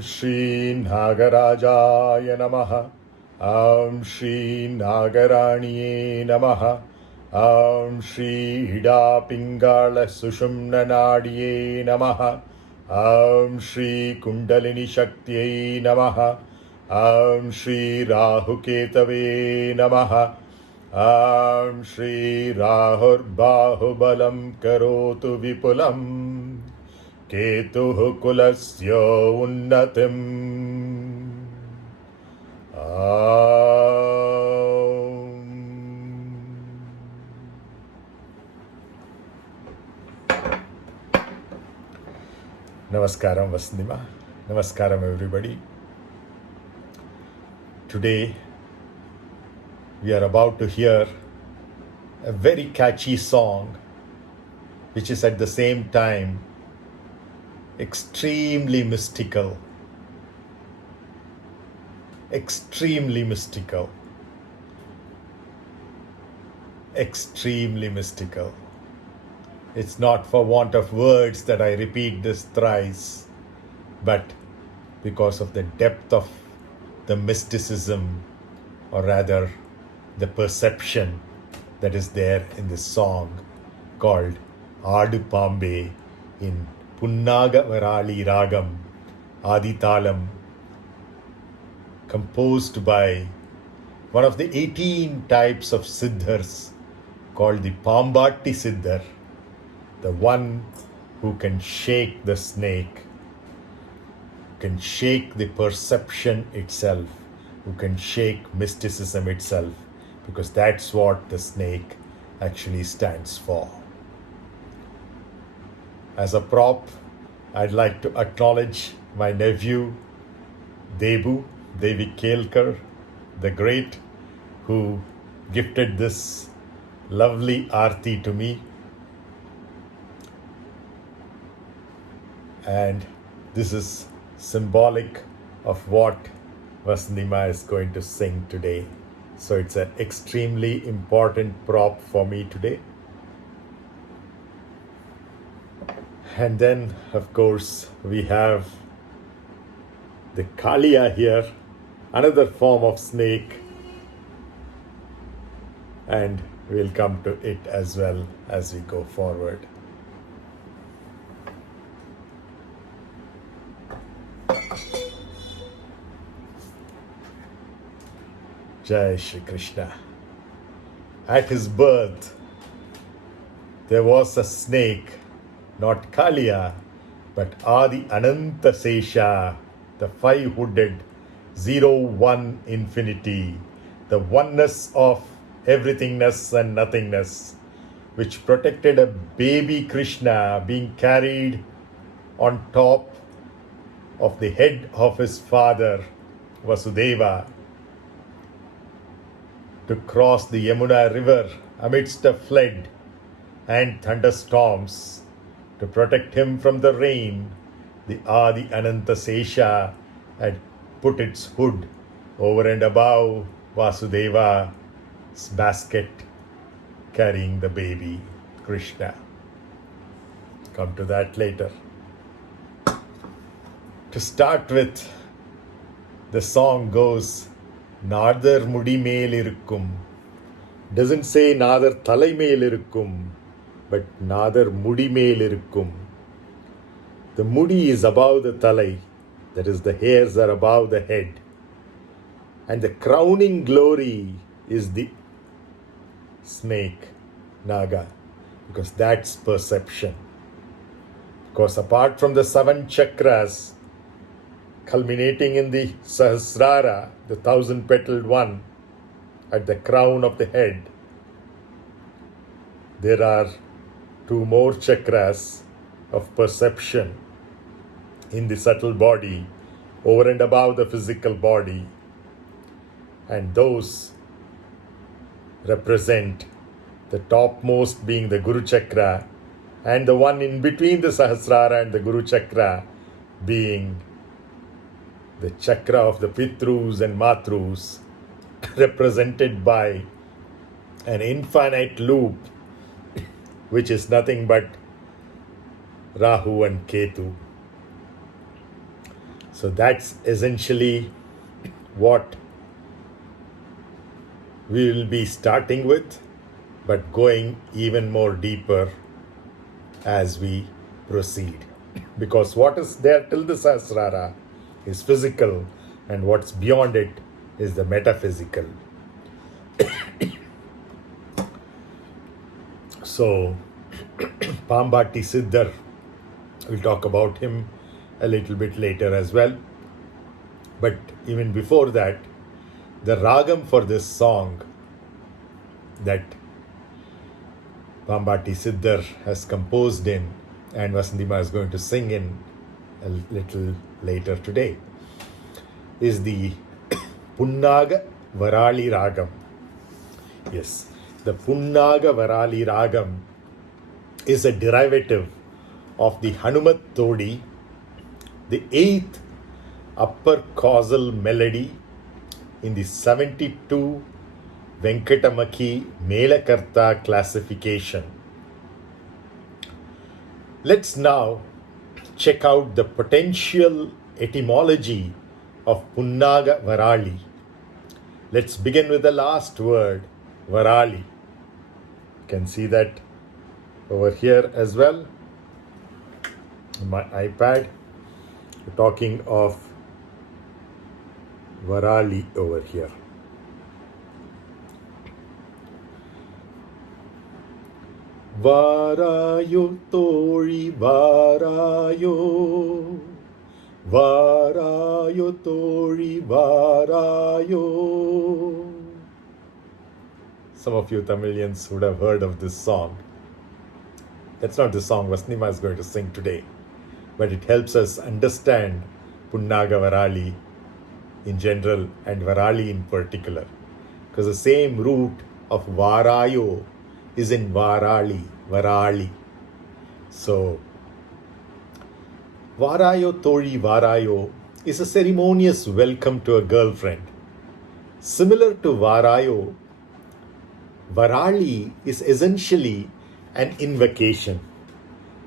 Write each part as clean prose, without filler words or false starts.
Shri Nagarajaya Namaha. Shri Nagaraniye Namaha. Shri Hida Pingala Sushumna Nadiye Namaha. Shri Kundalini Shakti Namaha. Shri Rahuketave Namaha. Shri Rahur Bahubalam Karotu Vipulam. Ketuh kulasya unnatim. Namaskaram vasanthi-mā. Namaskaram everybody. Today we are about to hear a very catchy song which is at the same time extremely mystical. Extremely mystical. Extremely mystical. It's not for want of words that I repeat this thrice, but because of the depth of the mysticism, or rather the perception that is there in this song called pāmb-āṭṭi in pun-nāga-varāli rāgam, tālam, composed by one of the 18 types of siddhars called the pāmb-āṭṭi siddhar, the one who can shake the snake, can shake the perception itself, who can shake mysticism itself, because that's what the snake actually stands for. As a prop, I'd like to acknowledge my nephew, Devi Kelkar, the great, who gifted this lovely aarti to me. And this is symbolic of what vasanthi-mā is going to sing today. So it's an extremely important prop for me today. And then, of course, we have the Kaliya here, another form of snake. And we'll come to it as well as we go forward. Jai Shri Krishna. At his birth, there was a snake, not Kaliya, but Adi Ananta Sesha, the five-hooded, 0-1 infinity, the oneness of everythingness and nothingness, which protected a baby Krishna being carried on top of the head of his father, Vasudeva, to cross the Yamuna river amidst a flood and thunderstorms. To protect him from the rain, the Adi Ananta Sesha had put its hood over and above Vasudeva's basket carrying the baby Krishna. Come to that later. To start with, the song goes, nāthar muḍi மேல் இருக்கும். Doesn't say nāthar தலை மேல் இருக்கும், but nāthar muḍi மேல் இருக்கும். The muḍi is above the thalai, that is, the hairs are above the head. And the crowning glory is the snake, naga, because that's perception. Because apart from the 7 chakras, culminating in the Sahasrara, the 1,000-petaled one, at the crown of the head. There are 2 more chakras of perception in the subtle body, over and above the physical body, and those represent the topmost being the Guru Chakra, and the one in between the Sahasrara and the Guru Chakra being the chakra of the Pitrus and Matrus, represented by an infinite loop, which is nothing but Rahu and Ketu. So that's essentially what we will be starting with, but going even more deeper as we proceed. Because what is there till the Sahasrara is physical, and what's beyond it is the metaphysical. So, pāmb-āṭṭi siddhar, we'll talk about him a little bit later as well. But even before that, the rāgam for this song that pāmb-āṭṭi siddhar has composed in, and vasanthi-mā is going to sing in a little later today, is the pun-nāga-varāli rāgam. Yes, the pun-nāga-varāli rāgam is a derivative of the Hanumat Todi, the 8th upper causal melody in the 72 Venkatamaki Melakarta classification. Let's now check out the potential etymology of pun-nāga-varāli. Let's begin with the last word, varāli. You can see that over here as well. On my iPad, we're talking of varāli over here. Vārayo tori vārayo, vārayo tori vārayo. Some of you Tamilians would have heard of this song. That's not the song vasanthi-mā is going to sing today, but it helps us understand pun-nāga-varāli in general and varāli in particular, because the same root of vārayo is in varāli, varāli. So, vārayo tori vārayo is a ceremonious welcome to a girlfriend. Similar to vārayo, varāli is essentially an invocation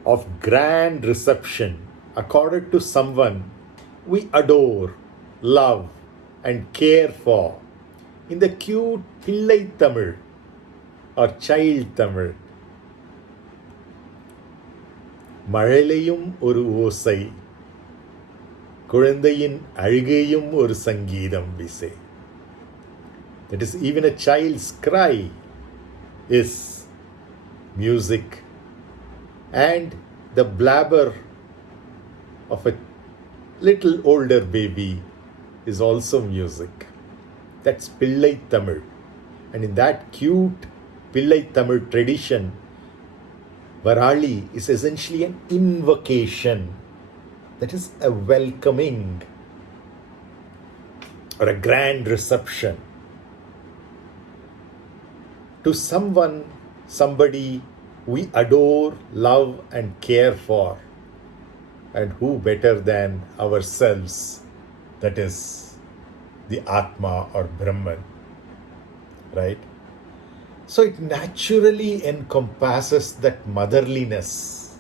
of grand reception accorded to someone we adore, love, and care for in the cute Pillai Tamil or child Tamil. Mazhailiyum oru osai, Kulandayin azhugayum oru sangeetham, we say. That is, even a child's cry is music, and the blabber of a little older baby is also music. That's Pillai Tamil. And in that cute Pillai Tamil tradition, varāli is essentially an invocation, that is a welcoming or a grand reception to someone, somebody we adore, love, and care for. And who better than ourselves, that is the Atma or Brahman, right? So it naturally encompasses that motherliness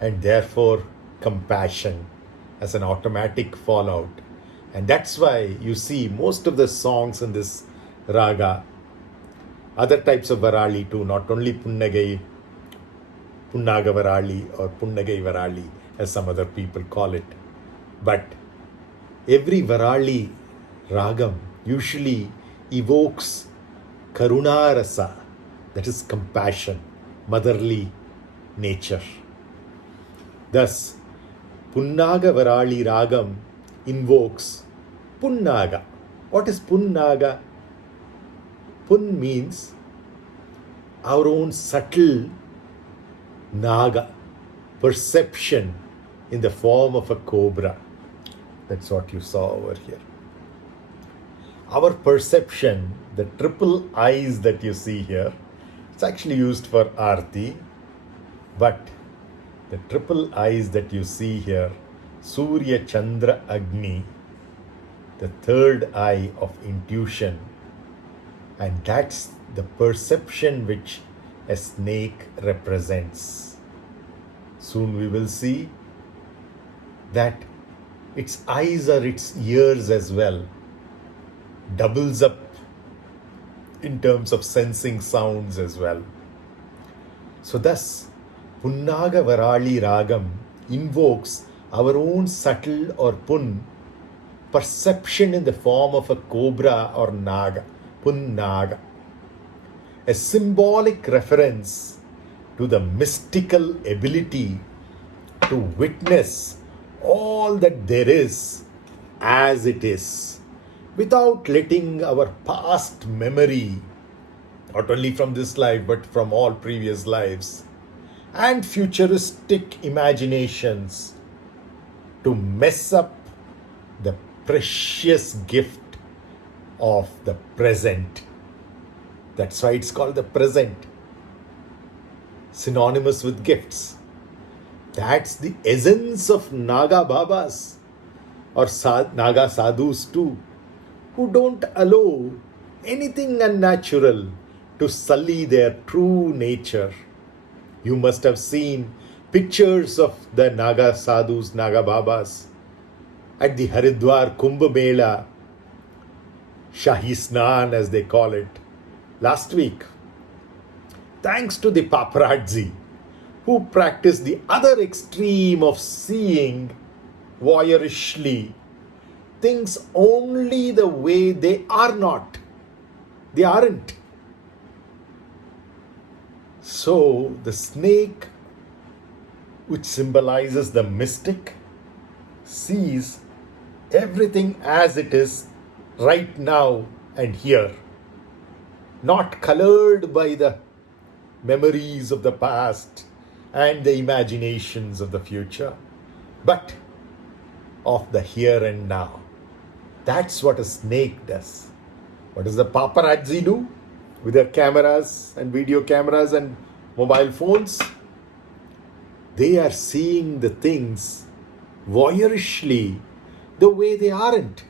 and therefore compassion as an automatic fallout. And that's why you see most of the songs in this raga, other types of varāli too, not only pun-nāga-varāli or pun-naga-varāli as some other people call it, but every varāli ragam usually evokes karunā-rasa, that is compassion, motherly nature. Thus, pun-nāga-varāli ragam invokes pun-nāga. What is pun-nāga? Pun means our own subtle naga, perception in the form of a cobra. That's what you saw over here. Our perception, the triple eyes that you see here, it's actually used for arti, but the triple eyes that you see here, Surya, Chandra, Agni, the third eye of intuition, and that's the perception which a snake represents. Soon we will see that its eyes are its ears as well, doubles up in terms of sensing sounds as well. So thus, pun-nāga-varāli rāgam invokes our own subtle or pun perception in the form of a cobra or naga, pun-nāga, a symbolic reference to the mystical ability to witness all that there is as it is, without letting our past memory, not only from this life but from all previous lives, and futuristic imaginations to mess up the precious gift of the present. That's why it's called the present, synonymous with gifts. That's the essence of Naga Babas or Naga Sadhus too, who don't allow anything unnatural to sully their true nature. You must have seen pictures of the Naga Sadhus, Naga Babas at the Haridwar Kumbh Mela, Shahi Snan as they call it, last week. Thanks to the paparazzi who practice the other extreme of seeing voyeurishly things only the way they are not. They aren't. So the snake, which symbolizes the mystic, sees everything as it is right now and here, not colored by the memories of the past and the imaginations of the future, but of the here and now. That's what a snake does. What does the paparazzi do with their cameras and video cameras and mobile phones? They are seeing the things voyeurishly the way they aren't.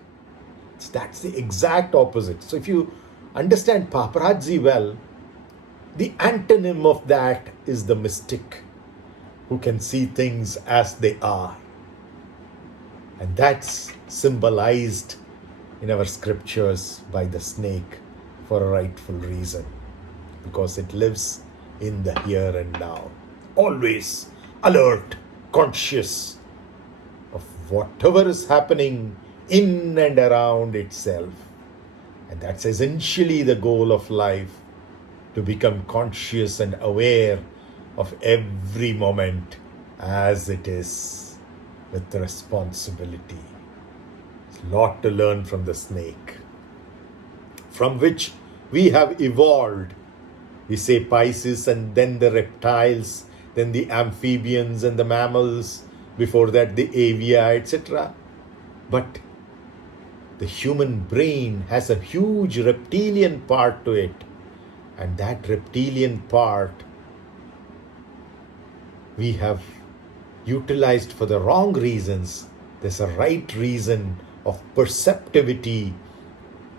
That's the exact opposite. So if you understand paparazzi well, the antonym of that is the mystic, who can see things as they are. And that's symbolized in our scriptures by the snake for a rightful reason, because it lives in the here and now, always alert, conscious of whatever is happening in and around itself. And that's essentially the goal of life, to become conscious and aware of every moment as it is, with responsibility. There's a lot to learn from the snake, from which we have evolved. We say Pisces, and then the reptiles, then the amphibians and the mammals, before that the avia, etc. But the human brain has a huge reptilian part to it, and that reptilian part we have utilized for the wrong reasons. There's a right reason of perceptivity,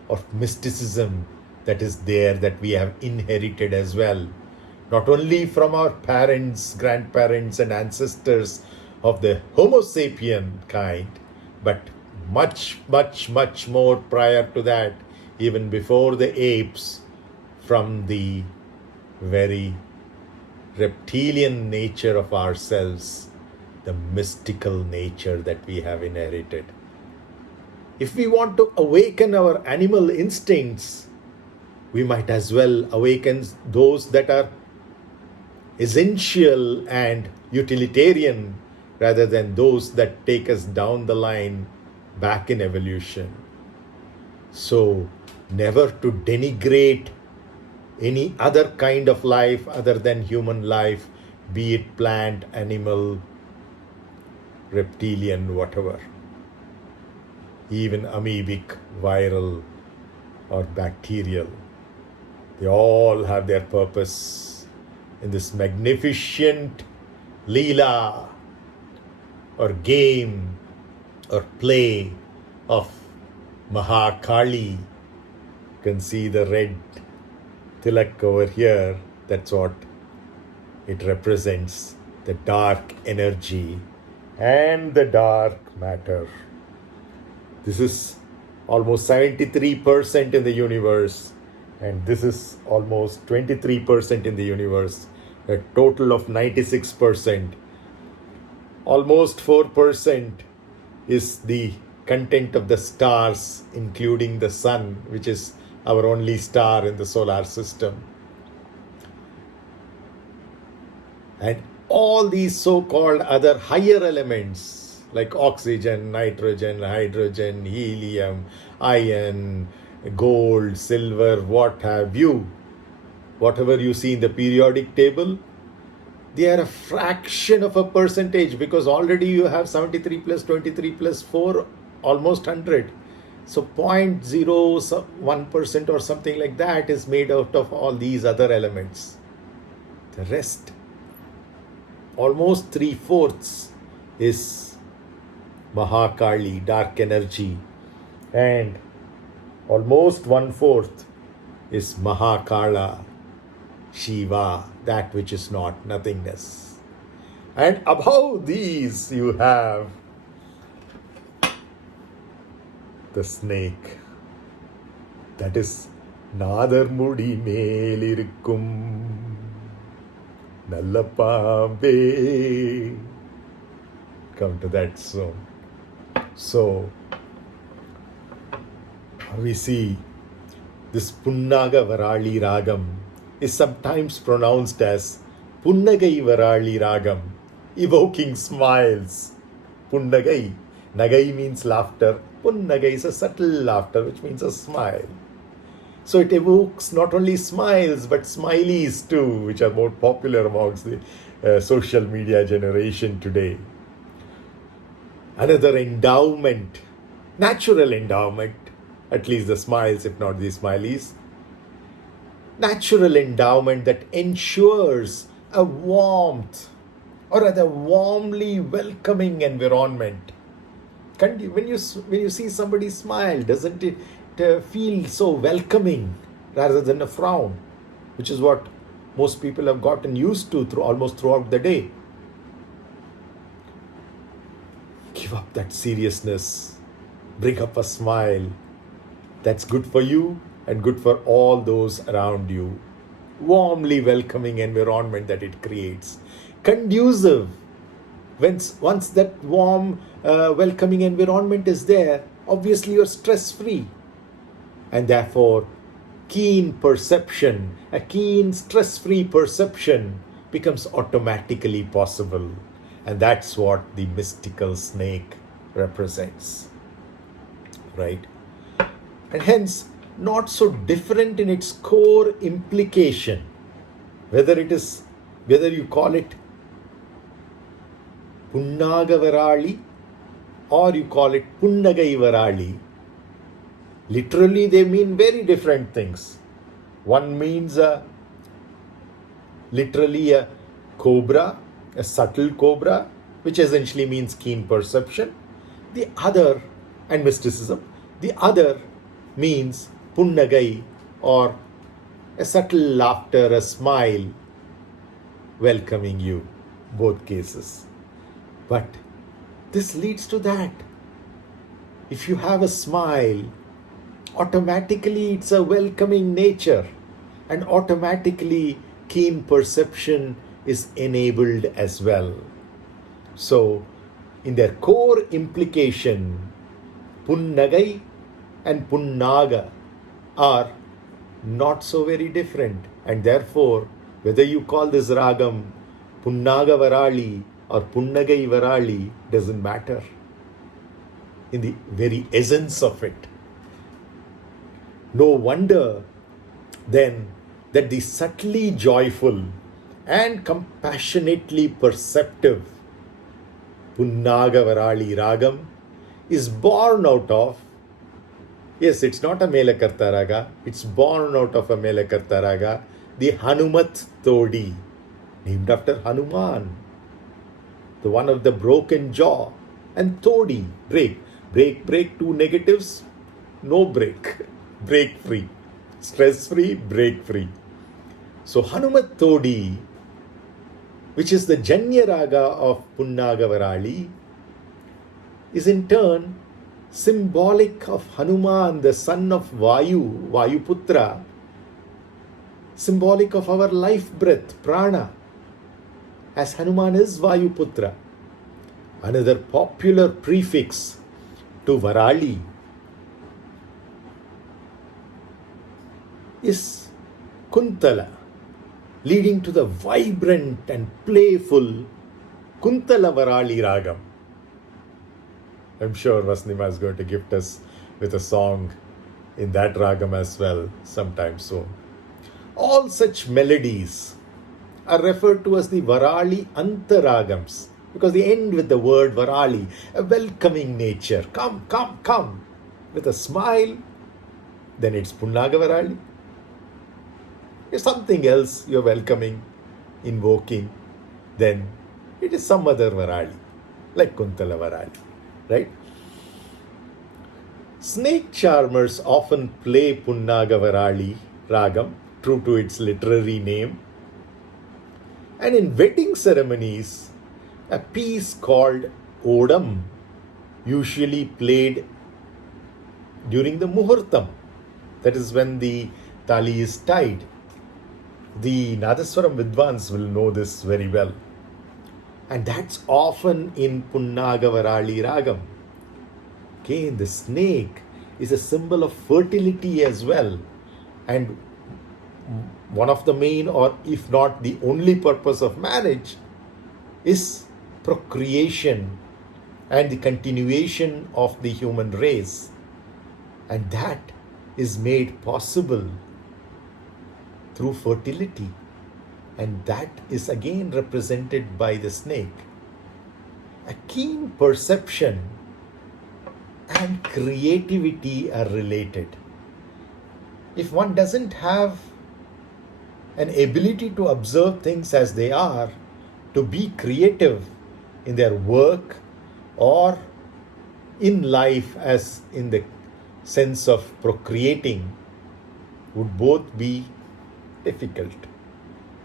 of mysticism that is there, that we have inherited as well, not only from our parents, grandparents and ancestors of the Homo sapien kind, but much, much, much more prior to that, even before the apes, from the very reptilian nature of ourselves, the mystical nature that we have inherited. If we want to awaken our animal instincts, we might as well awaken those that are essential and utilitarian, rather than those that take us down the line back in evolution. So, never to denigrate any other kind of life other than human life, be it plant, animal, reptilian, whatever, even amoebic, viral, or bacterial. They all have their purpose in this magnificent leela or game or play of Mahakali. You can see the red tilak over here. That's what it represents, the dark energy and the dark matter. This is almost 73% in the universe, and this is almost 23% in the universe, a total of 96%. Almost 4% is the content of the stars, including the sun, which is our only star in the solar system. And all these so-called other higher elements like oxygen, nitrogen, hydrogen, helium, iron, gold, silver, what have you, whatever you see in the periodic table, they are a fraction of a percentage, because already you have 73 plus 23 plus 4, almost 100. So 0.01% or something like that is made out of all these other elements. The rest, almost 3/4 is Mahakali, dark energy, and almost 1/4 is Mahakala, Shiva, that which is not, nothingness. And above these you have the snake. That is nāthar mudi melirikkum nalla pāmbē. Come to that soon. So, we see this pun-nāga-varāli rāgam is sometimes pronounced as pun-nāga-varāli rāgam, evoking smiles. Pun-nagai. Nagai means laughter. Pun-naga is a subtle laughter, which means a smile. So it evokes not only smiles, but smileys too, which are more popular amongst the social media generation today. Another endowment, natural endowment, at least the smiles, if not the smileys, natural endowment that ensures a warmth or rather warmly welcoming environment. When you see somebody smile, doesn't it feel so welcoming rather than a frown, which is what most people have gotten used to almost throughout the day. Give up that seriousness, bring up a smile. That's good for you and good for all those around you. Warmly welcoming environment that it creates. Conducive. Once that warm, welcoming environment is there, obviously you're stress-free. And therefore, keen perception, a keen stress-free perception becomes automatically possible. And that's what the mystical snake represents. Right? And hence, not so different in its core implication. Whether you call it pun-nāga-varāli or you call it pun-nāga-varāli, literally they mean very different things. One means literally a cobra, a subtle cobra, which essentially means keen perception. The other, and mysticism, the other means pun-nagai, or a subtle laughter, a smile, welcoming you, both cases. But this leads to that. If you have a smile, automatically it's a welcoming nature, and automatically keen perception is enabled as well. So, in their core implication, pun-nagai and pun-naga are not so very different, and therefore, whether you call this rāgam pun-nāga-varāli or pun-naga-varāli doesn't matter. in the very essence of it. No wonder then that the subtly joyful and compassionately perceptive pun-nāga-varāli rāgam is born out of, yes, it's not a melakarta raga, it's born out of a melakarta raga, the Hanumat Todi, named after Hanuman, the one of the broken jaw, and Todi, break. Break, two negatives, no break. Break free. Stress free, break free. So Hanumat Todi, which is the Janya Raga of pun-nāga-varāli, is in turn symbolic of Hanuman, the son of Vayuputra, symbolic of our life breath, prana, as Hanuman is Vayuputra. Another popular prefix to Varali is Kuntala, leading to the vibrant and playful Kuntala-varāli rāgam. I'm sure vasanthi-mā is going to gift us with a song in that rāgam as well sometime soon. All such melodies are referred to as the Varali Antaragams because they end with the word Varali, a welcoming nature. Come, come, come. With a smile, then it's Pun Naga-varāli. If something else you're welcoming, invoking, then it is some other Varali, like Kuntala-varāli, right? Snake charmers often play Pun Naga-varāli rāgam, true to its literary name. And in wedding ceremonies, a piece called Odam, usually played during the Muhurtam, that is when the tali is tied. The Nadaswaram Vidvans will know this very well. And that's often in Pun Naga-varāli rāgam. Again, the snake is a symbol of fertility as well. And one of the main, or if not the only purpose of marriage, is procreation and the continuation of the human race. And that is made possible through fertility. And that is again represented by the snake. A keen perception and creativity are related. If one doesn't have an ability to observe things as they are, to be creative in their work or in life as in the sense of procreating, would both be difficult.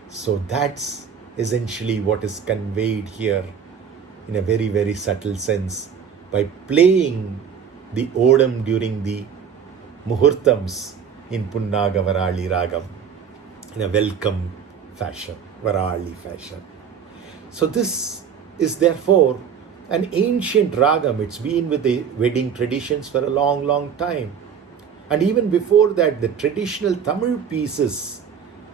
So that's essentially what is conveyed here in a very, very subtle sense by playing the Odam during the Muhurtams in Pun Naga-varāli rāgam in a welcome fashion, Varali fashion. So this is therefore an ancient rāgam. It's been with the wedding traditions for a long, long time. And even before that, the traditional Tamil pieces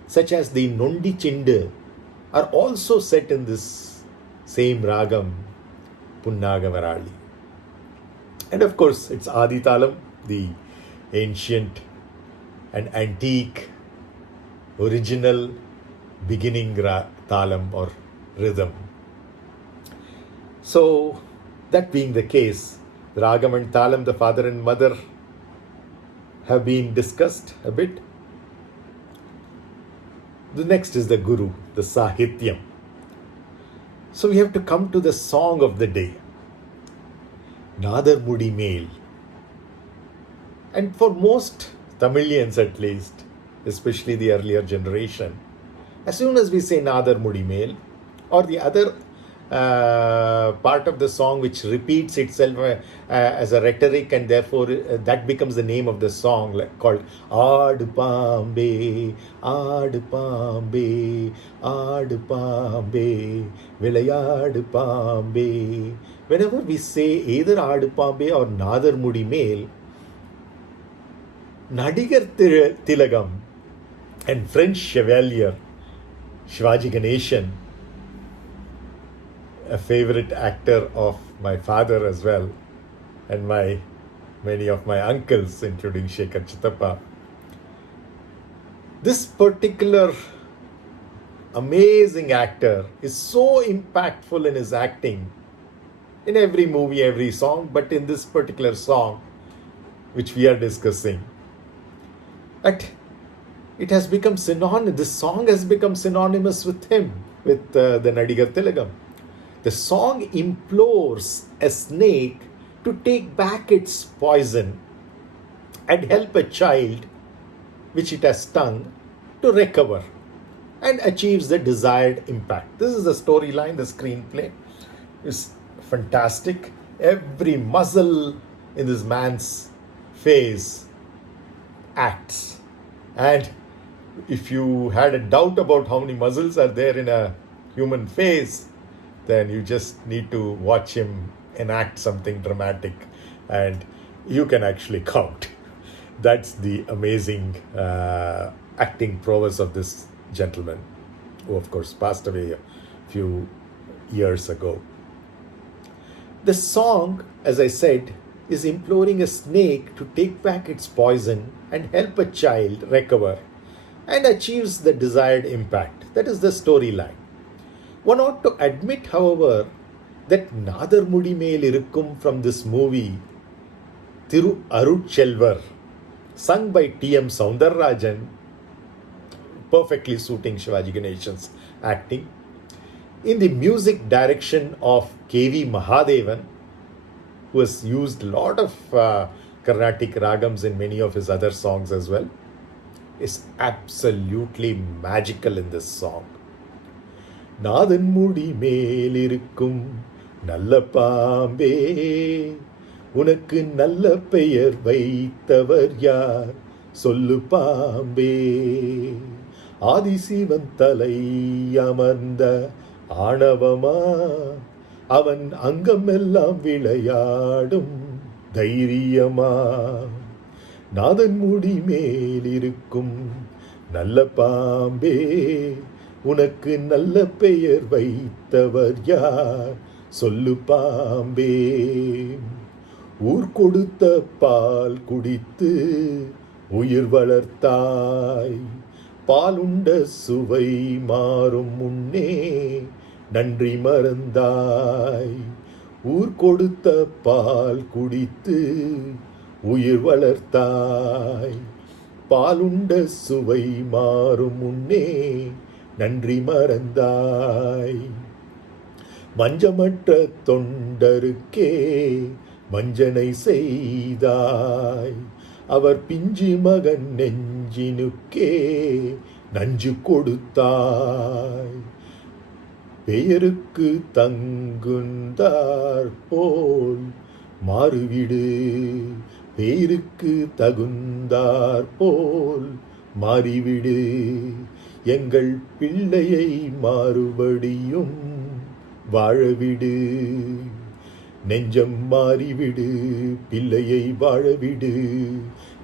such as the Nondi Chindu are also set in this same rāgam, Pun Naga-varāli. And of course, it's Adi Tālam, the ancient and antique, original beginning tālam or rhythm. So, that being the case, the rāgam and tālam, the father and mother, have been discussed a bit. The next is the guru, the sahityam. So we have to come to the song of the day, Nāthar Mudi Male. And for most Tamilians at least, especially the earlier generation, as soon as we say Nāthar Mudi Male, or the other part of the song which repeats itself as a rhetoric, and therefore that becomes the name of the song, called Ādu pāmbē, Ādu pāmbē, Ādu pāmbē, Vilayādu pāmbē. Whenever we say either Ādu pāmbē or Nāthar Mudi Male, Nadigar Tilagam and French Chevalier Shivaji Ganeshan, a favorite actor of my father as well, and many of my uncles, including Shekhar Chittappa. This particular amazing actor is so impactful in his acting, in every movie, every song, but in this particular song, which we are discussing, that it has become synonymous. This song has become synonymous with him, with the Nadigar Tilagam. The song implores a snake to take back its poison and help a child which it has stung to recover and achieves the desired impact. This is the storyline, the screenplay is fantastic. Every muscle in this man's face acts. And if you had a doubt about how many muscles are there in a human face, then you just need to watch him enact something dramatic and you can actually count. That's the amazing acting prowess of this gentleman, who of course passed away a few years ago. The song, as I said, is imploring a snake to take back its poison and help a child recover and achieves the desired impact. That is the storyline. One ought to admit, however, that Nāthar Mudi Mel Irukkum from this movie, Thiru Arutchelvar, sung by T.M. Soundararajan, perfectly suiting Shivaji Ganeshan's acting, in the music direction of K.V. Mahadevan, who has used a lot of Carnatic rāgams in many of his other songs as well, is absolutely magical in this song. Nāthar Mudi Mel Irukkum Nalla pāmbē, Unakku nalla peyar vaithavar yaar, Sollu pāmbē. Ādisivan thalai amarnda ஆணவமா, அவன் அங்கமெல்லாம் விளையாடும் தைரியமா, நாதன் முடி மேலிருக்கும் நல்ல பாம்பே, உனக்கு நல்ல பெயர் வைத்தவர் யார், சொல்லு பாம்பே. ஊர் கொடுத்த பால் குடித்து உயிர் வளர்த்தாய், பாலுண்ட சுவை மாறும் முன்னே நன்றி மறந்தாய். ஊர் கொடுத்த பால் குடித்து உயிர் வளர்த்தாய், பாலுண்ட சுவை மாறும் முன்னே நன்றி மறந்தாய். மஞ்சமற்ற தொண்டருக்கே வஞ்சனை செய்தாய், அவர் பிஞ்சு மகன் நெஞ்சினுக்கே நஞ்சு கொடுத்தாய். பெயருக்கு தங்குந்தார் போல் மாறுவிடு, பெயருக்கு தகுந்தார் போல் மாறிவிடு, எங்கள் பிள்ளையை மாறுபடியும் வாழவிடு. நெஞ்சம் மாறிவிடு, பிள்ளையை வாழவிடு,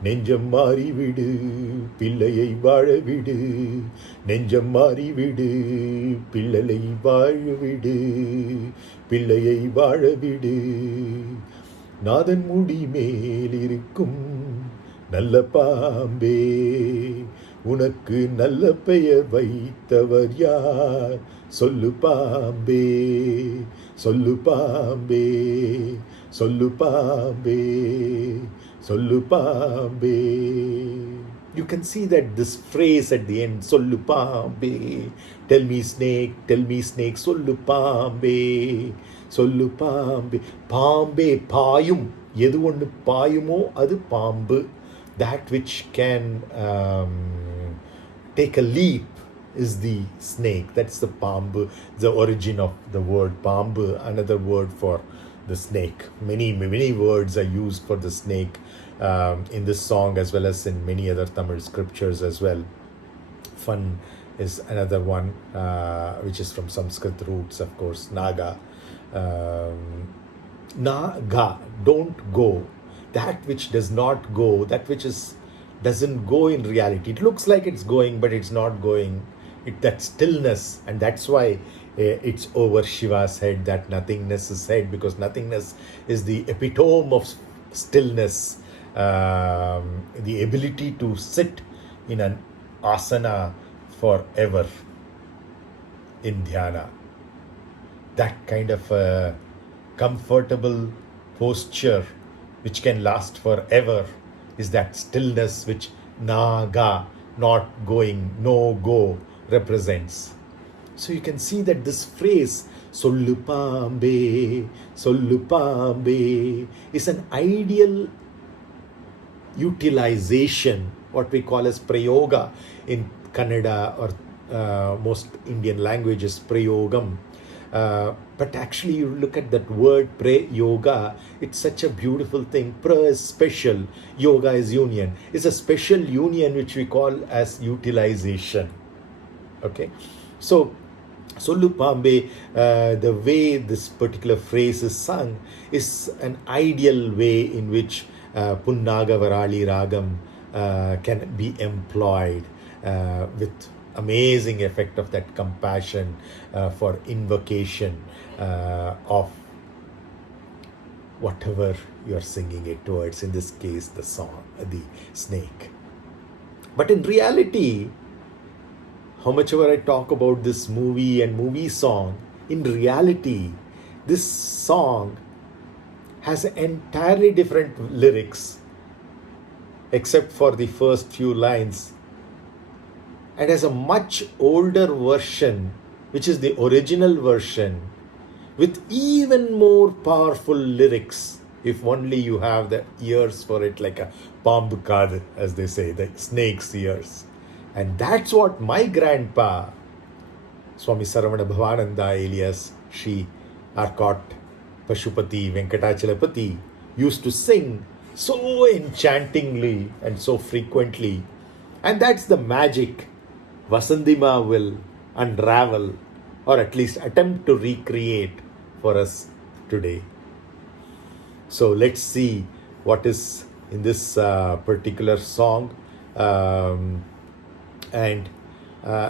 நெஞ்சம் மாறிவிடு, பிள்ளையை வாழவிடு, நெஞ்சம் மாறிவிடு, பிள்ளையை வாழவிடு, பிள்ளையை வாழவிடு. நாதன் முடி மேலிருக்கும் நல்ல பாம்பே, உனக்கு நல்ல பெயர் வைத்தவர் யார், சொல்லு பாம்பே, சொல்லு பாம்பே, சொல்லு பாம்பே, சொல்லு Bombay. You can see that this phrase at the end, sollu pāmbē, tell me snake, sollu pāmbē, sollu pāmbē. Pāmbē, pāyum, எது ஒன்று பாயுமோ அது பாம்பு. That which can take a leap is the snake. That's the pāmb-bu, the origin of the word pāmb-bu, another word for the snake. Many words are used for the snake in this song as well as in many other Tamil scriptures as well. Fun is another one which is from Sanskrit roots, of course. Naga. Naga, don't go. That which does not go, that which doesn't go in reality. It looks like it's going, but it's not going. That stillness, and that's why it's over Shiva's head, that nothingness's head, because nothingness is the epitome of stillness, the ability to sit in an asana forever in dhyana. That kind of a comfortable posture which can last forever is that stillness which naga, not going, no go, represents. So you can see that this phrase, sollu pāmbē, is an ideal utilization, what we call as prayoga in Kannada or most Indian languages, prayogam. But actually, you look at that word yoga, it's such a beautiful thing. Pra is special, yoga is union. It's a special union which we call as utilization. Okay, so sollu pāmbē, the way this particular phrase is sung, is an ideal way in which pun-nāga-varāli rāgam can be employed with amazing effect of that compassion for invocation of whatever you're singing it towards, in this case the song, the snake. But in reality, how much ever I talk about this movie and movie song, in reality this song has entirely different lyrics except for the first few lines, and has a much older version, which is the original version, with even more powerful lyrics, if only you have the ears for it, like a pāmb-āṭṭi, as they say, the snake's ears. And that's what my grandpa, Swami Saravana Bhavananda, alias Shri Arcot Pashupati Venkatachalapati, used to sing so enchantingly and so frequently. And that's the magic vasanthi-mā will unravel, or at least attempt to recreate for us today. So let's see what is in this particular song. And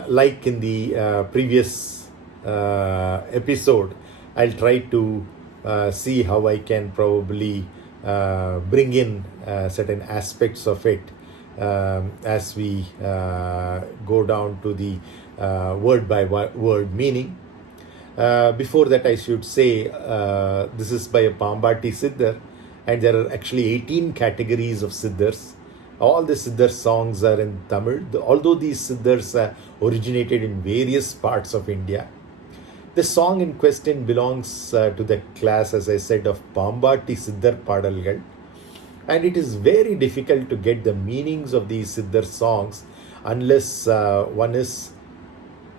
like in the previous episode, I'll try to see how I can probably bring in certain aspects of it as we go down to the word by word meaning. Before that, I should say this is by a pāmb-āṭṭi siddhar, and there are actually 18 categories of siddhars. All the siddhar songs are in Tamil, although these siddhars originated in various parts of India. The song in question belongs to the class, as I said, of pāmb-āṭṭi siddhar padalgal, and it is very difficult to get the meanings of these siddhar songs unless one is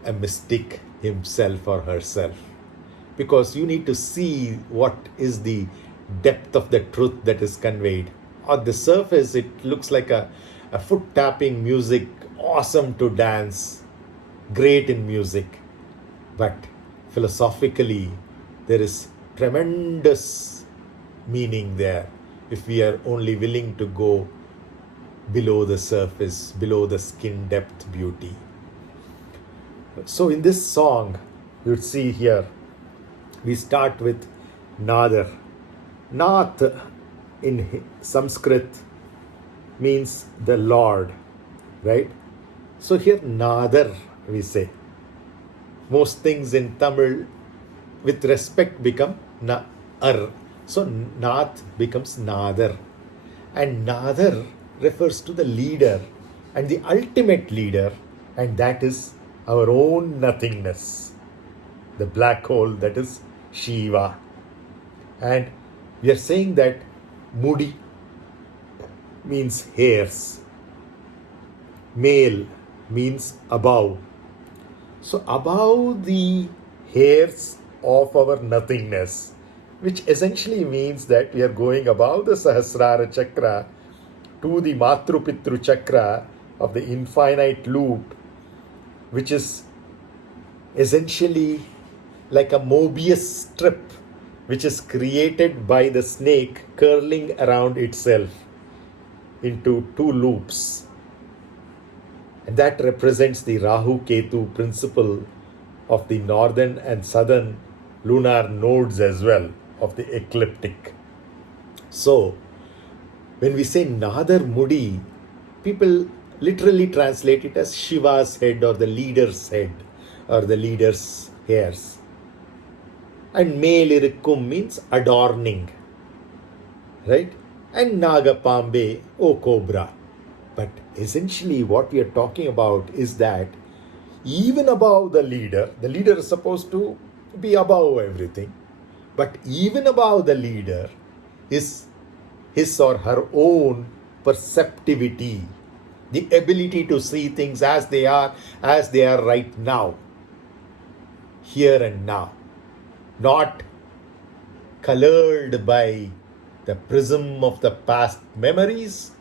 a mystic himself or herself, because you need to see what is the depth of the truth that is conveyed. On the surface, it looks like a foot tapping music, awesome to dance, great in music. But philosophically, there is tremendous meaning there if we are only willing to go below the surface, below the skin depth beauty. So in this song, you'd see here, we start with nāthar. Nath in Sanskrit means the Lord, right? So here nāthar we say. Most things in Tamil with respect become na-ar. So nath becomes nāthar. And nāthar refers to the leader and the ultimate leader, and that is our own nothingness, the black hole that is Shiva. And we are saying that muḍi means hairs, male means above. So above the hairs of our nothingness, which essentially means that we are going above the Sahasrara chakra to the Matru-Pitru chakra of the infinite loop, which is essentially like a Mobius strip which is created by the snake curling around itself into two loops. And that represents the Rahu-Ketu principle of the northern and southern lunar nodes as well, of the ecliptic. So, when we say Nadar Mudi, people literally translate it as Shiva's head or the leader's head or the leader's hairs. And Melirikkum means adorning, right? And Naga pāmb-āṭṭi, O cobra. But essentially what we are talking about is that even above the leader is supposed to be above everything, but even above the leader is his or her own perceptivity, the ability to see things as they are right now, here and now, not colored by the prism of the past memories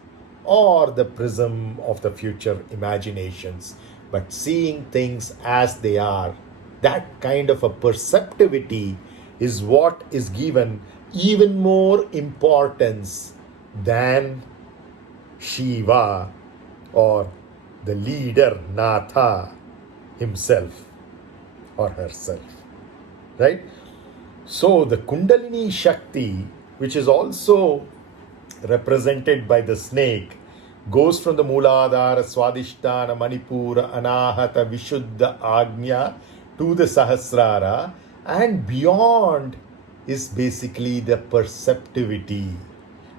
or the prism of the future imaginations, but seeing things as they are. That kind of a perceptivity is what is given even more importance than Shiva or the leader Nathar himself or herself, right? So the Kundalini Shakti, which is also represented by the snake, goes from the Mūladhara, Swadhisthana, Manipura, Anahata, Vishuddha, Agnya to the Sahasrara, and beyond is basically the perceptivity.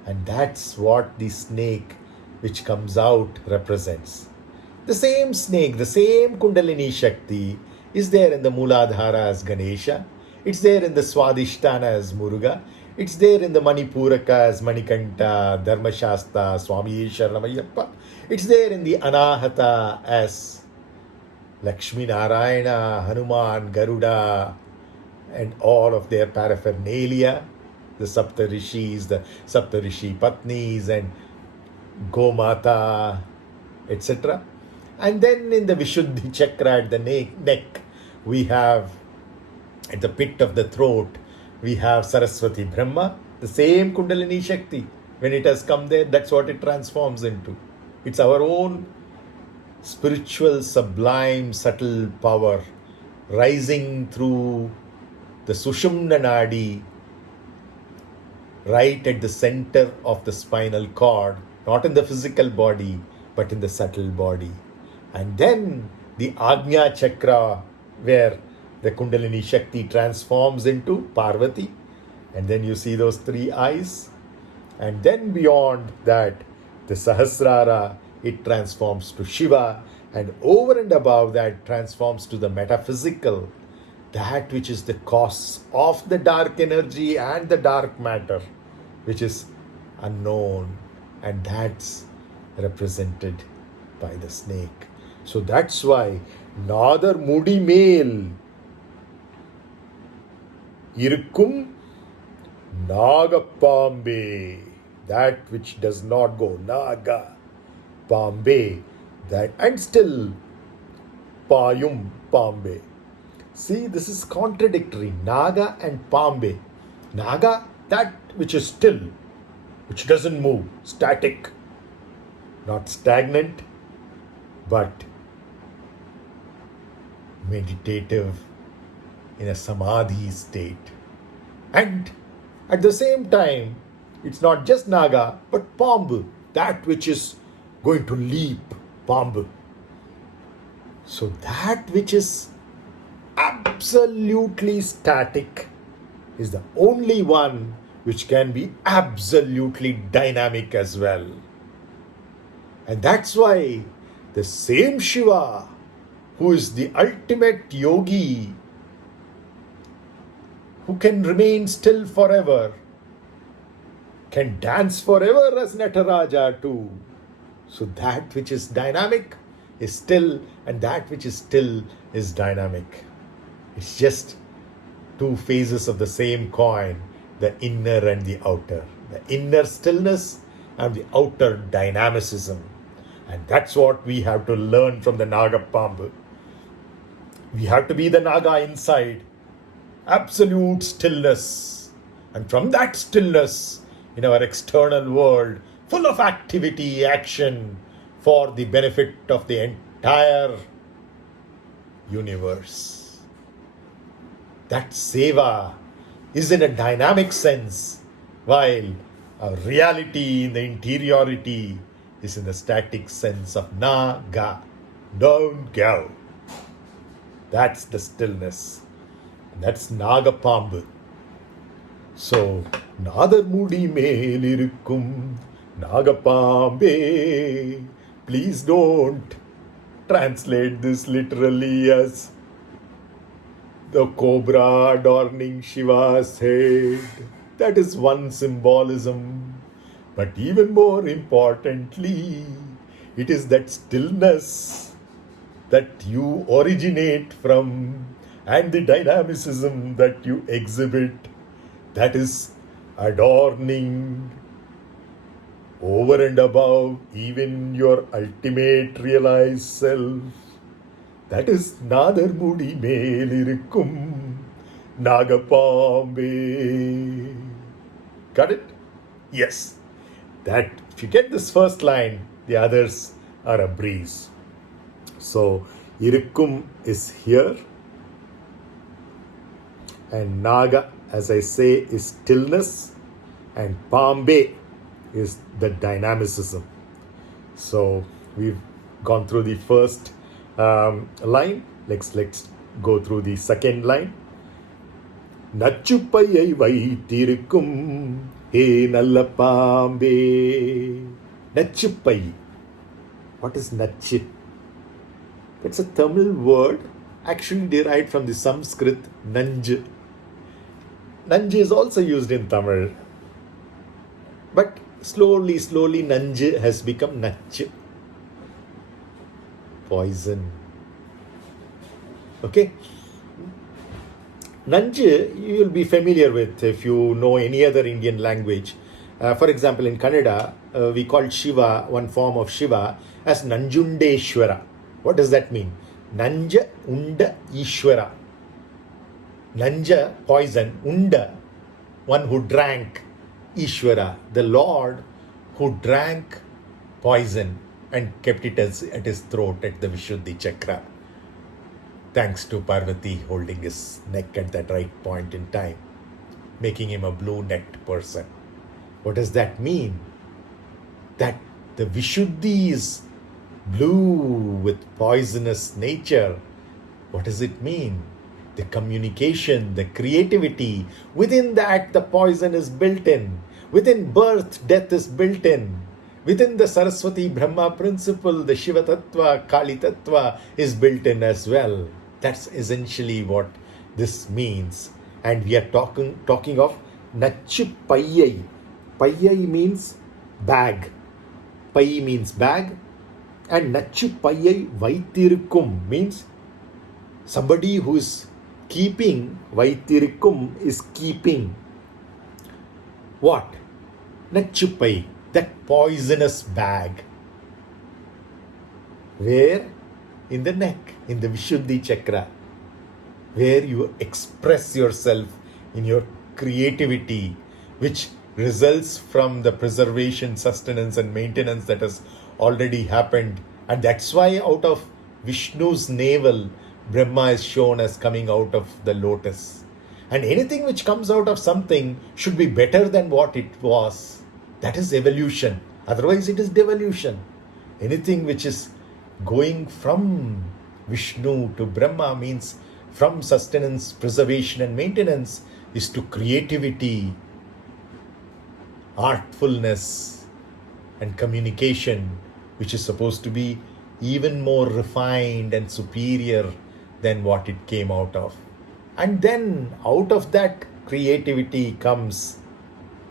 And that's what the snake which comes out represents. The same snake, the same Kundalini Shakti is there in the Mūladhara as Ganesha, it's there in the Swadhisthana as Muruga, it's there in the Manipuraka as Manikanta, Dharmashasta, Swami Sharanamayappa, it's there in the Anahata as Lakshmi Narayana, Hanuman, Garuda, and all of their paraphernalia, the Saptarishis, the Saptarishi Patnis, and Gomata, etc. And then in the Vishuddhi Chakra at the neck, we have, at the pit of the throat, we have Saraswati Brahma, the same Kundalini Shakti. When it has come there, that's what it transforms into. It's our own spiritual, sublime, subtle power rising through the Sushumna Nadi, right at the center of the spinal cord, not in the physical body, but in the subtle body. And then the Agnya Chakra, where the Kundalini Shakti transforms into Parvati. And then you see those three eyes. And then beyond that, the Sahasrara, it transforms to Shiva. And over and above that, transforms to the metaphysical, that which is the cause of the dark energy and the dark matter, which is unknown. And that's represented by the snake. So that's why Nadar Mudi Male Irukkum Naga pāmbē, that which does not go, Naga pāmbē, that, and still Pāyum pāmbē. See, this is contradictory. Naga and pāmbē. Naga, that which is still, which doesn't move, static, not stagnant, but meditative, in a samadhi state. And at the same time, it's not just Naga, but pāmb, that which is going to leap, pāmb. So that which is absolutely static is the only one which can be absolutely dynamic as well. And that's why the same Shiva, who is the ultimate yogi, who can remain still forever, can dance forever as Nataraja too. So that which is dynamic is still, and that which is still is dynamic. It's just two phases of the same coin, the inner and the outer. The inner stillness and the outer dynamicism. And that's what we have to learn from the Naga pāmb. We have to be the Naga inside. Absolute stillness. And from that stillness, in our external world, full of activity, action, for the benefit of the entire universe. that seva is in a dynamic sense, while our reality in the interiority is in the static sense of naga, don't go. That's the stillness. That's naga pāmb. So, nāthar mudi மேல் இருக்கும் naga pāmbē. Please don't translate this literally as the cobra adorning Shiva's head. That is one symbolism. But even more importantly, it is that stillness that you originate from and the dynamicism that you exhibit that is adorning over and above even your ultimate realized self. That is nāthar mudi மேல் இருக்கும் naga pāmbē. Got it? Yes. That if you get this first line, the others are a breeze. So irukkum is here, and naga, as I say, is stillness, and pāmbē is the dynamicism. So we've gone through the first line. Let's go through the second line. நச்சுப்பையை வைத்திருக்கும் ஹே நல்ல Bombay. நச்சுப்பை. What is nachu? It's a Tamil word actually derived from the Sanskrit nanj. Nanj is also used in Tamil. But slowly nanj has become nachu. Poison. Okay? Nanj, you will be familiar with if you know any other Indian language. For example, in Kannada, we call Shiva, one form of Shiva, as Nanjundeshwara. What does that mean? Nanja Unda Ishwara. Nanja, poison. Unda, one who drank. Ishwara, the Lord who drank poison and kept it at his throat at the Vishuddhi Chakra. Thanks to Parvati holding his neck at that right point in time, making him a blue-necked person. What does that mean? That the Vishuddhi is blue with poisonous nature. What does it mean? The communication, the creativity. Within that, the poison is built in. Within birth, death is built in. Within the Saraswati Brahma principle, the Shiva Tattva, Kali Tattva is built in as well. That's essentially what this means. And we are talking of Nachu Payyai. Payyai means bag. Pai means bag. And Nachu Payyai Vaittirukkum means somebody who is keeping. Vaittirukkum is keeping. What? Nachu Pai, that poisonous bag. Where? In the neck, in the Vishuddhi Chakra, where you express yourself in your creativity, which results from the preservation, sustenance and maintenance that has already happened. And that's why out of Vishnu's navel, Brahma is shown as coming out of the lotus. And anything which comes out of something should be better than what it was. That is evolution. Otherwise it is devolution. Anything which is going from Vishnu to Brahma means from sustenance, preservation and maintenance is to creativity, artfulness and communication, which is supposed to be even more refined and superior than what it came out of. And then out of that creativity comes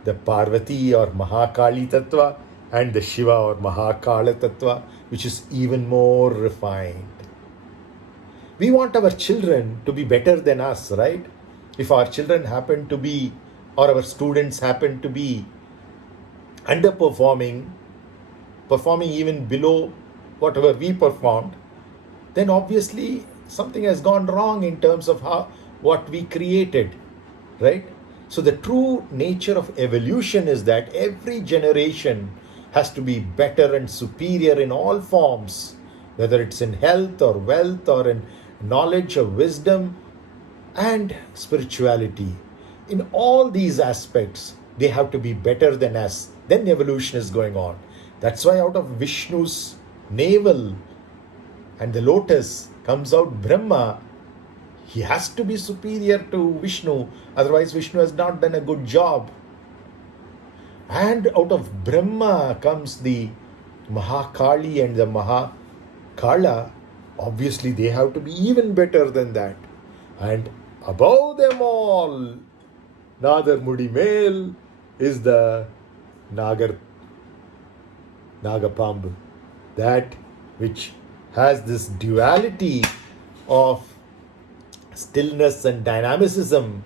the Parvati or Mahakali Tattva and the Shiva or Mahakala Tattva, which is even more refined. We want our children to be better than us, right? If our children happen to be, or our students happen to be underperforming, performing even below whatever we performed, then obviously something has gone wrong in terms of what we created, right? So the true nature of evolution is that every generation has to be better and superior in all forms, whether it's in health or wealth or in knowledge or wisdom and spirituality. In all these aspects, they have to be better than us. Then evolution is going on. That's why out of Vishnu's navel and the lotus comes out Brahma. He has to be superior to Vishnu, otherwise Vishnu has not done a good job. And out of Brahma comes the Mahakali and the Mahakala. Obviously they have to be even better than that. And above them all, Nadar Mudi male is the Naga pāmb, that which has this duality of stillness and dynamism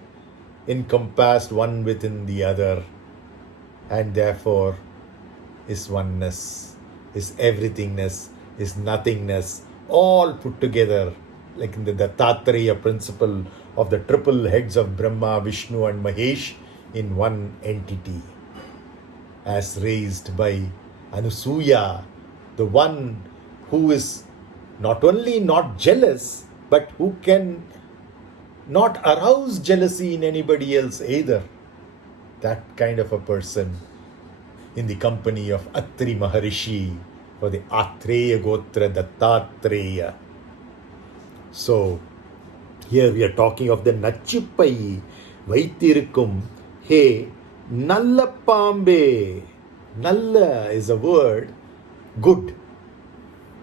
encompassed one within the other, and therefore is oneness, is everythingness, is nothingness, all put together, like in the Dattatreya principle of the triple heads of Brahma, Vishnu and Mahesh in one entity, as raised by Anusuya, the one who is not only not jealous, but who can not arouse jealousy in anybody else either. That kind of a person in the company of Atri Maharishi or the Atreya Gotra Dattatreya. So, here we are talking of the Nachippai Vaithirukkum He Nalla pāmbē. Nalla is a word, good.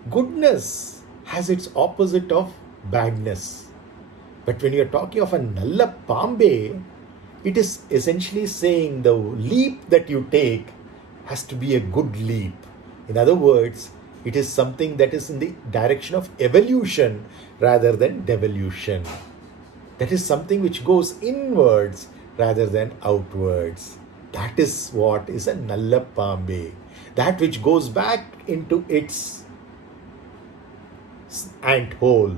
Goodness has its opposite of badness. But when you are talking of a Nalla pāmbē, it is essentially saying the leap that you take has to be a good leap. In other words, it is something that is in the direction of evolution rather than devolution. That is something which goes inwards rather than outwards. That is what is a Nalla pāmbē. That which goes back into its ant hole.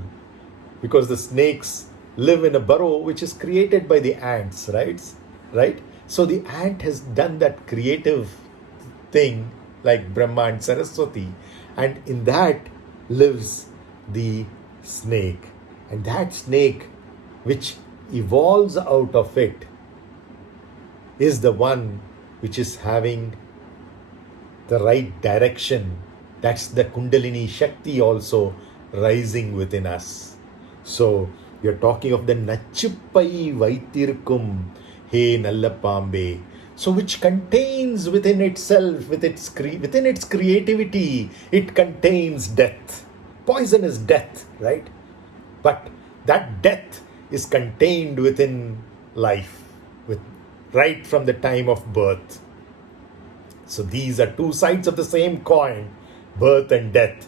Because the snakes live in a burrow which is created by the ants, right? So the ant has done that creative thing like Brahma and Saraswati, and in that lives the snake. And that snake which evolves out of it is the one which is having the right direction. That's the Kundalini Shakti also rising within us. So we are talking of the Nachippai Vaithirukkum He Nalla pāmbē. So which contains within itself, within its creativity, it contains death. Poison is death, right? But that death is contained within life, right from the time of birth. So these are two sides of the same coin, birth and death.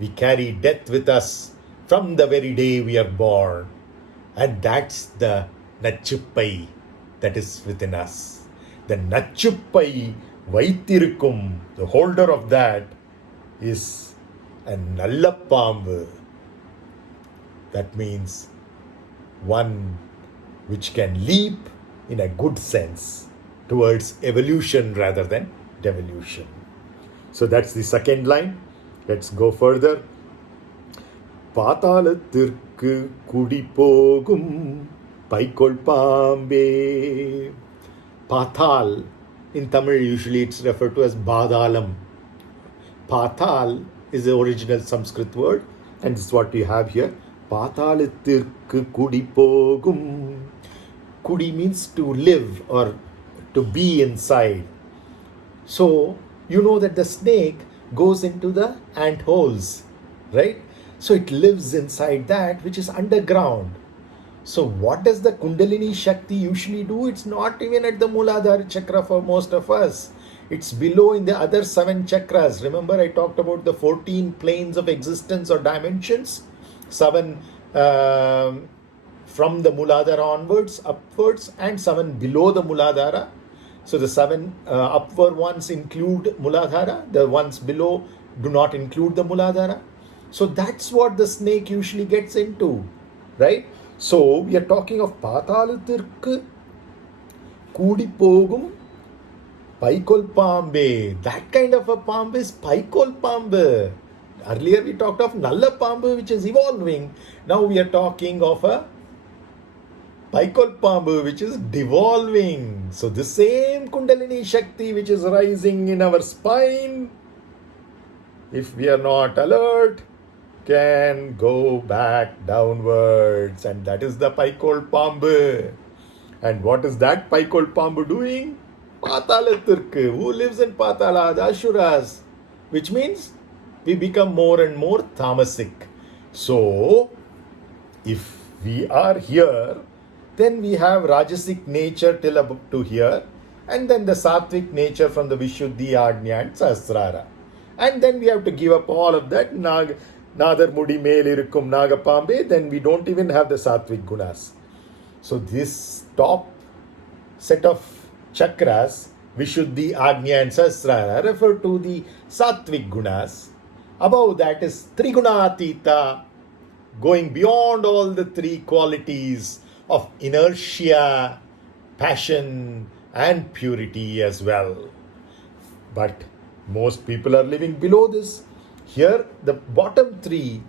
We carry death with us from the very day we are born. And that's the Nachippai that is within us. The Nachippai Vaithirukkum, the holder of that, is a Nalla pāmb. That means one which can leap in a good sense towards evolution rather than devolution. So that's the second line. Let's go further. Pātālathirkku kudipogum paikol pāmbē. Pathal, in Tamil usually it's referred to as Badalam. Pathal is the original Sanskrit word, and this is what we have here. Pātālathirkku kudipogum. Kudi means to live or to be inside. So, you know that the snake goes into the ant holes, right? So it lives inside that which is underground. So what does the Kundalini Shakti usually do? It's not even at the Muladhara chakra for most of us. It's below in the other 7 chakras. Remember I talked about the 14 planes of existence or dimensions? 7 from the Muladhara onwards, upwards, and 7 below the Muladhara. So the 7 upward ones include Muladhara. The ones below do not include the Muladhara. So that's what the snake usually gets into, right? So we are talking of Pātālathirkku kudipogum paikol pāmbē. That kind of a pāmb is paikol pāmb. Earlier we talked of Nalla pāmb which is evolving. Now we are talking of a pāmb-āṭṭi, which is devolving. So the same Kundalini Shakti which is rising in our spine, if we are not alert, can go back downwards. And that is the pāmb. And what is that pāmb doing? Pātālathirku. Who lives in Pātala? The Asuras. Which means we become more and more tamasic. So, if we are here, then we have Rajasic nature till up to here, and then the Sattvic nature from the Vishuddhi, Ajna and Sahasrara. And then we have to give up all of that, nāthar muḍi mēl irukkum nāga pāmbē, then we don't even have the Sattvic gunas. So this top set of chakras, Vishuddhi, Ajna and Sahasrara, refer to the Sattvic gunas. Above that is Trigunātita, going beyond all the three qualities of inertia, passion and purity as well. But most people are living below this. Here, the bottom three,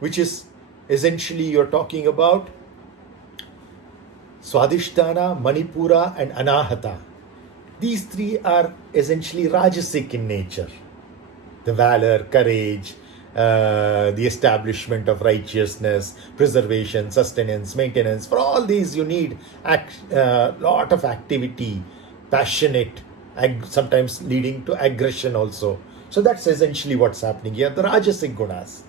which is essentially you're talking about Swadhisthana, Manipura and Anahata. These three are essentially Rajasic in nature. The valor, courage, the establishment of righteousness, preservation, sustenance, maintenance. For all these you need lot of activity, passionate, sometimes leading to aggression also. So that's essentially what's happening here, the Rajasic gunas.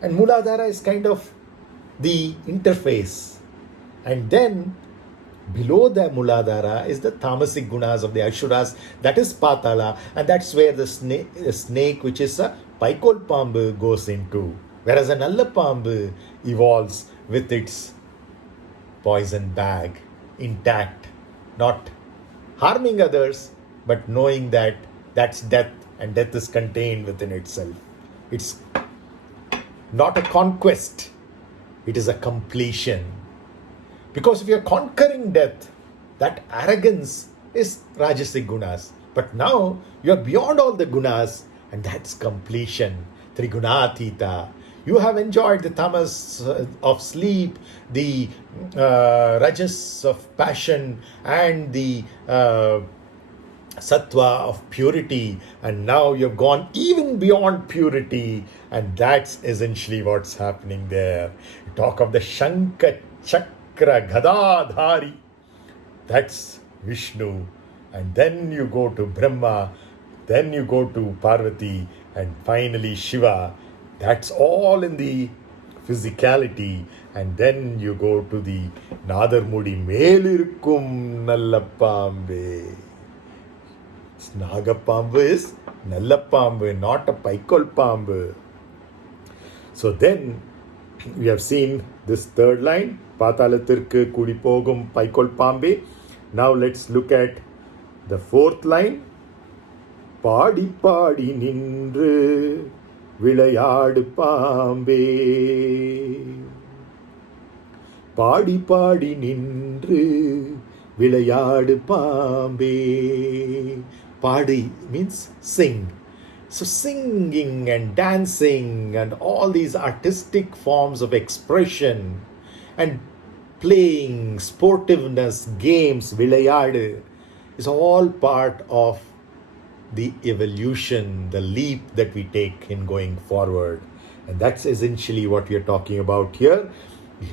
And Mooladhara is kind of the interface. And then below the Mooladhara is the tamasic gunas of the Asuras, that is Patala, and that's where the snake which is a pāmb goes into. Whereas a nalla pāmb evolves with its poison bag intact, not harming others, but knowing that that's death, and death is contained within itself. It's not a conquest, it is a completion. Because if you're conquering death, that arrogance is Rajasic gunas. But now you're beyond all the gunas, and that's completion. Trigunātita. You have enjoyed the tamas of sleep, the rajas of passion, and the sattva of purity, and now you've gone even beyond purity, and that's essentially what's happening there. You talk of the Shankha Chakra Gadadhari, that's Vishnu, and then you go to Brahma, then you go to Parvati, and finally Shiva. That's all in the physicality, and then you go to the nāthar muḍi mēl irukkum nalla pāmbē. Naga pāmb is nalla pāmb, not a pāmb. So then we have seen this third line, Pātālathirku kudi pogum pāmbē. Now let's look at the fourth line, Pādi pādi nindru vilayādu pāmbē. Pādi pādi nindru vilayādu pāmbē. Pādi means sing. So singing and dancing and all these artistic forms of expression and playing, sportiveness, games, vilayādu is all part of the evolution, the leap that we take in going forward. And that's essentially what we are talking about here.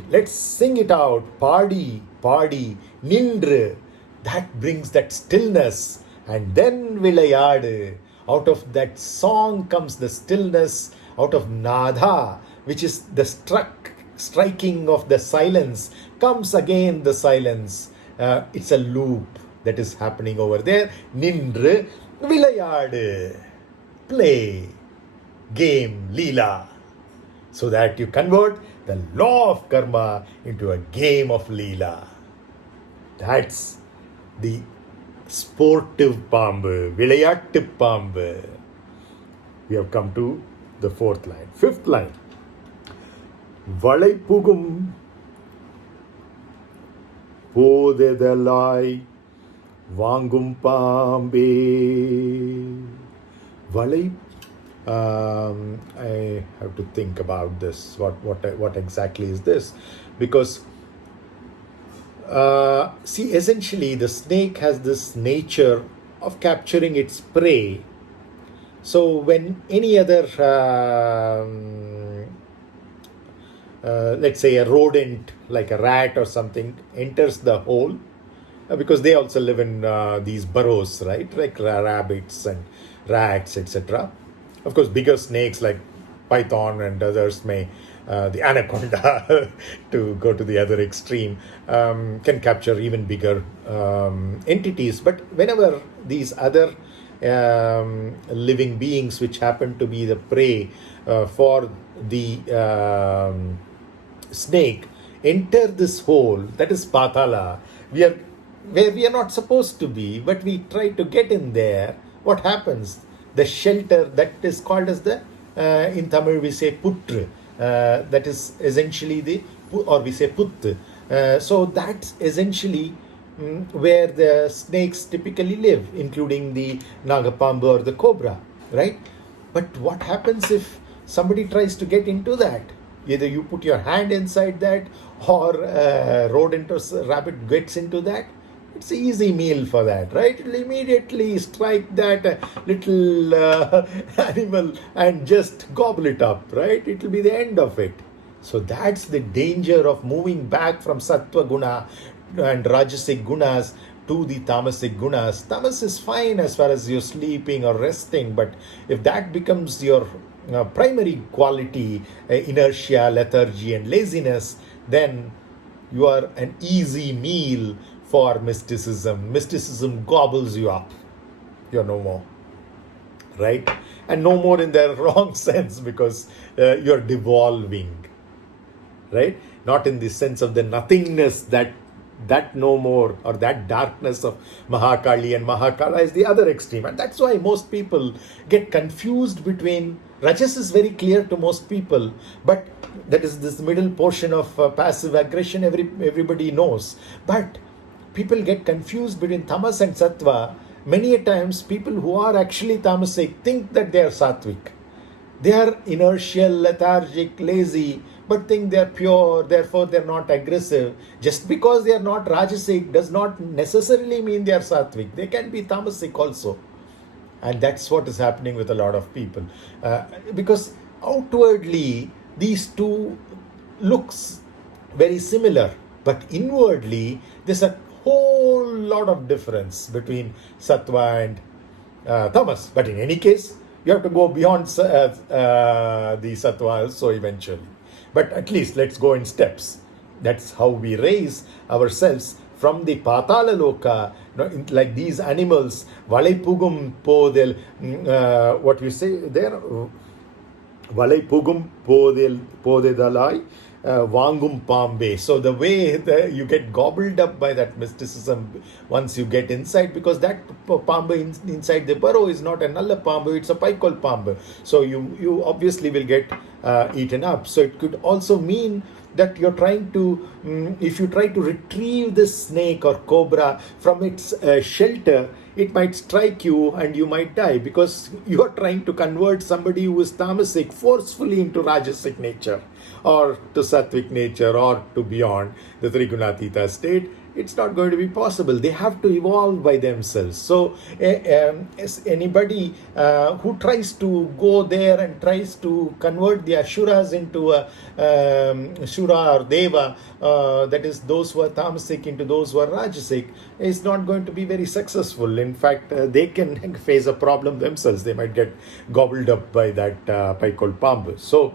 Let's sing it out. Pādi, pādi, nindru. That brings that stillness. And then vilayādu. Out of that song comes the stillness. Out of nāthar, which is the striking of the silence, comes again the silence. It's a loop that is happening over there. Nindru vilayādu. Play, game, leela. So that you convert the law of karma into a game of leela. That's the sportive pāmb, vilayāttu pāmb. We have come to the fourth line. Fifth line, valaipugum podedalai vangum pāmbē. Valai. I have to think about this. What exactly is this? Because See, essentially, the snake has this nature of capturing its prey. So when any other, let's say a rodent, like a rat or something, enters the hole, because they also live in these burrows, right? Like rabbits and rats, etc. Of course, bigger snakes like python and others may, the anaconda, to go to the other extreme, can capture even bigger entities. But whenever these other living beings, which happen to be the prey for the snake, enter this hole, that is patala, we are where we are not supposed to be, but we try to get in there. What happens? The shelter that is called as the, in Tamil we say putru, that is essentially the, or we say put. So that's essentially where the snakes typically live, including the pāmb-āṭṭi or the cobra, right? But what happens if somebody tries to get into that? Either you put your hand inside that, or a rodent or rabbit gets into that. It's an easy meal for that, right? It'll immediately strike that little animal and just gobble it up, right? It'll be the end of it. So that's the danger of moving back from sattva guna and rajasic gunas to the tamasic gunas. Tamas is fine as far as you're sleeping or resting, but if that becomes your primary quality, inertia, lethargy, and laziness, then you are an easy meal for mysticism. Mysticism gobbles you up. You're no more, right? And no more in the wrong sense, because you're devolving, right? Not in the sense of the nothingness that no more, or that darkness of Mahakali and Mahakala is the other extreme. And that's why most people get confused between, Rajas is very clear to most people, but that is this middle portion of passive aggression everybody knows. But people get confused between tamas and sattva. Many a times people who are actually tamasic think that they are sattvic. They are inertial, lethargic, lazy, but think they are pure, therefore they are not aggressive. Just because they are not rajasic does not necessarily mean they are sattvic. They can be tamasic also. And that's what is happening with a lot of people. Because outwardly, these two looks very similar, but inwardly, there's a whole lot of difference between sattva and tamas. But in any case, you have to go beyond the sattva also eventually. But at least let's go in steps. That's how we raise ourselves from the patala loka, like these animals. Valaipugum podel, what you say there? Valaipugum podedalai. Vangum pāmb-āṭṭi. So the way that you get gobbled up by that mysticism once you get inside, because that pāmb inside the burrow is not a nalla pāmb, it's a paikol pāmb. So you obviously will get eaten up. So it could also mean that you're trying to, if you try to retrieve this snake or cobra from its shelter, it might strike you and you might die, because you are trying to convert somebody who is tamasic forcefully into rajasic nature, or to sattvic nature, or to beyond the Trigunatita state. It's not going to be possible. They have to evolve by themselves. So anybody who tries to go there and tries to convert the Asuras into a Shura or Deva, that is those who are tamasic into those who are rajasic, is not going to be very successful. In fact, they can face a problem themselves. They might get gobbled up by that paikol pāmb. So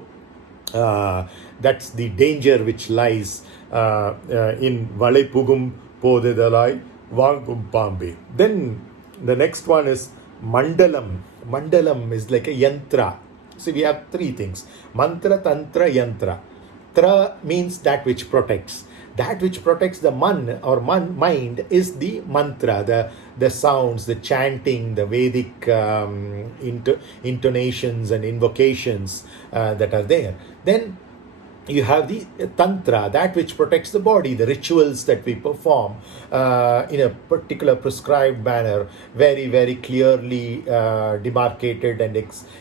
that's the danger which lies in Valaipugum podedalai Vangum pāmb-āṭṭi. Then the next one is Mandalam. Mandalam is like a yantra. So we have three things: mantra, tantra, yantra. Tra means that which protects. That which protects the man or mind is the mantra, the sounds, the chanting, the Vedic intonations and invocations that are there. Then you have the tantra, that which protects the body, the rituals that we perform in a particular prescribed manner, very, very clearly demarcated and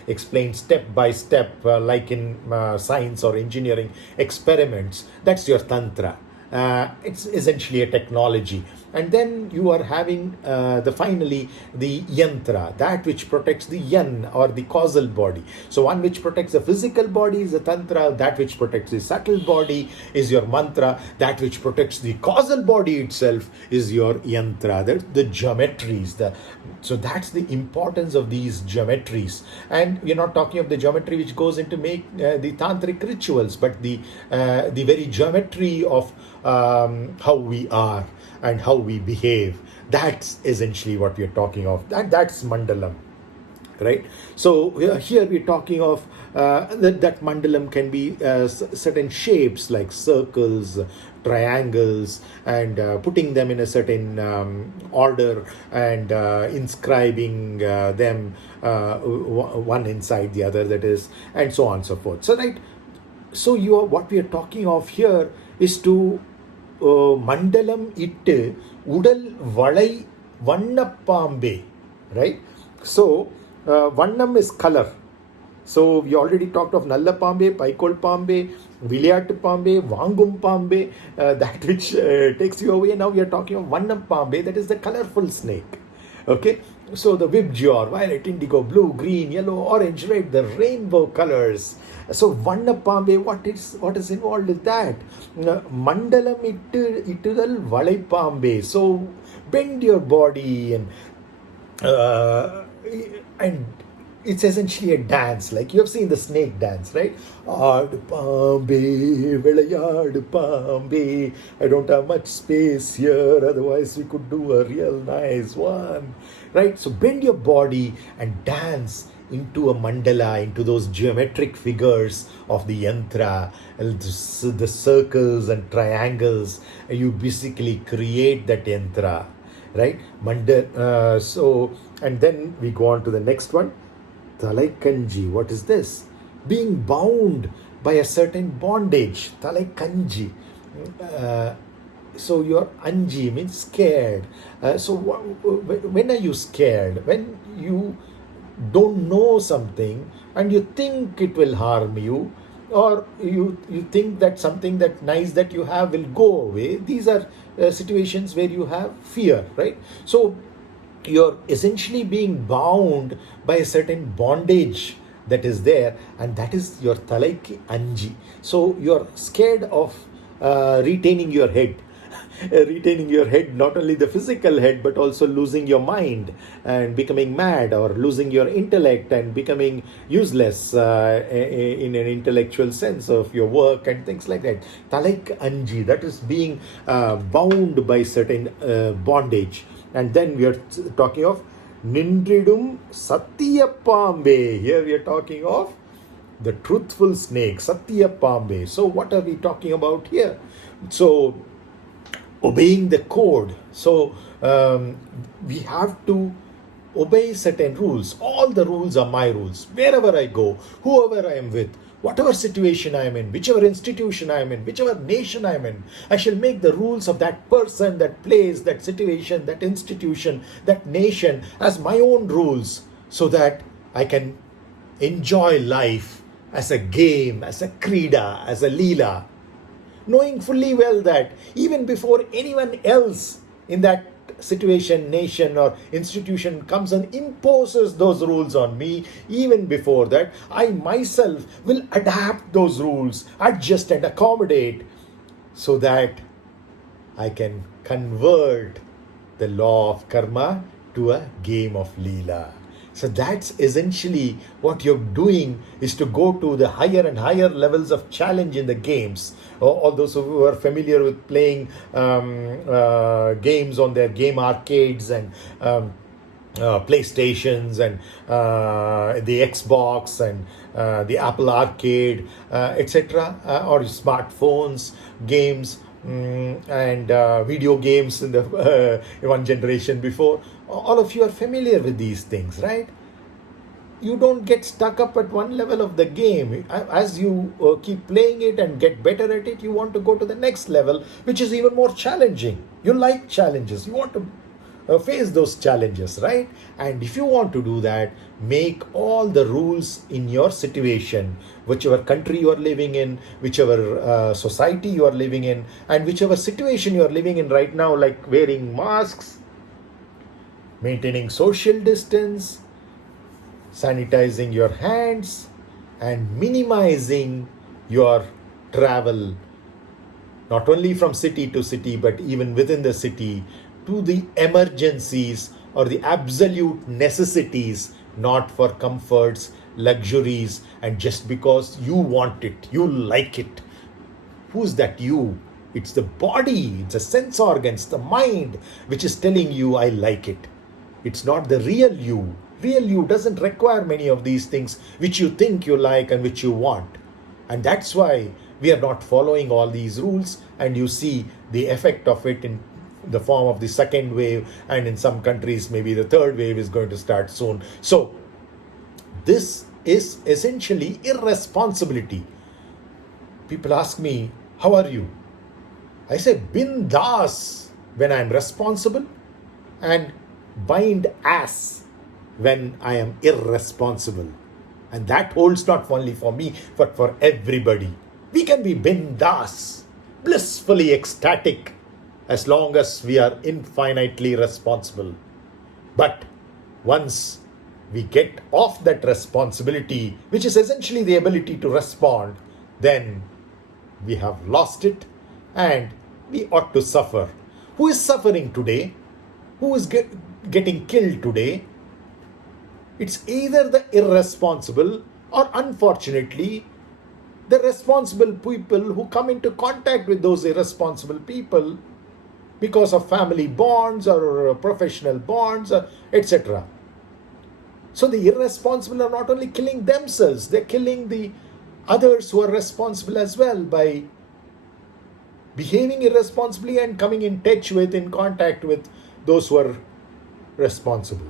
explained step by step, like in science or engineering experiments. That's your tantra. It's essentially a technology. And then you are having finally the yantra, that which protects the yan or the causal body. So one which protects the physical body is the tantra, that which protects the subtle body is your mantra, that which protects the causal body itself is your yantra. The geometries. So that's the importance of these geometries. And we're not talking of the geometry which goes into make the tantric rituals, but the very geometry of how we are and how we behave. That's essentially what we're talking of. That's mandalam, right? So here we're talking of that mandalam can be certain shapes like circles, triangles, and putting them in a certain order and inscribing them one inside the other, that is, and so on and so forth. So right, so what we are talking of here is to mandalam ittu udal valai vanna pāmbē, right? So vannam is color. So we already talked of nalla pāmbē, paikol pāmbē, vilayattu pāmbē, vangum pāmbē, that which takes you away. Now we are talking of vannam pāmbē, that is the colorful snake. Okay, so the vibgyor, violet, indigo, blue, green, yellow, orange, red, the rainbow colors. So vanna pāmbē, what is involved with that? Mandalam ittudal valai pāmbē. So bend your body and it's essentially a dance, like you have seen the snake dance, right? Aadu pāmbē, vilayādu pāmbē. I don't have much space here, otherwise we could do a real nice one, right? So bend your body and dance into a mandala, into those geometric figures of the yantra, the circles and triangles. You basically create that yantra, right? So, and then we go on to the next one. Thalai kanji, what is this? Being bound by a certain bondage. Thalai kanji. So your anji means scared. So when are you scared? When you don't know something and you think it will harm you, or you think that something that nice that you have will go away. These are situations where you have fear, right? So you're essentially being bound by a certain bondage that is there, and that is your talaiki anji. So you're scared of retaining your head. Retaining your head, not only the physical head, but also losing your mind and becoming mad, or losing your intellect and becoming useless in an intellectual sense of your work and things like that. Talaik anji, that is being bound by certain bondage. And then we are talking of nindridum satya pāmbē. Here we are talking of the truthful snake, satya pāmbē. So what are we talking about here? So obeying the code. So we have to obey certain rules. All the rules are my rules. Wherever I go, whoever I am with, whatever situation I am in, whichever institution I am in, whichever nation I am in, I shall make the rules of that person, that place, that situation, that institution, that nation as my own rules, so that I can enjoy life as a game, as a krida, as a leela, knowing fully well that even before anyone else in that situation, nation or institution comes and imposes those rules on me, even before that, I myself will adapt those rules, adjust and accommodate, so that I can convert the law of karma to a game of leela. So that's essentially what you're doing, is to go to the higher and higher levels of challenge in the games. All those who are familiar with playing games on their game arcades and PlayStations and the Xbox and the Apple Arcade, etc., or smartphones, games, and video games in the one generation before. All of you are familiar with these things, right? You don't get stuck up at one level of the game. As you keep playing it and get better at it, you want to go to the next level, which is even more challenging. You like challenges. You want to face those challenges, right? And if you want to do that, make all the rules in your situation, whichever country you are living in, whichever society you are living in, and whichever situation you are living in right now, like wearing masks, maintaining social distance, sanitizing your hands, and minimizing your travel, not only from city to city, but even within the city, to the emergencies or the absolute necessities, not for comforts, luxuries, and just because you want it, you like it. Who's that you? It's the body, it's the sense organs, the mind, which is telling you, I like it. It's not the real you. Real you doesn't require many of these things which you think you like and which you want. And that's why we are not following all these rules, and you see the effect of it in the form of the second wave, and in some countries maybe the third wave is going to start soon. So this is essentially irresponsibility. People ask me, how are you? I say bindas when I am responsible, and bind ass when I am irresponsible. And that holds not only for me, but for everybody. We can be bindas, blissfully ecstatic, as long as we are infinitely responsible. But once we get off that responsibility, which is essentially the ability to respond, then we have lost it and we ought to suffer. Who is suffering today? Who is getting killed today? It's either the irresponsible or, unfortunately, the responsible people who come into contact with those irresponsible people because of family bonds or professional bonds, etc. So the irresponsible are not only killing themselves, they're killing the others who are responsible as well by behaving irresponsibly and coming in touch with, in contact with those who are responsible.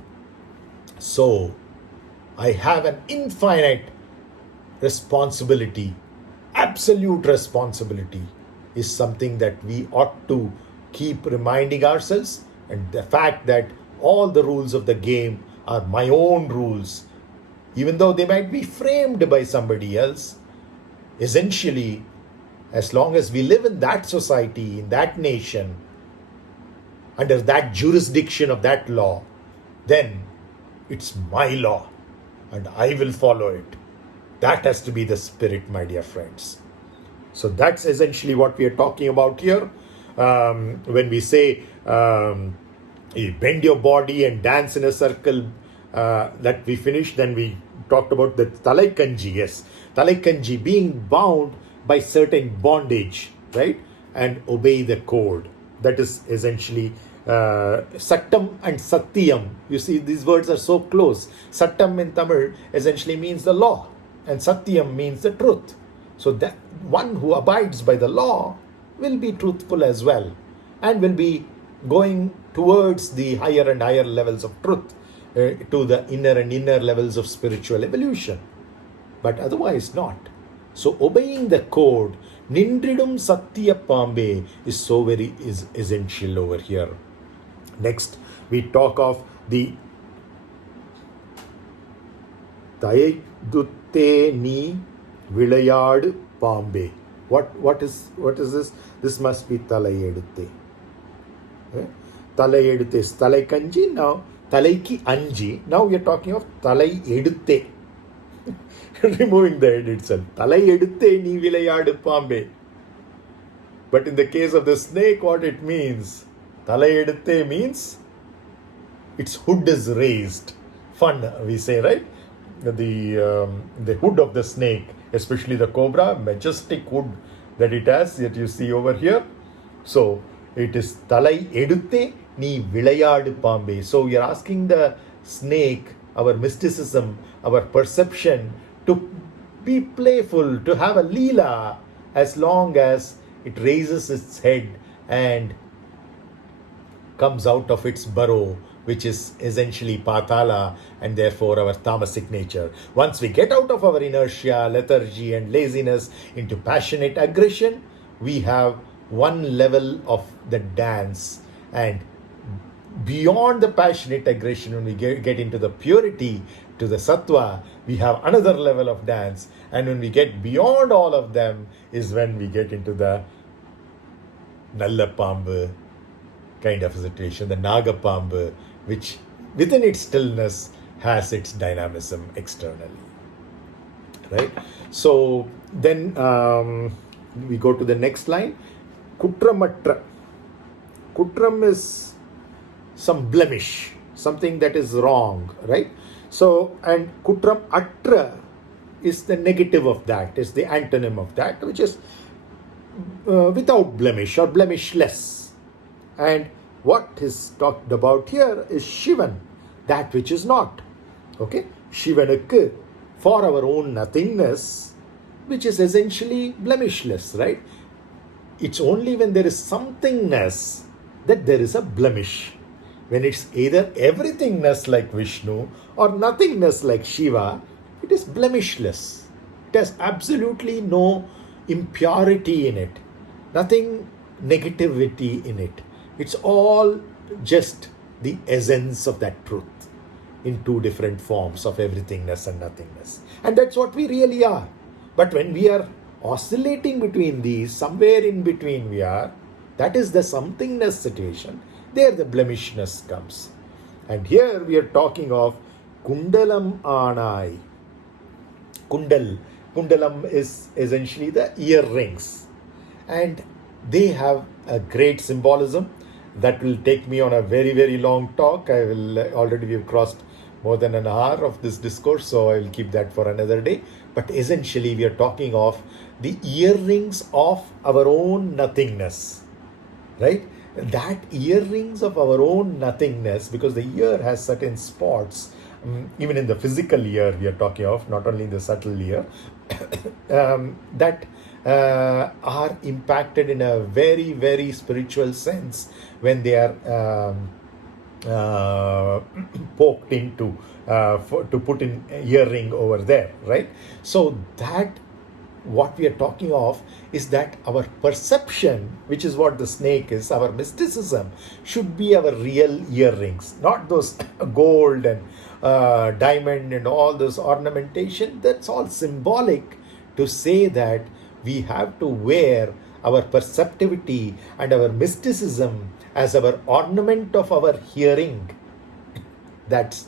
So I have an infinite responsibility. Absolute responsibility is something that we ought to keep reminding ourselves, and the fact that all the rules of the game are my own rules, even though they might be framed by somebody else. Essentially, as long as we live in that society, in that nation, under that jurisdiction of that law, then it's my law and I will follow it. That has to be the spirit, my dear friends. So that's essentially what we are talking about here. When we say you bend your body and dance in a circle, that we finished, then we talked about the talaikanji. Yes, talaikanji, being bound by certain bondage, right? And obey the code. That is essentially Sattam and Satyam. You see, these words are so close. Sattam in Tamil essentially means the law, and Satyam means the truth. So that one who abides by the law will be truthful as well, and will be going towards the higher and higher levels of truth, to the inner and inner levels of spiritual evolution. But otherwise not. So obeying the code, Nindridum Satya pāmb-ē, is so very essential over here. Next, we talk of the Tayadutte ni vilayādu pāmbē. What is this? This must be Talayedutte. Talayedutte is Talaikanji. Now Talaiki Anji. Now we are talking of Talayedutte. Removing the head itself. Talayedutte ni vilayādu pāmbē. But in the case of the snake, what it means? Talayedutte means its hood is raised. Fun, we say, right? The hood of the snake, especially the cobra, majestic hood that it has, that you see over here. So it is Talayedutte ni vilayādu pāmbē. So we are asking the snake, our mysticism, our perception, to be playful, to have a leela, as long as it raises its head and comes out of its burrow, which is essentially patala, and therefore our tamasic nature. Once we get out of our inertia, lethargy and laziness into passionate aggression, we have one level of the dance, and beyond the passionate aggression, when we get into the purity, to the sattva, we have another level of dance. And when we get beyond all of them is when we get into the nalla pāmb kind of a situation, the naga pāmb, which within its stillness has its dynamism externally. Right? So then we go to the next line. Kutramatra. Kutram is some blemish, something that is wrong, right? So, and kutram atra is the negative of that, is the antonym of that, which is without blemish or blemishless. And what is talked about here is Shivan, that which is not. Okay? Shivanukku, for our own nothingness, which is essentially blemishless, right? It's only when there is somethingness that there is a blemish. When it's either everythingness like Vishnu or nothingness like Shiva, it is blemishless. It has absolutely no impurity in it, nothing negativity in it. It's all just the essence of that truth in two different forms of everythingness and nothingness. And that's what we really are. But when we are oscillating between these, somewhere in between we are, that is the somethingness situation. There the blemishness comes. And here we are talking of kundalam anai. Kundalam is essentially the earrings. And they have a great symbolism that will take me on a very, very long talk. Already we've crossed more than an hour of this discourse, so I will keep that for another day. But essentially we are talking of the earrings of our own nothingness, right? That earrings of our own nothingness, because the ear has certain spots, even in the physical ear we are talking of, not only in the subtle ear, that are impacted in a very, very spiritual sense when they are poked into, to put in earring over there, right? So that what we are talking of is that our perception, which is what the snake is, our mysticism, should be our real earrings, not those gold and diamond and all this ornamentation. That's all symbolic to say that we have to wear our perceptivity and our mysticism as our ornament of our hearing. That's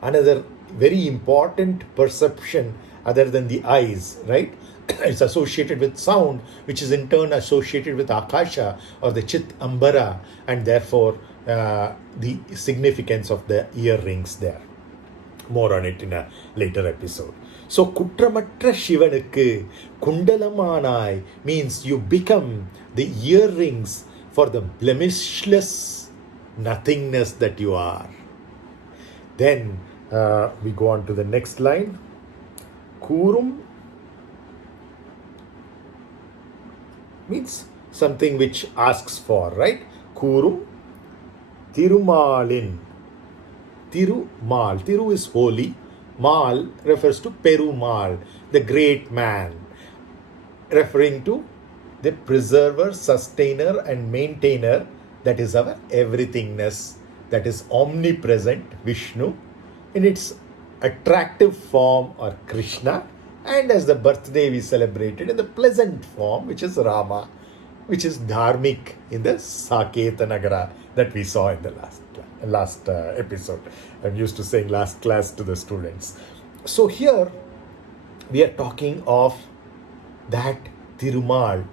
another very important perception other than the eyes, right? It's associated with sound, which is in turn associated with Akasha or the Chit Ambara, and therefore the significance of the earrings there. More on it in a later episode. So, Kutramatra Shivanukku Kundalamanai means you become the earrings for the blemishless nothingness that you are. Then we go on to the next line. Kurum means something which asks for, right? Kurum Tirumalin. Tirumal. Tiru is holy. Mal refers to Perumal, the great man, referring to the preserver, sustainer and maintainer, that is our everythingness, that is omnipresent, Vishnu, in its attractive form or Krishna, and as the birthday we celebrated in the pleasant form, which is Rama, which is dharmic in the Saketa Nagara that we saw in the last episode. I'm used to saying last class to the students. So here we are talking of that Tirumal,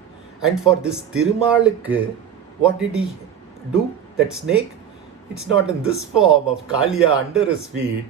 and for this Tirumalukku, what did he do? That snake? It's not in this form of Kaliya under his feet,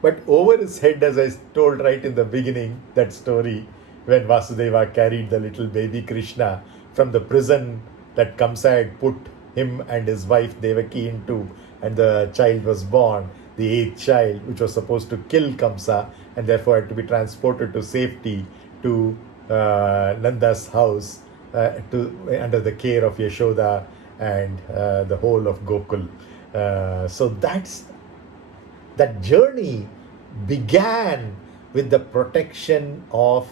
but over his head, as I told right in the beginning, that story, when Vasudeva carried the little baby Krishna from the prison that Kamsa had put him and his wife Devaki into, and the child was born, the 8th child, which was supposed to kill Kamsa and therefore had to be transported to safety to Nanda's house under the care of Yashoda and the whole of Gokul. So that journey began with the protection of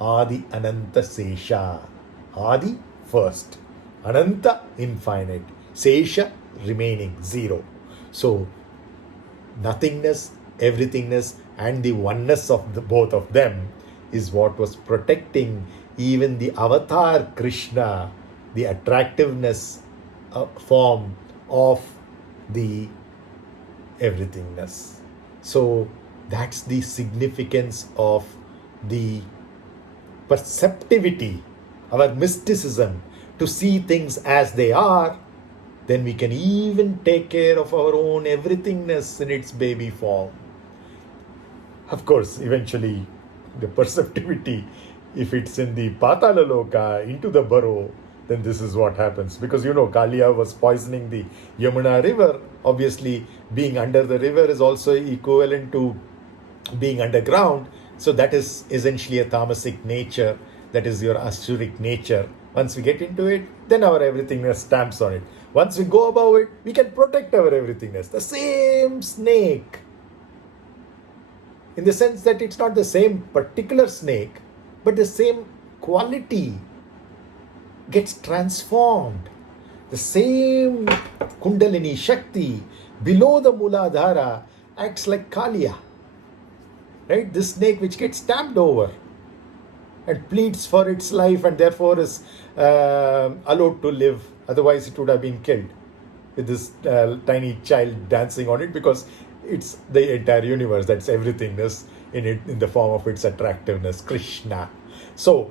Adi Ananta Sesha. Adi first, Ananta infinite, Sesha remaining, zero. So nothingness, everythingness, and the oneness of the both of them is what was protecting even the avatar Krishna, the attractiveness form of the everythingness. So that's the significance of the perceptivity, our mysticism, to see things as they are. Then we can even take care of our own everythingness in its baby form. Of course, eventually the perceptivity, if it's in the Patala Loka, into the burrow, then this is what happens. Because Kaliya was poisoning the Yamuna river. Obviously, being under the river is also equivalent to being underground. So that is essentially a tamasic nature. That is your asuric nature. Once we get into it, then our everythingness stamps on it. Once we go above it, we can protect our everythingness. The same snake, in the sense that it's not the same particular snake, but the same quality gets transformed. The same Kundalini Shakti below the Muladhara acts like Kaliya. Right? This snake which gets stamped over and pleads for its life and therefore is allowed to live. Otherwise it would have been killed, with this tiny child dancing on it, because it's the entire universe. That's everythingness in it, in the form of its attractiveness, Krishna. So,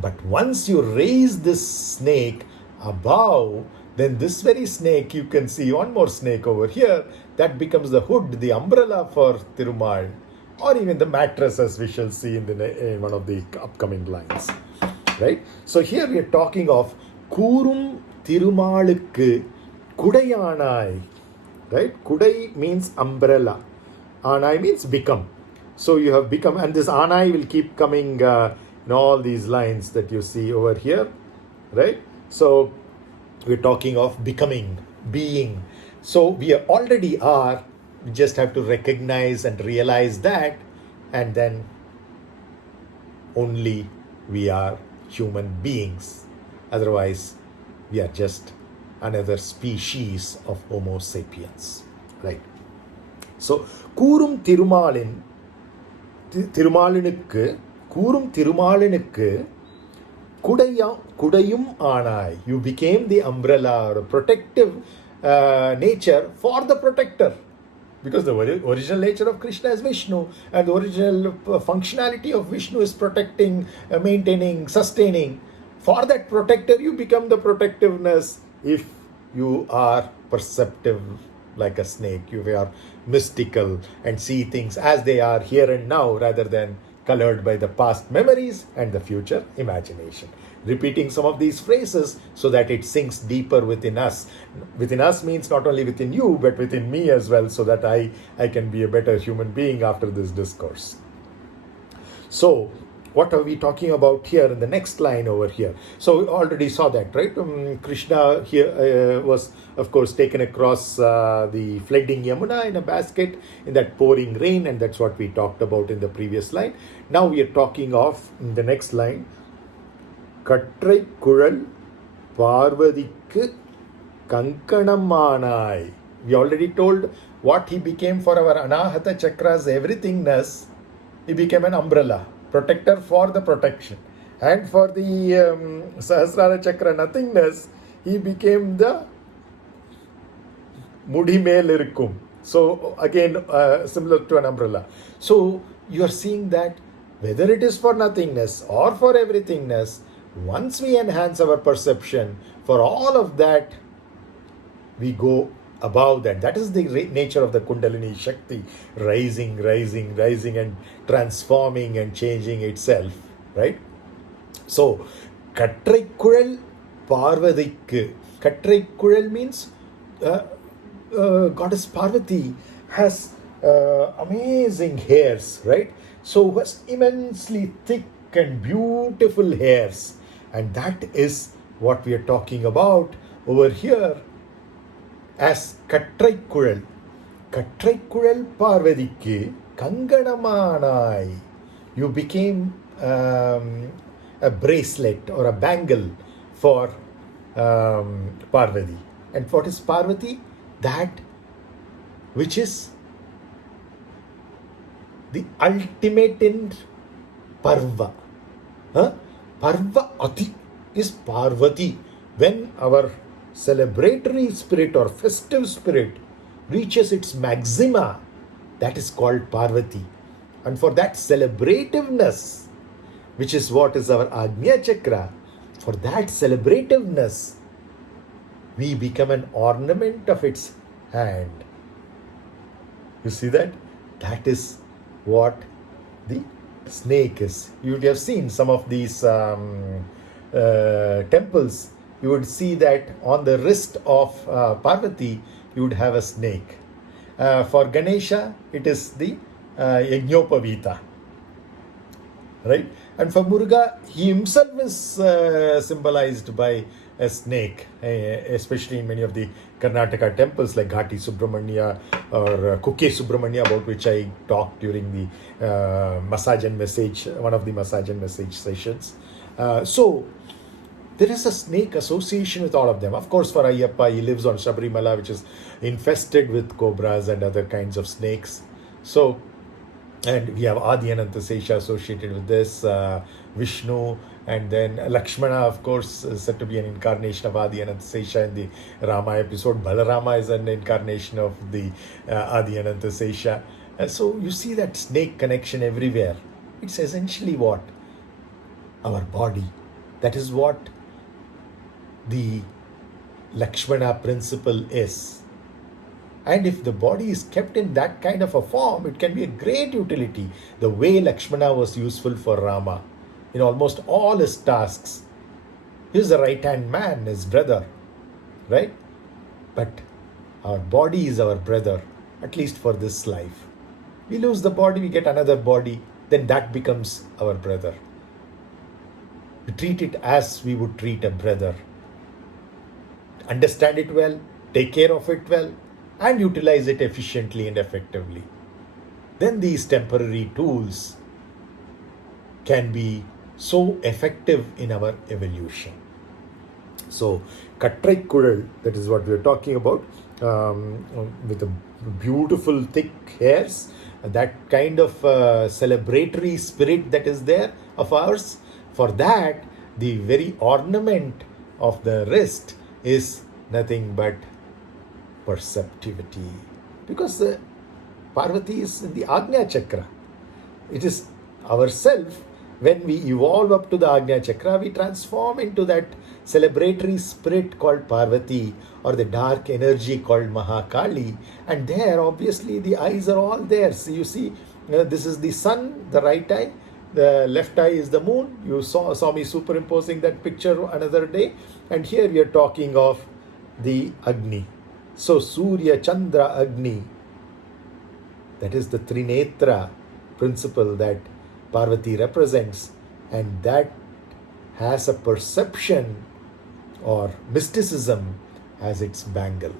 but once you raise this snake above, then this very snake, you can see one more snake over here, that becomes the hood, the umbrella for Thirumal, or even the mattress, as we shall see in one of the upcoming lines. Right? So here we are talking of Kurum Thirumalukku Kudayanai. Right? Kudai means umbrella. Anai means become. So you have become, and this Anai will keep coming in all these lines that you see over here. Right? So we're talking of becoming, being. So we already are. We just have to recognize and realize that, and then only we are human beings. Otherwise, we are just another species of Homo sapiens. Right? So, Kurum Thirumalinukku Kudayum Anai. You became the umbrella or a protective nature for the protector. Because the original nature of Krishna is Vishnu, and the original functionality of Vishnu is protecting, maintaining, sustaining. For that protector, you become the protectiveness if you are perceptive like a snake, you are mystical and see things as they are here and now, rather than colored by the past memories and the future imagination. Repeating some of these phrases so that it sinks deeper within us. Within us means not only within you, but within me as well, so that I can be a better human being after this discourse. So, what are we talking about here in the next line over here? So, we already saw that, right? Krishna here was, of course, taken across the flooding Yamuna in a basket in that pouring rain, and that's what we talked about in the previous line. Now we are talking of, in the next line, Kattrai Kuzhal Parvatikku Kankanammanai. We already told what he became for our Anahata Chakra's everythingness. He became an umbrella, protector for the protection. And for the Sahasrara Chakra nothingness, he became the muḍi mel irukkum. So again, similar to an umbrella. So you are seeing that whether it is for nothingness or for everythingness, once we enhance our perception, for all of that, we go above that. That is the nature of the Kundalini Shakti, rising and transforming and changing itself. Right? So, Kattrai Kuzhal Parvatikku. Kattrai Kuzhal means Goddess Parvati has amazing hairs, right? So, has immensely thick and beautiful hairs. And that is what we are talking about over here as Kattrai Kuzhal. Kattrai Kuzhal Parvatikku Kanganammanai. You became a bracelet or a bangle for Parvati. And what is Parvati? That which is the ultimate in parva. Pāmb-āṭṭi is Parvati. When our celebratory spirit or festive spirit reaches its maxima, that is called Parvati. And for that celebrativeness, which is what is our Ajna Chakra, for that celebrativeness, we become an ornament of its hand. You see that? That is what the snake is. You would have seen some of these temples. You would see that on the wrist of Parvati, you would have a snake. For Ganesha, it is the Yajñopavita. Right? And for Muruga, he himself is symbolized by a snake, especially in many of the Karnātakā temples like Ghati Subramanya or Kukke Subramanya, about which I talked during the massage and message, one of the massage and message sessions. So, there is a snake association with all of them. Of course, for Ayyappa, he lives on Sabarimala, which is infested with cobras and other kinds of snakes. So, and we have Adi Anantasesha associated with this, Vishnu, and then Lakshmana, of course, is said to be an incarnation of Adi Anantasesha in the Rama episode. Balarama is an incarnation of the Adi Anantasesha. So you see that snake connection everywhere. It's essentially what? Our body. That is what the Lakshmana principle is. And if the body is kept in that kind of a form, it can be a great utility. The way Lakshmana was useful for Rama in almost all his tasks. He was the right-hand man, his brother, right? But our body is our brother, at least for this life. We lose the body, we get another body, then that becomes our brother. We treat it as we would treat a brother. Understand it well, take care of it well, and utilize it efficiently and effectively. Then these temporary tools can be so effective in our evolution. So, Kattrai Kudal, that is what we are talking about, with the beautiful thick hairs, that kind of celebratory spirit that is there of ours. For that, the very ornament of the wrist is nothing but perceptivity, because Parvati is in the Ajna Chakra. It is ourself. When we evolve up to the Ajna Chakra, we transform into that celebratory spirit called Parvati, or the dark energy called Mahakali. And there, obviously, the eyes are all there. So you see, this is the sun, the right eye. The left eye is the moon. You saw me superimposing that picture another day. And here we are talking of the Agni. So, Surya, Chandra, Agni, that is the Trinetra principle that Parvati represents, and that has a perception or mysticism as its bangle.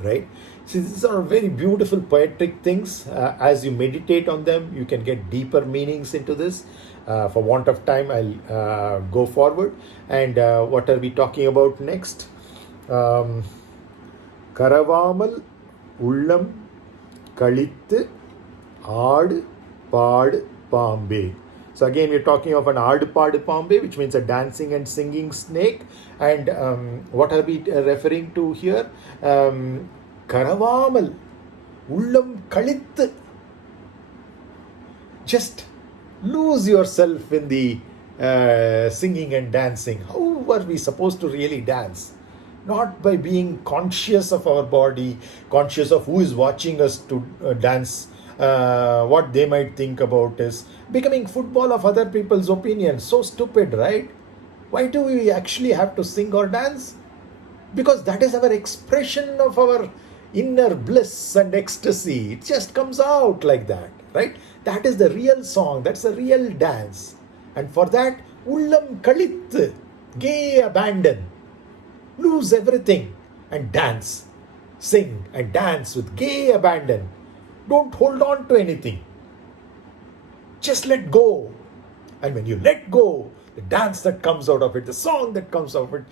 Right? See, these are very beautiful poetic things. As you meditate on them, you can get deeper meanings into this. For want of time, I'll go forward. And what are we talking about next? Karavamal ullam kalittu aad paad pāmbē. So again, we're talking of an aad paad pāmbē, which means a dancing and singing snake. And what are we referring to here? Karavamal ullam kalittu. Just lose yourself in the singing and dancing. How are we supposed to really dance? Not by being conscious of our body, conscious of who is watching us to dance, what they might think about us, becoming football of other people's opinions. So stupid, right? Why do we actually have to sing or dance? Because that is our expression of our inner bliss and ecstasy. It just comes out like that, right? That is the real song. That's the real dance. And for that, ullam kalit, gay abandon. Lose everything and dance. Sing and dance with gay abandon. Don't hold on to anything. Just let go. And when you let go, the dance that comes out of it, the song that comes out of it,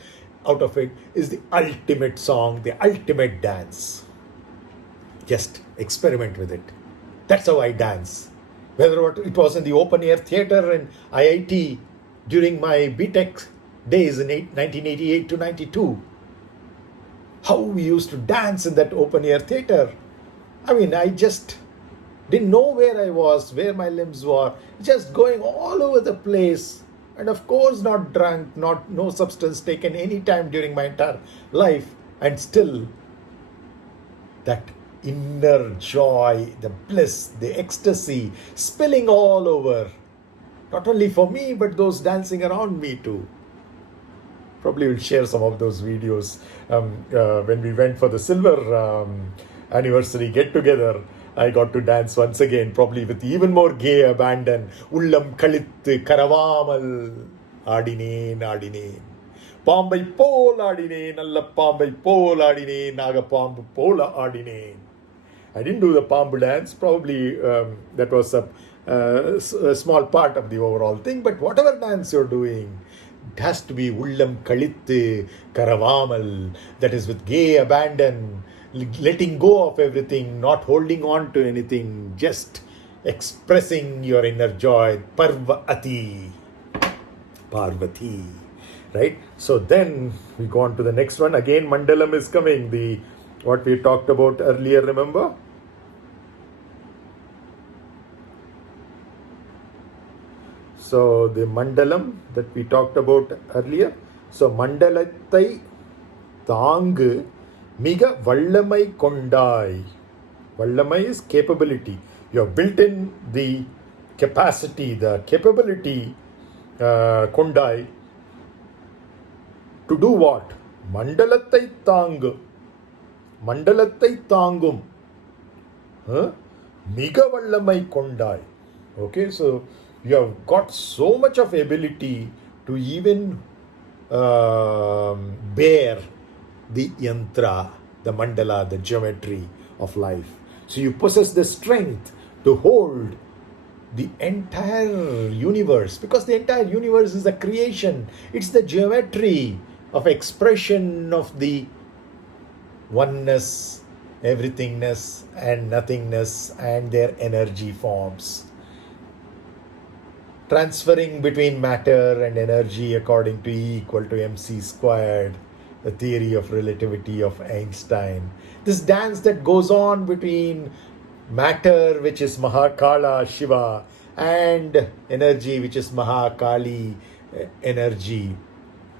out of it is the ultimate song, the ultimate dance. Just experiment with it. That's how I dance. Whether it was in the open air theatre in IIT during my BTech days in 1988 to 92. How we used to dance in that open air theatre. I mean, I just didn't know where I was, where my limbs were, just going all over the place. And of course, not drunk, no substance taken any time during my entire life. And still, that inner joy, the bliss, the ecstasy spilling all over. Not only for me, but those dancing around me too. Probably will share some of those videos when we went for the silver anniversary get-together. I got to dance once again, probably with even more gay abandon. Ullam kalittu karavamal adineen. Pāmbai pol adineen, alla pāmbai pol adineen, naga pāmb pola adineen. I didn't do the pāmb dance. Probably that was a small part of the overall thing. But whatever dance you're doing, it has to be ullam kalittu karavamal. That is with gay abandon. Letting go of everything, not holding on to anything, just expressing your inner joy. Parvati. Right? So then we go on to the next one. Again, Mandalam is coming. What we talked about earlier, remember? So the Mandalam that we talked about earlier. So Mandalathai Tāngu Miga vallamai kondai. Vallamai is capability. You have built in the capacity, the capability, kondai, to do what? Mandalathai tāngu. Mandalathai tāngum. Miga vallamai kondai. Okay, so you have got so much of ability to even bear the yantra, the mandala, the geometry of life. So you possess the strength to hold the entire universe, because the entire universe is a creation. It's the geometry of expression of the oneness, everythingness and nothingness and their energy forms. Transferring between matter and energy according to E equal to mc squared. The theory of relativity of Einstein. This dance that goes on between matter, which is Mahakala, Shiva, and energy, which is Mahakali, energy.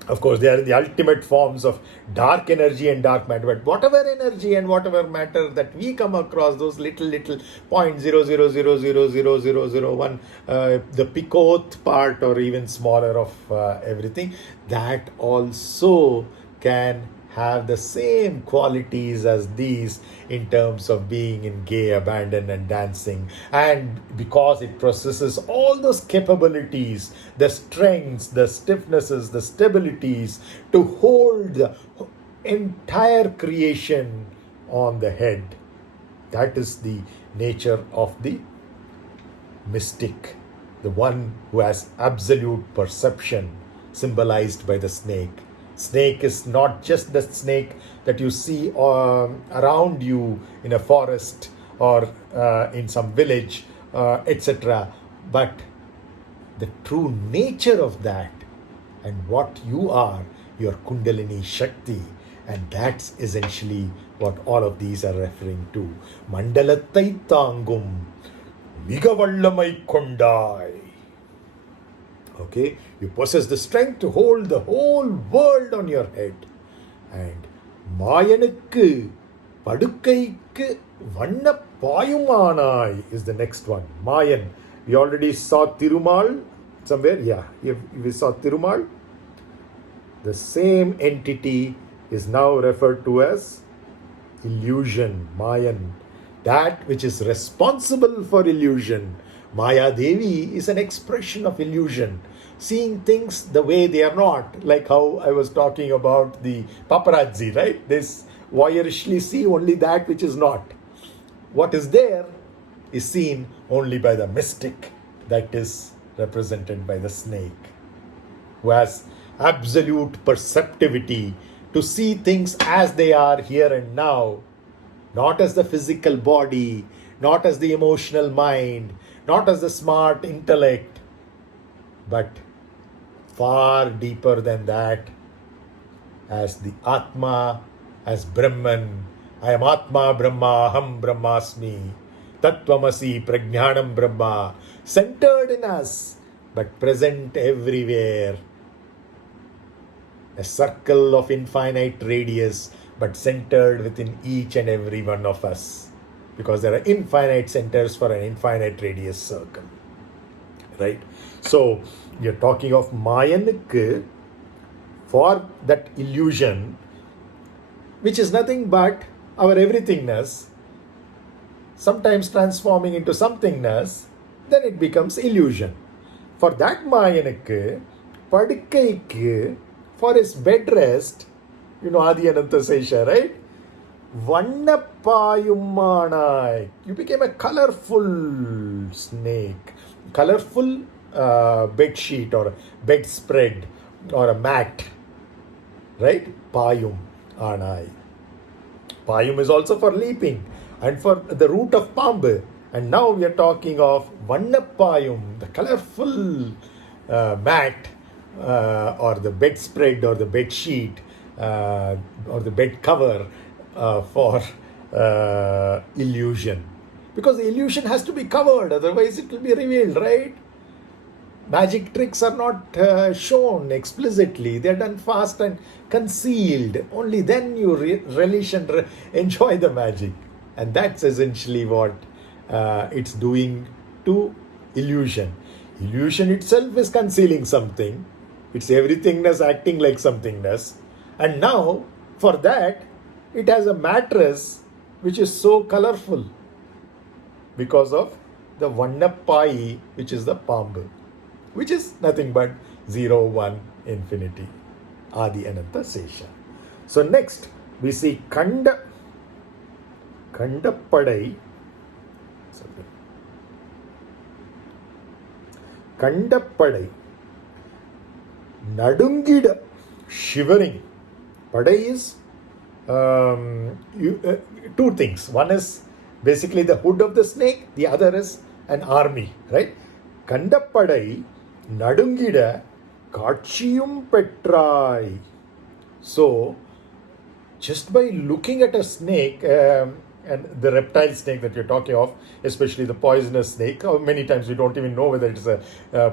Of course, they are the ultimate forms of dark energy and dark matter. But whatever energy and whatever matter that we come across, those little 0.000000001, the picoth part or even smaller of everything, that also can have the same qualities as these in terms of being in gay abandon and dancing. And because it possesses all those capabilities, the strengths, the stiffnesses, the stabilities to hold the entire creation on the head. That is the nature of the mystic, the one who has absolute perception, symbolized by the snake. Snake is not just the snake that you see around you in a forest or in some village, etc. But the true nature of that and what you are, your Kundalini Shakti. And that's essentially what all of these are referring to. Mandalathai Tāngum, Migavallamai Kondai. Okay, you possess the strength to hold the whole world on your head. And Mayanukku Padukkaikku Vanna Payumanai is the next one. Mayan. We already saw Thirumal somewhere. Yeah, we saw Thirumal. The same entity is now referred to as illusion, Mayan. That which is responsible for illusion. Maya Devi is an expression of illusion, seeing things the way they are not, like how I was talking about the paparazzi, right? This voyeurishly see only that which is not. What is there is seen only by the mystic, that is represented by the snake, who has absolute perceptivity, to see things as they are here and now, not as the physical body, not as the emotional mind, not as the smart intellect, but far deeper than that, as the Atma, as Brahman. I am Atma Brahma, Aham Brahmasmi, Tattvamasi Prajnanam Brahma, centered in us, but present everywhere. A circle of infinite radius, but centered within each and every one of us. Because there are infinite centers for an infinite radius circle. Right? So, you're talking of Mayanukku, for that illusion, which is nothing but our everythingness, sometimes transforming into somethingness, then it becomes illusion. For that Mayanukku, Padukkaikku, for his bed rest, Adi Ananta Sesha, right? Vannapayummanai. You became a colorful snake, colorful bed sheet or bedspread or a mat, right? Payum anai. Payum is also for leaping and for the root of pāmb. And now we are talking of Vannapayum, the colorful mat or the bedspread or the bed sheet or the bed cover for illusion. Because the illusion has to be covered, otherwise it will be revealed, right? Magic tricks are not shown explicitly. They are done fast and concealed. Only then you relish and enjoy the magic. And that's essentially what it's doing to illusion. Illusion itself is concealing something. It's everythingness acting like somethingness. And now, for that, it has a mattress which is so colorful because of the Vannapai, which is the pāmb, which is nothing but 0, 1, infinity. Adi Ananta Sesha. So next, we see Kandapadai. Kandapadai. Nadungida, shivering. Padai is two things. One is basically the hood of the snake, the other is an army, right? Kandapadai, Nadungida, Kachiyum Petrai. So, just by looking at a snake, and the reptile snake that you're talking of, especially the poisonous snake, many times we don't even know whether it's a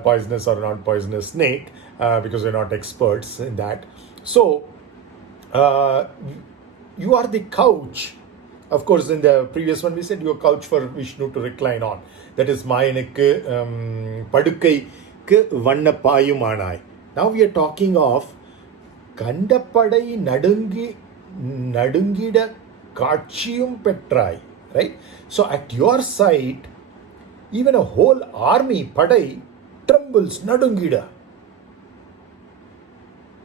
poisonous or non-poisonous snake because we're not experts in that. So, you are the couch. Of course, in the previous one we said you are couch for Vishnu to recline on. That is Mayanukku Padukkaikku Vannapayumanai. Now we are talking of Kandapadai Nadungida Kachiyum Petrai, right? So at your side, even a whole army, Padai, trembles, Nadungida.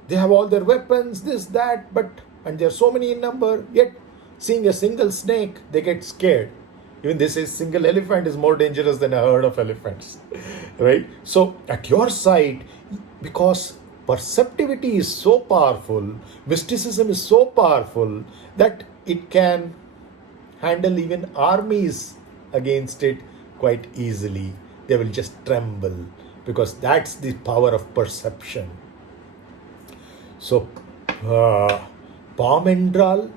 They have all their weapons, this, that, and there are so many in number, yet seeing a single snake, they get scared. Even they say single elephant is more dangerous than a herd of elephants, right? So at your side, because perceptivity is so powerful, mysticism is so powerful that it can handle even armies against it quite easily. They will just tremble because that's the power of perception. So, Pāmendral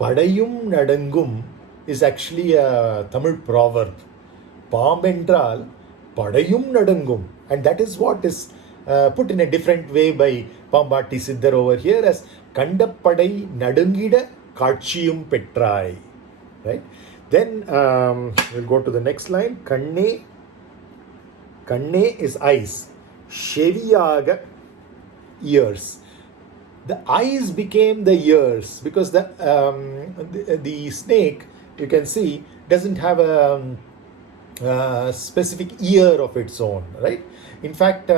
Padayum Nadangum is actually a Tamil proverb. Pāmendral Padayum Nadangum. And that is what is put in a different way by pāmb-āṭṭi siddhar over here as Kandapadai Nadungida Kachiyum Petrai. Right? Then we'll go to the next line. Kanne is eyes. Sheviyaga, ears. The eyes became the ears because the snake, you can see, doesn't have a specific ear of its own, right? In fact,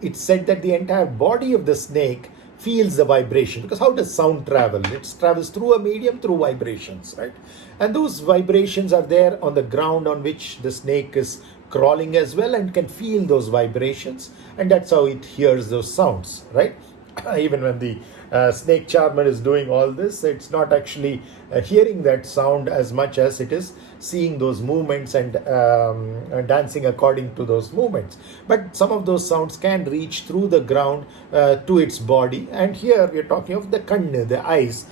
it's said that the entire body of the snake feels the vibration, because how does sound travel? It travels through a medium, through vibrations, right? And those vibrations are there on the ground on which the snake is crawling as well and can feel those vibrations, and that's how it hears those sounds, right? Even when the snake charmer is doing all this, it's not actually hearing that sound as much as it is seeing those movements and dancing according to those movements. But some of those sounds can reach through the ground to its body, and here we are talking of the kanna, the eyes,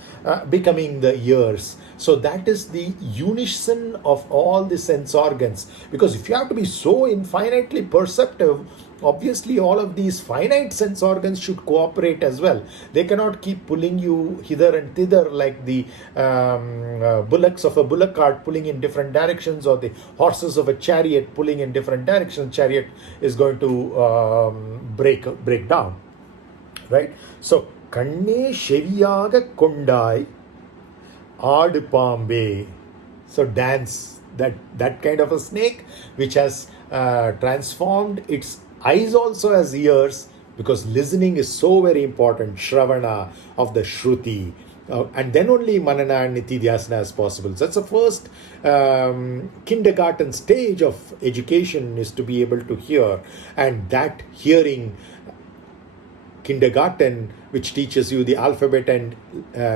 becoming the ears. So that is the unison of all the sense organs, because if you have to be so infinitely perceptive, obviously all of these finite sense organs should cooperate as well. They cannot keep pulling you hither and thither like the bullocks of a bullock cart pulling in different directions, or the horses of a chariot pulling in different directions. Chariot is going to break down, right? So kanne sheviyaga kondai aadu pāmbē. So dance, that kind of a snake which has transformed its eyes also as ears, because listening is so very important, shravana of the shruti, and then only manana and nitidhyasana is possible. So that's the first kindergarten stage of education, is to be able to hear, and that hearing kindergarten, which teaches you the alphabet and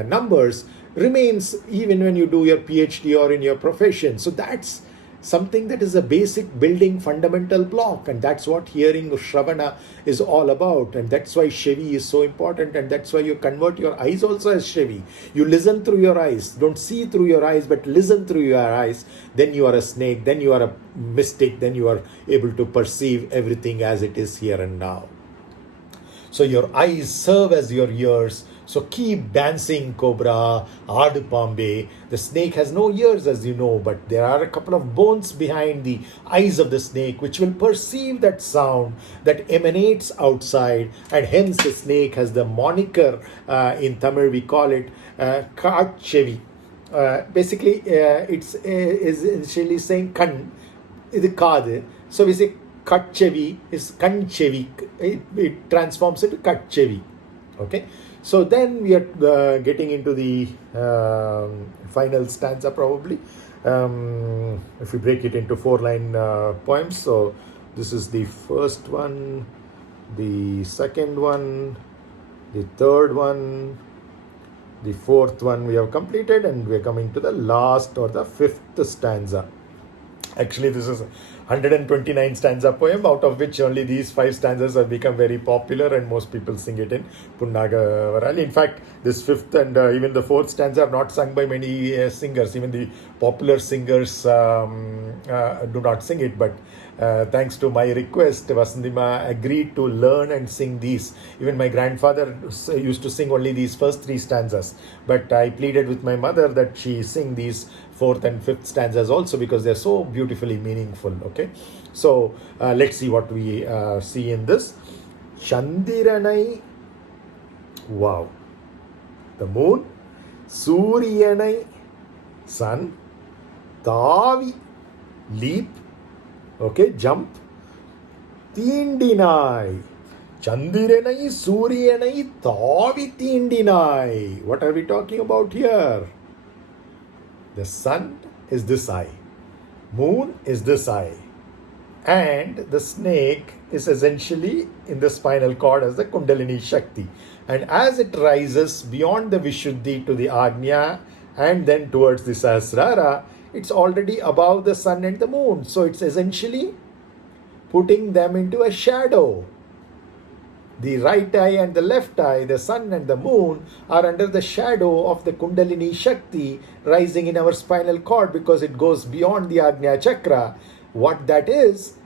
numbers, remains even when you do your PhD or in your profession. So that's something that is a basic building fundamental block, and that's what hearing or shravana is all about. And that's why shevi is so important, and that's why you convert your eyes also as shevi. You listen through your eyes, don't see through your eyes, but listen through your eyes. Then you are a snake, then you are a mystic, then you are able to perceive everything as it is here and now. So your eyes serve as your ears. So keep dancing, cobra, aadu pāmbē. The snake has no ears, as you know, but there are a couple of bones behind the eyes of the snake which will perceive that sound that emanates outside, and hence the snake has the moniker, in Tamil we call it kaatchevi. Basically, it's is essentially saying kan, idu kaadu. So we say katchevi is kanchevi. It transforms into katchevi. Okay. So then we are getting into the final stanza probably. If we break it into 4-line poems. So this is the first one, the second one, the third one, the fourth one we have completed, and we are coming to the last or the fifth stanza. Actually, this is 129 stanza poem, out of which only these 5 stanzas have become very popular, and most people sing it in pun-nāga-varāli. In fact, this 5th and even the 4th stanza are not sung by many singers. Even the popular singers do not sing it, but thanks to my request, vasanthi-mā agreed to learn and sing these. Even my grandfather used to sing only these first 3 stanzas, but I pleaded with my mother that she sing these 4th and 5th stanzas also, because they're so beautifully meaningful. Okay, so let's see what we see in this. Chandiranai, wow, the moon. Suryanai, sun. Tavi, leap, okay, jump. Tindinai, Chandiranai, Suryanai, Tavi, Tindinai. What are we talking about here? The sun is this eye, moon is this eye, and the snake is essentially in the spinal cord as the Kundalini Shakti. And as it rises beyond the Vishuddhi to the Ajna and then towards the Sahasrara, it's already above the sun and the moon. So it's essentially putting them into a shadow. The right eye and the left eye, the sun and the moon, are under the shadow of the Kundalini Shakti rising in our spinal cord, because it goes beyond the Ajna Chakra. What that is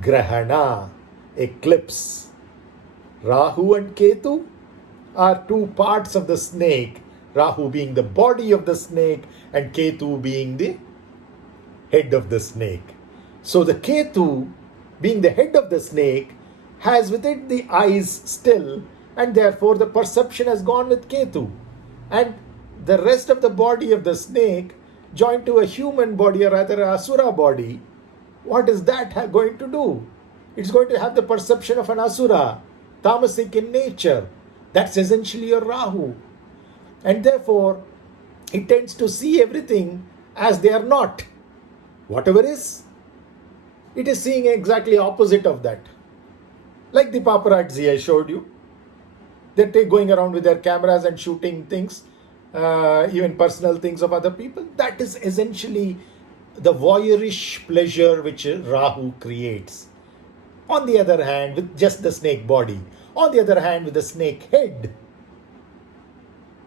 Grahana, eclipse. Rahu and Ketu are 2 parts of the snake, Rahu being the body of the snake and Ketu being the head of the snake. So the Ketu, being the head of the snake, has with it the eyes still, and therefore the perception has gone with Ketu. And the rest of the body of the snake, joined to a human body, or rather a asura body, what is that going to do? It's going to have the perception of an asura, tamasic in nature. That's essentially your Rahu. And therefore, it tends to see everything as they are not. Whatever is, it is seeing exactly opposite of that. Like the paparazzi I showed you. They're going around with their cameras and shooting things, even personal things of other people. That is essentially the voyeurish pleasure which Rahu creates. On the other hand, with just the snake body. On the other hand, with the snake head.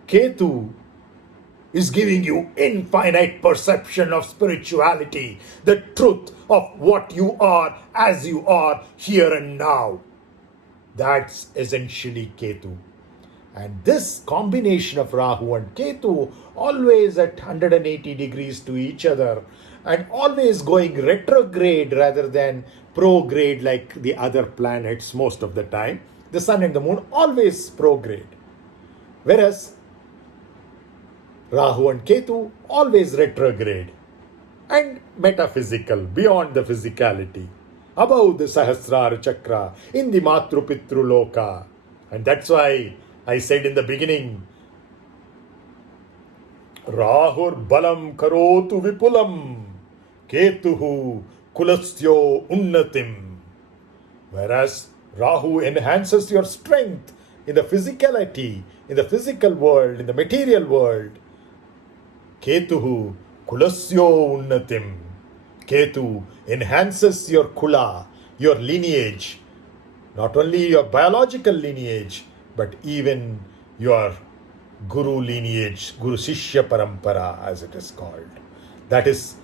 Ketu is giving you infinite perception of spirituality, the truth of what you are as you are here and now. That's essentially Ketu. And this combination of Rahu and Ketu, always at 180 degrees to each other, and always going retrograde rather than prograde like the other planets most of the time. The sun and the moon always prograde. Whereas Rahu and Ketu always retrograde and metaphysical, beyond the physicality, above the Sahasrara Chakra, in the Matru Pitru Loka. And that's why I said in the beginning, Rahur balam karotu vipulam, Ketuhu kulasyo unnatim. Whereas Rahu enhances your strength in the physicality, in the physical world, in the material world. Ketuhu kulasyo unnatim. Ketu enhances your kula, your lineage. Not only your biological lineage, but even your guru lineage, guru shishya parampara as it is called. That is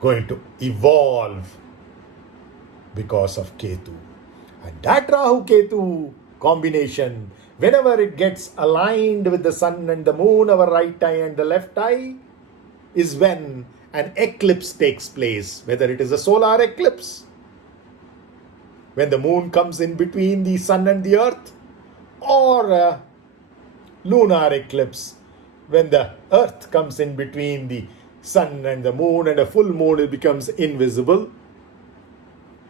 going to evolve because of Ketu. And that Rahu-Ketu combination, whenever it gets aligned with the sun and the moon, our right eye and the left eye, is when an eclipse takes place, whether it is a solar eclipse, when the moon comes in between the sun and the earth, or a lunar eclipse, when the earth comes in between the sun and the moon, and a full moon, it becomes invisible.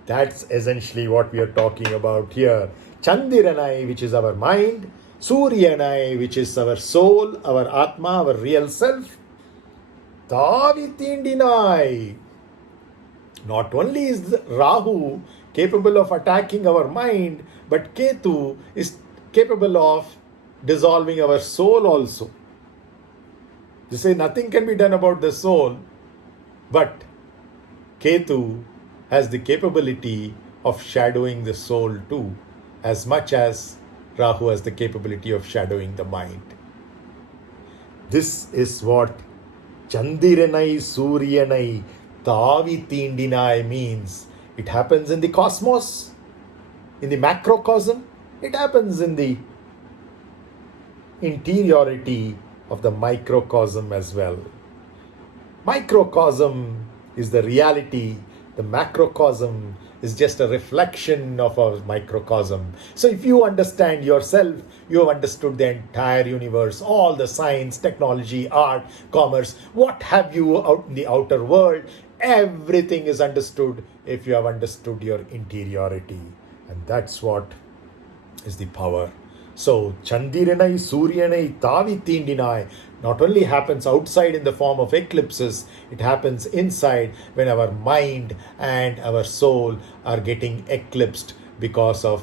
That's essentially what we are talking about here. Chandiranai, which is our mind, Suryanai, which is our soul, our Atma, our real self. Tavitindinai. Not only is Rahu capable of attacking our mind, but Ketu is capable of dissolving our soul also. They say nothing can be done about the soul, but Ketu has the capability of shadowing the soul too, as much as Rahu has the capability of shadowing the mind. This is what Chandiranai Suryanai Tavitindinai means. It happens in the cosmos, in the macrocosm. It happens in the interiority of the microcosm as well. Microcosm is the reality. The macrocosm is just a reflection of our microcosm. So if you understand yourself, you have understood the entire universe, all the science, technology, art, commerce, what have you out in the outer world. Everything is understood if you have understood your interiority. And that's what is the power. So Chandiranai, Suryanai, Tavitindinai not only happens outside in the form of eclipses, it happens inside when our mind and our soul are getting eclipsed because of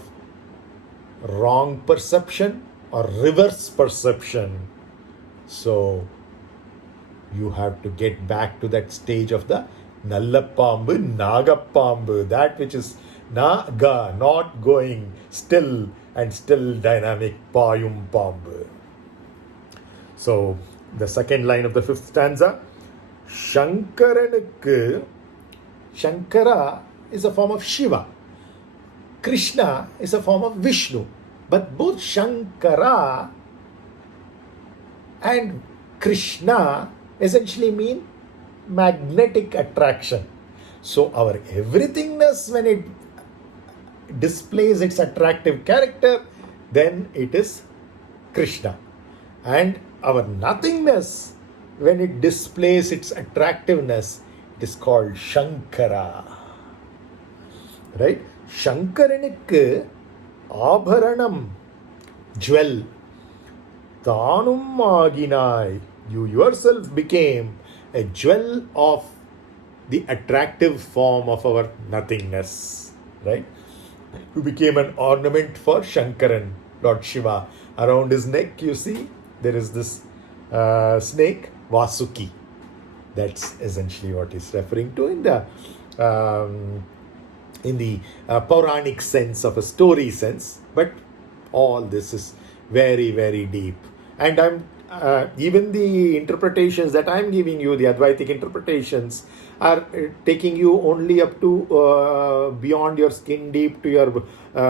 wrong perception or reverse perception. So you have to get back to that stage of the Nalla pāmb-āṭṭi, Naga pāmb-āṭṭi, that which is Naga, not going, still and still dynamic, pāyum-pāmb. So the second line of the fifth stanza, Shankaranukku, Shankara is a form of Shiva. Krishna is a form of Vishnu. But both Shankara and Krishna essentially mean magnetic attraction. So our everythingness, when it displays its attractive character, then it is Krishna. And our nothingness, when it displays its attractiveness, it is called Shankara. Right? Shankaranukku Abharanam, jewel. Tanum aginai. You yourself became a jewel of the attractive form of our nothingness, right? Who became an ornament for Shankaran, Lord Shiva. Around his neck, you see, there is this snake, Vasuki. That's essentially what he's referring to in the Puranic sense of a story sense. But all this is very, very deep. And I'm even the interpretations that I'm giving you, the Advaitic interpretations, are taking you only up to beyond your skin deep to your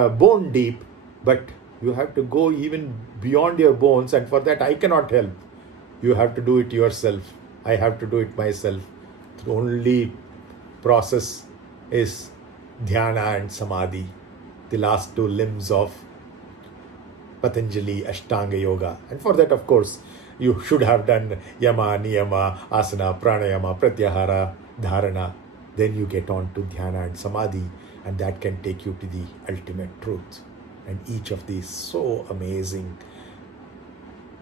bone deep. But you have to go even beyond your bones, and for that I cannot help. You have to do it yourself. I have to do it myself. The only process is dhyana and samadhi, the last two limbs of Patanjali Ashtanga Yoga. And for that, of course, you should have done yama, niyama, asana, pranayama, pratyahara, dharana. Then you get on to dhyana and samadhi, and that can take you to the ultimate truth. And each of these so amazing.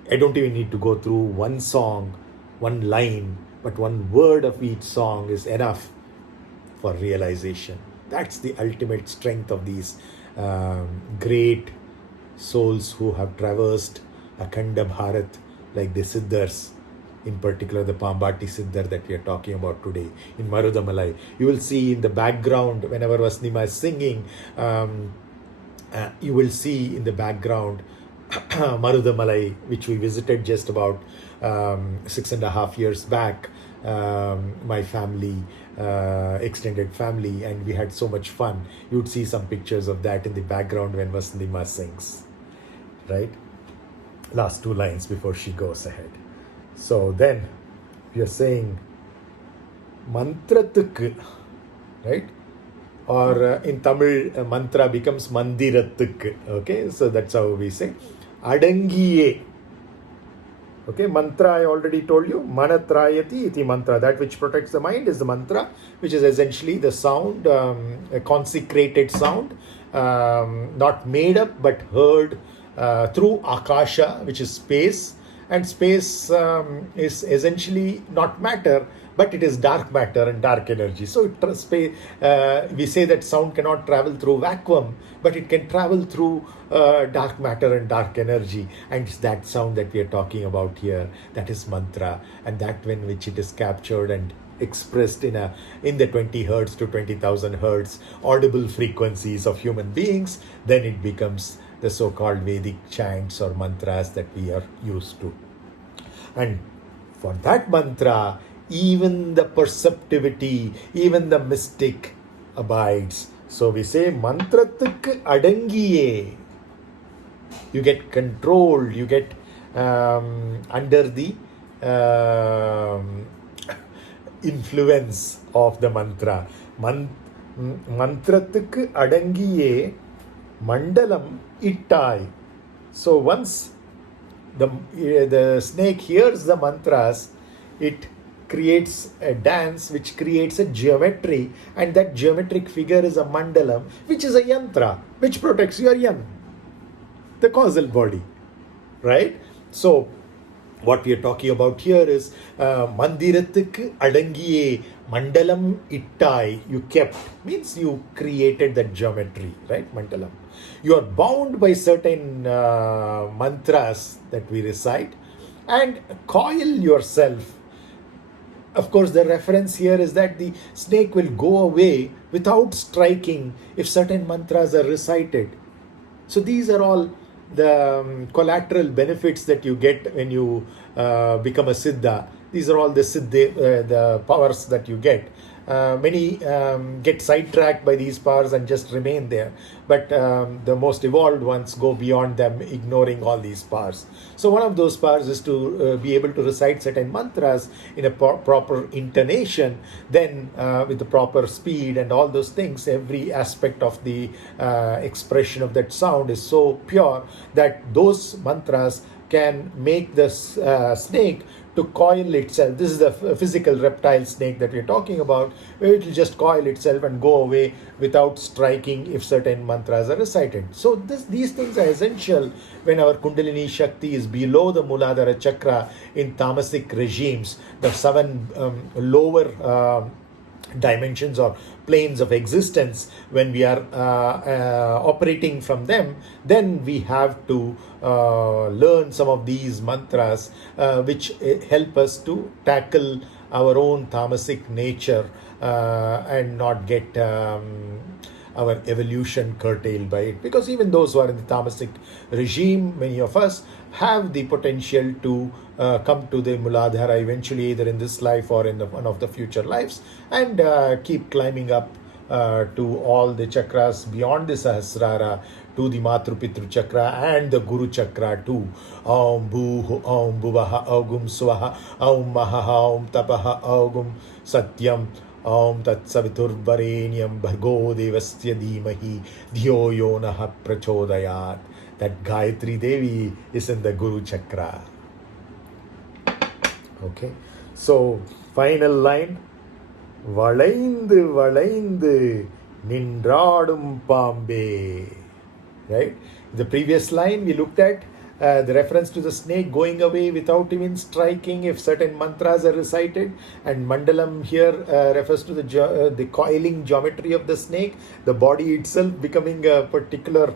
I don't even need to go through one song, one line, but one word of each song is enough for realization. That's the ultimate strength of these great souls who have traversed Akhanda Bharat, like the siddhars, in particular the pāmb-āṭṭi siddhar that we are talking about today in Marudamalai. You will see in the background, whenever vasanthi-mā is singing, you will see in the background Marudamalai, which we visited just about 6.5 years back, my family, extended family, and we had so much fun. You would see some pictures of that in the background when vasanthi-mā sings, right? Last two lines before she goes ahead. So then we are saying mantratuk, right? Or in Tamil, mantra becomes mandiratuk. Okay, so that's how we say. Adangiye. Okay, mantra I already told you. Manatrayati iti mantra. That which protects the mind is the mantra, which is essentially the sound, a consecrated sound, not made up but heard through Akasha, which is space. And space is essentially not matter, but it is dark matter and dark energy. So we say that sound cannot travel through vacuum, but it can travel through dark matter and dark energy. And it's that sound that we are talking about here. That is mantra. And that when which it is captured and expressed in the 20 hertz to 20,000 hertz audible frequencies of human beings, then it becomes the so-called Vedic chants or mantras that we are used to. And for that mantra, even the perceptivity, even the mystic abides. So we say mantratuk adangiye. You get controlled, you get under the influence of the mantra. Mantratuk adangiye mandalam ittai. So once the snake hears the mantras, it creates a dance which creates a geometry, and that geometric figure is a mandalam, which is a yantra, which protects your yan, the causal body, right? So what we are talking about here is mandiratuk adangiye mandalam ittai. You kept, means you created that geometry, right? Mandalam. You are bound by certain mantras that we recite and coil yourself. Of course, the reference here is that the snake will go away without striking if certain mantras are recited. So these are all the collateral benefits that you get when you become a siddhā. These are all the powers that you get. Many get sidetracked by these powers and just remain there. But the most evolved ones go beyond them, ignoring all these powers. So one of those powers is to be able to recite certain mantras in a proper intonation, then with the proper speed and all those things. Every aspect of the expression of that sound is so pure that those mantras can make the snake to coil itself. This is the physical reptile snake that we're talking about, where it will just coil itself and go away without striking if certain mantras are recited. So these things are essential when our Kundalini Shakti is below the Muladhara chakra in tamasic regimes, the 7 lower dimensions or planes of existence, when we are operating from them, then we have to learn some of these mantras which help us to tackle our own tamasic nature and not get our evolution curtailed by it. Because even those who are in the tamasic regime, many of us have the potential to come to the Muladhara eventually, either in this life or in one of the future lives, and keep climbing up to all the chakras beyond the Sahasrara, to the Matru Pitru chakra and the Guru chakra too. Aum Bhu, Aum Bhuvaha, Augum Swaha, Aum Mahaha, Aum Tapaha, Augum Satyam, Aum Tat Saviturvarenyam Bhargo Devasya Dhimahi Dhyo Yonaha Prachodayat. That Gayatri Devi is in the Guru chakra. Okay, so final line. Valaindu valaindu nindradum pāmbē. Right? The previous line we looked at the reference to the snake going away without even striking if certain mantras are recited, and mandalam here refers to the coiling geometry of the snake, the body itself becoming a particular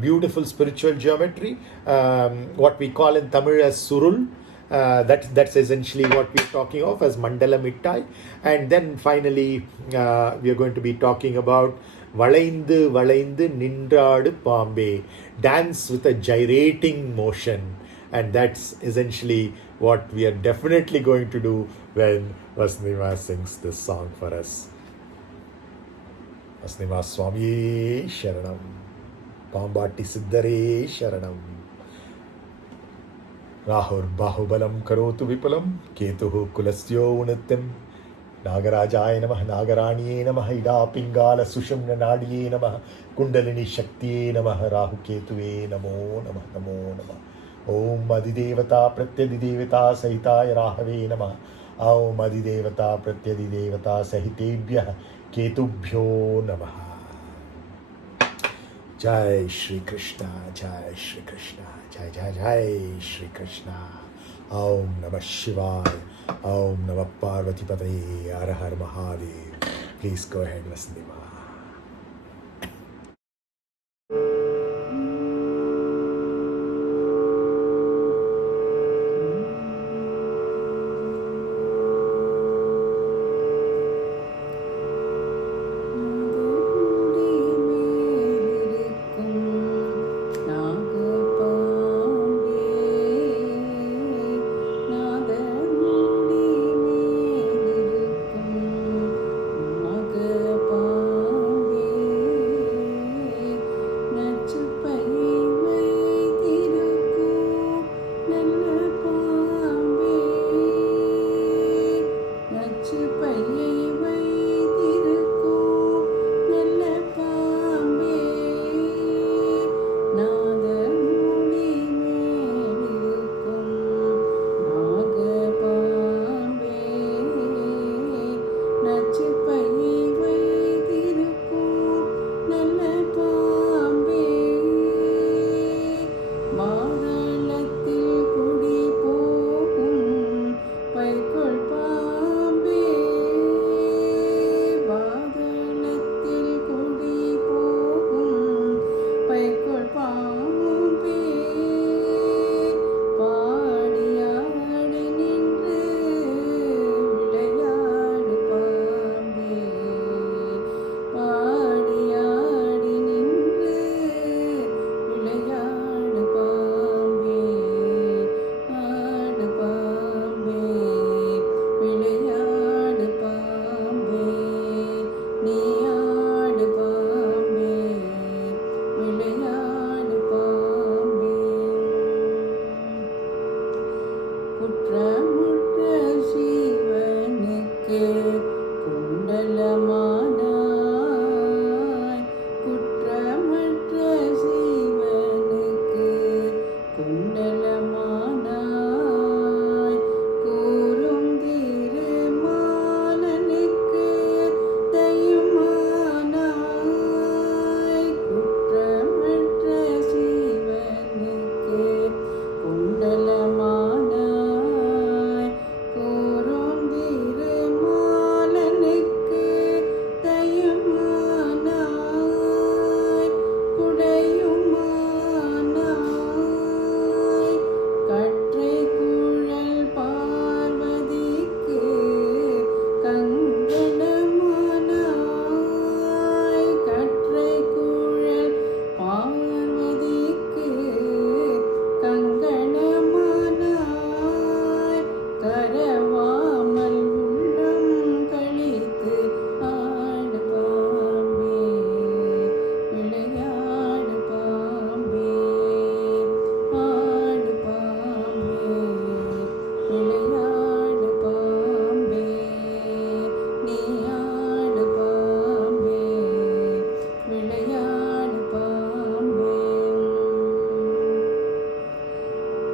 beautiful spiritual geometry, what we call in Tamil as surul. That's essentially what we're talking of as mandala mittai. And then finally we are going to be talking about valaindu valaindu nindradu pāmbē, dance with a gyrating motion. And that's essentially what we are definitely going to do when Vasanthi-mā sings this song for us. Vasanthi-mā Swami Sharanam, pāmb-āṭṭi siddhare Sharanam. Rahur bahubalam karotu vipulam ketuhu kulasyo unatim Nagarajaya namah Nagaraniye namah Ida Pingala Sushumna Nadiye namah Kundalini Shakti namah Rahu Ketuve namo namah namo namah Om Adidevata Pratyadidevata Sahitaya Rahave namah Om Adidevata Pratyadidevata Sahitebhyah Ketubhyo namah. Jai Shri Krishna, Jai Shri Krishna, Jai Jai Jai Shri Krishna. Om Namah Shivaya, Om Namah Parvati Pataye, Har Har Mahadev. Please go ahead, Vasanthi-mā. Pāmb-āṭṭi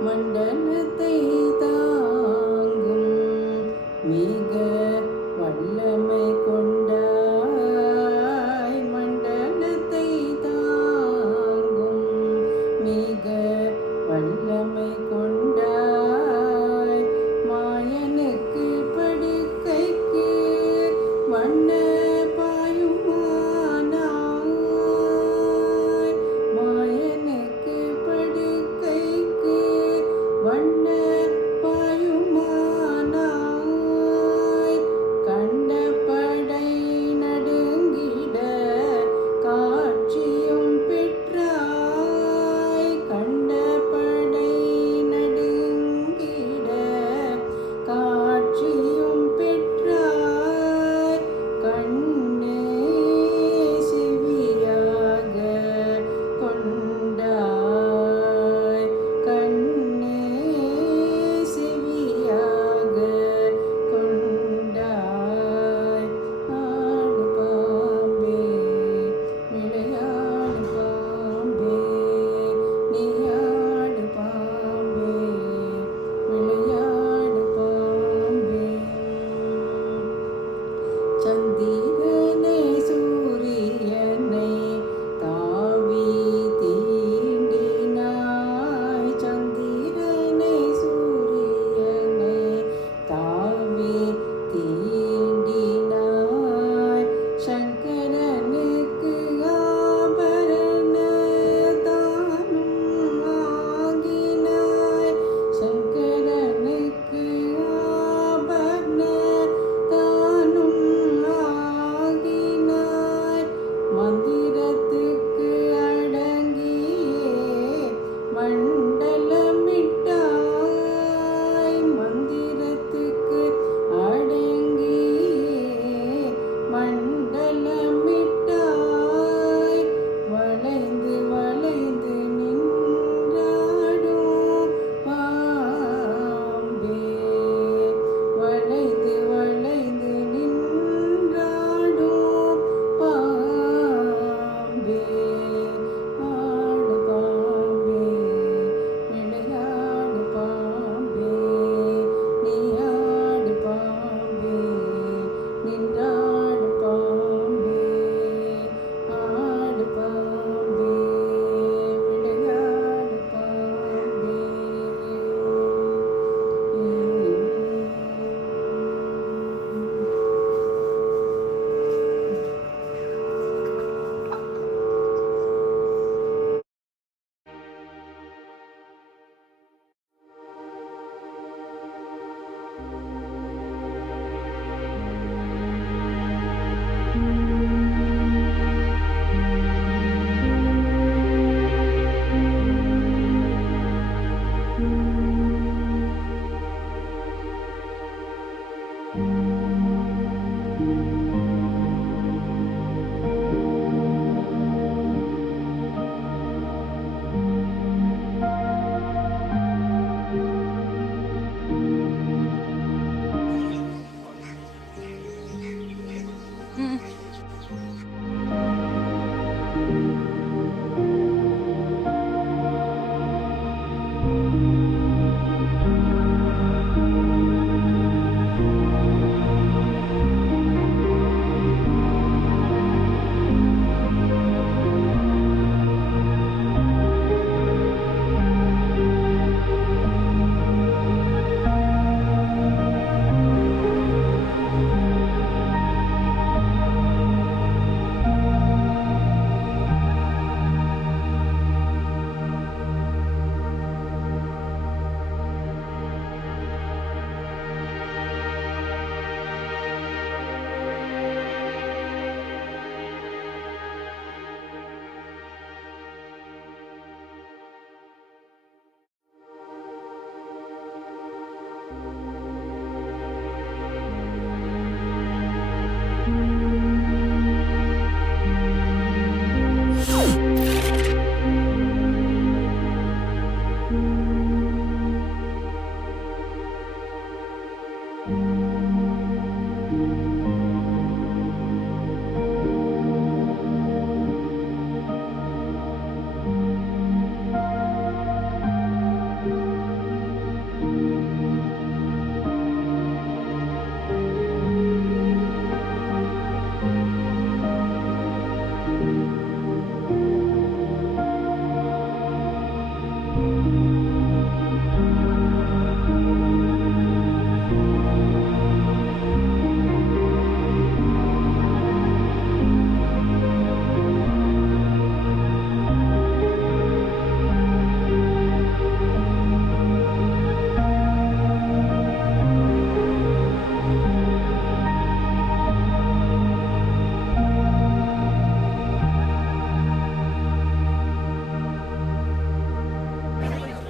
மண்டலத்தை தாங்கும் மிக வல்லமை கொண்டாய். மண்டலத்தை தாங்கும் மிக வல்லமை கொண்டாய். மாயனுக்கு படுக்கைக்கு வண்ண பாயுமானாய். மாயனுக்கு படுக்கைக்கு வண்ண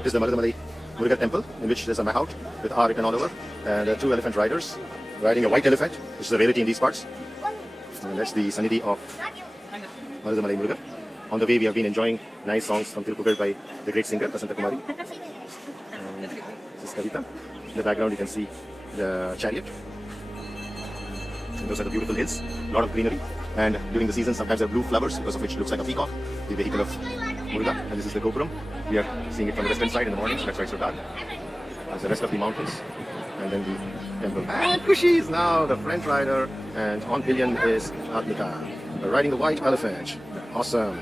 It is the Marudamalai Muruga temple, in which there's a mahout with R written all over, and there are 2 elephant riders riding a white elephant, which is a rarity in these parts. And that's the Sannidhi of Marudamalai Muruga. On the way, we have been enjoying nice songs from Tirupugal by the great singer Vasantha Kumari. This is Kavita. In the background, you can see the chariot. And those are the beautiful hills, a lot of greenery. And during the season, sometimes there are blue flowers, because of which it looks like a peacock, the vehicle of Muruga. And this is the Gopuram. We are seeing it from the western side in the morning, so that's why it's so dark. There's the rest of the mountains. And then the temple. And Kushi is now the French rider. And on pillion is Atmika, riding the white elephant. Awesome.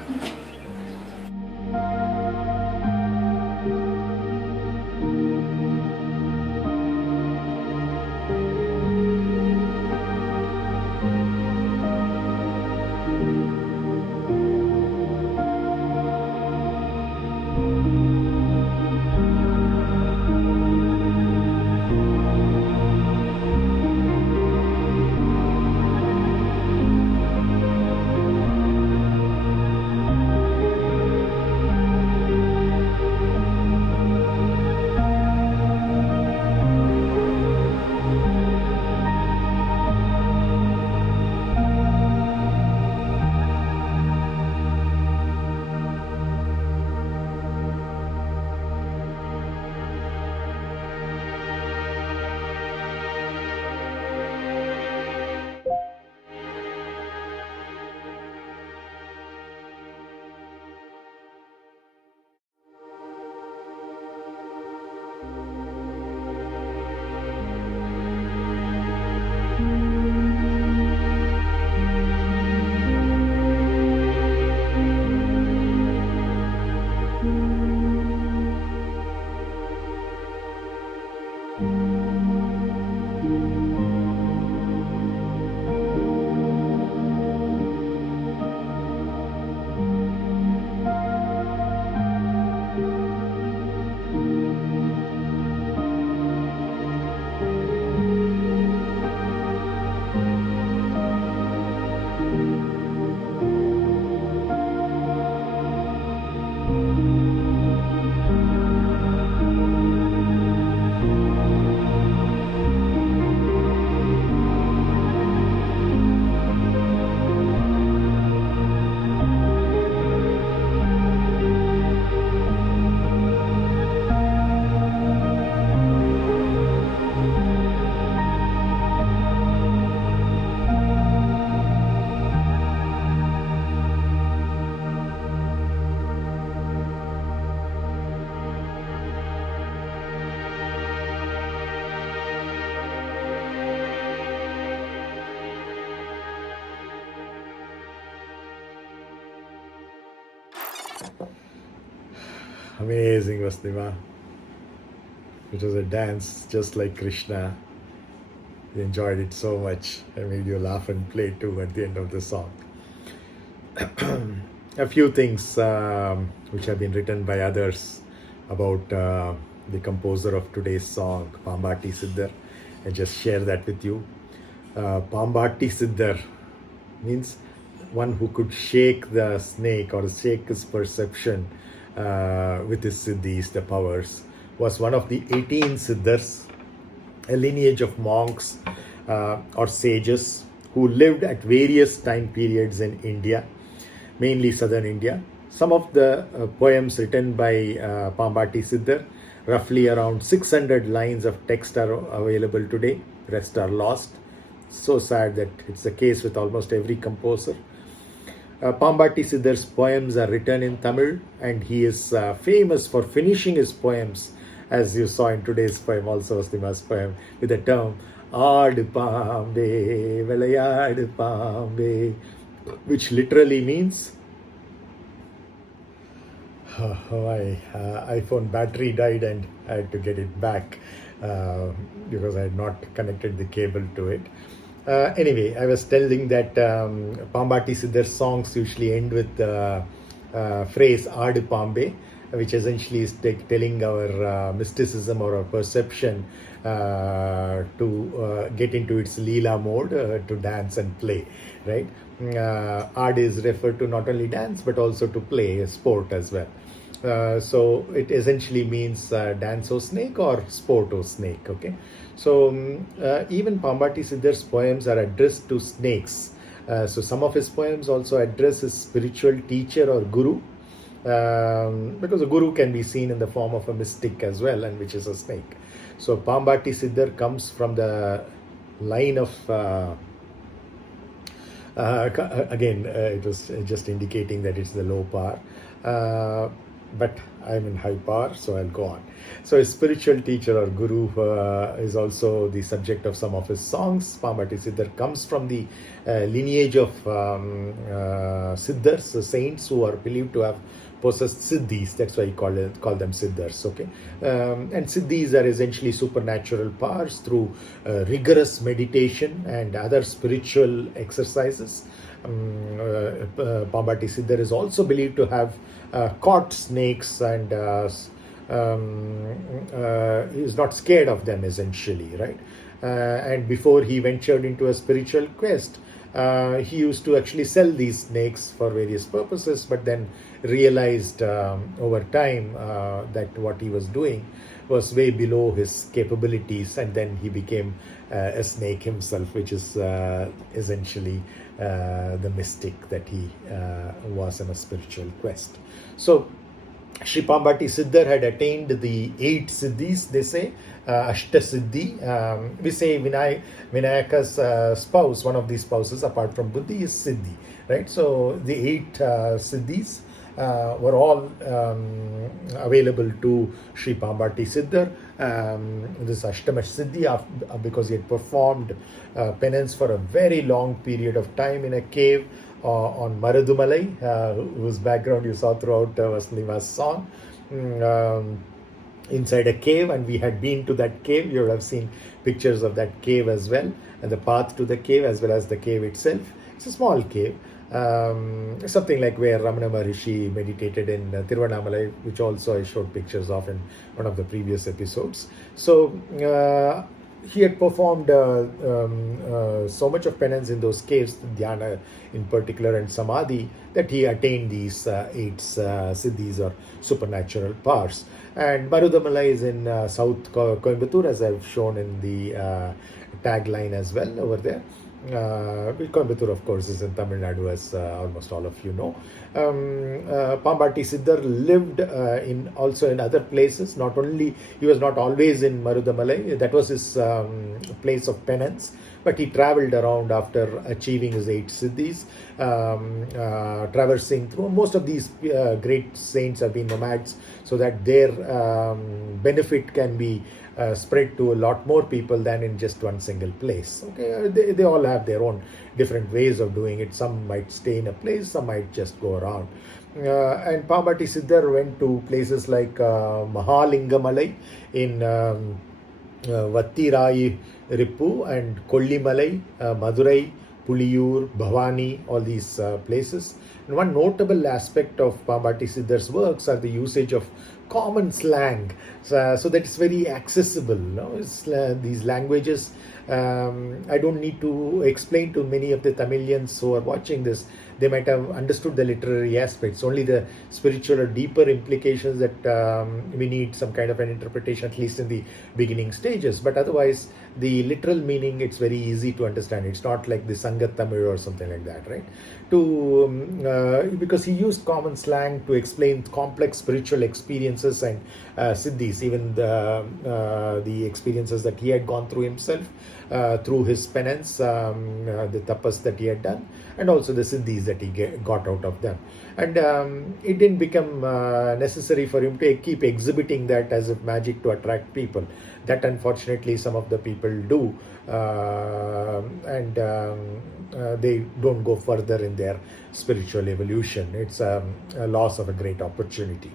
Amazing, Vasthi-mā. It was a dance just like Krishna. We enjoyed it so much. I made you laugh and play too at the end of the song. A few things which have been written by others about the composer of today's song, pāmb-āṭṭi siddhar. I just share that with you. Pāmb-āṭṭi siddhar means one who could shake the snake or shake his perception with his siddhis, the powers, was one of the 18 siddhars, a lineage of monks or sages who lived at various time periods in India, mainly southern India. Some of the poems written by pāmb-āṭṭi siddhar, roughly around 600 lines of text are available today. Rest are lost. So sad that it's the case with almost every composer. Pāmb-āṭṭi siddhar's poems are written in Tamil, and he is famous for finishing his poems, as you saw in today's poem, also Vasthi-mā's poem, with the term "Aadu pāmbē, vilayādu pāmbē," which literally means my iPhone battery died and I had to get it back because I had not connected the cable to it. Anyway, I was telling that pāmb-āṭṭi siddhar's songs usually end with the phrase "Aadu pāmbē," which essentially is telling our mysticism or our perception to get into its leela mode, to dance and play, right? Aad is referred to not only dance but also to play, sport as well. So it essentially means dance o snake or sport o snake. Okay, so even pāmb-āṭṭi Siddhar's poems are addressed to snakes. So some of his poems also address his spiritual teacher or guru, because a guru can be seen in the form of a mystic as well, and which is a snake. So pāmb-āṭṭi Siddhar comes from the line of again, it was just indicating that it's the low par, but I'm in high par, so I'll go on. So his spiritual teacher or guru is also the subject of some of his songs. Pāmb-āṭṭi Siddhar comes from the lineage of siddhars, so saints who are believed to have possessed siddhis. That's why he call them siddhars. Okay, and siddhis are essentially supernatural powers through rigorous meditation and other spiritual exercises. Pāmb-āṭṭi Siddhar is also believed to have caught snakes and is not scared of them, essentially, right? And before he ventured into a spiritual quest, he used to actually sell these snakes for various purposes, but then realized over time that what he was doing was way below his capabilities, and then he became a snake himself, which is essentially the mystic that he was in a spiritual quest. So Sri Pāmb-āṭṭi Siddhar had attained the 8 siddhis, they say, Ashta Siddhi. We say Vinayaka's spouse, one of these spouses apart from Buddhi, is Siddhi, right? So the 8 siddhis were all available to Sri Pāmb-āṭṭi Siddhar. This Ashtama Siddhi, because he had performed penance for a very long period of time in a cave on Marudumalai, whose background you saw throughout vasanthi-mā's song, inside a cave, and we had been to that cave. You would have seen pictures of that cave as well, and the path to the cave as well as the cave itself. It's a small cave, something like where Ramana Maharishi meditated in Tiruvannamalai, which also I showed pictures of in one of the previous episodes. So he had performed so much of penance in those caves, dhyana in particular and samadhi, that he attained these 8 siddhis or supernatural powers. And Marudumalai is in South Coimbatore, as I've shown in the tagline as well over there. Coimbatore, of course, is in Tamil Nadu, as almost all of you know. Pāmb-āṭṭi Siddhar lived also in other places. Not only, he was not always in Marudumalai, that was his place of penance, but he traveled around after achieving his 8 siddhis, traversing through. Most of these great saints have been nomads, so that their benefit can be spread to a lot more people than in just one single place. Okay, they all have their own different ways of doing it. Some might stay in a place, some might just go around. And Pāmb-āṭṭi Siddhar went to places like Mahalingamalai in Vattirai Rippu and Kollimalai, Madurai, Puliyur, Bhavani, all these places. And one notable aspect of Pāmb-āṭṭi Siddhar's works are the usage of common slang, so that it's very accessible. These languages, I don't need to explain to many of the Tamilians who are watching this. They might have understood the literary aspects, only the spiritual or deeper implications that we need some kind of an interpretation, at least in the beginning stages. But otherwise, the literal meaning, it's very easy to understand. It's not like the Sangat Tamil or something like that, right? Because he used common slang to explain complex spiritual experiences and siddhis, even the experiences that he had gone through himself through his penance, the tapas that he had done, and also the siddhis that he got out of them. And it didn't become necessary for him to keep exhibiting that as if magic to attract people. That unfortunately some of the people do, and they don't go further in their spiritual evolution. It's a loss of a great opportunity.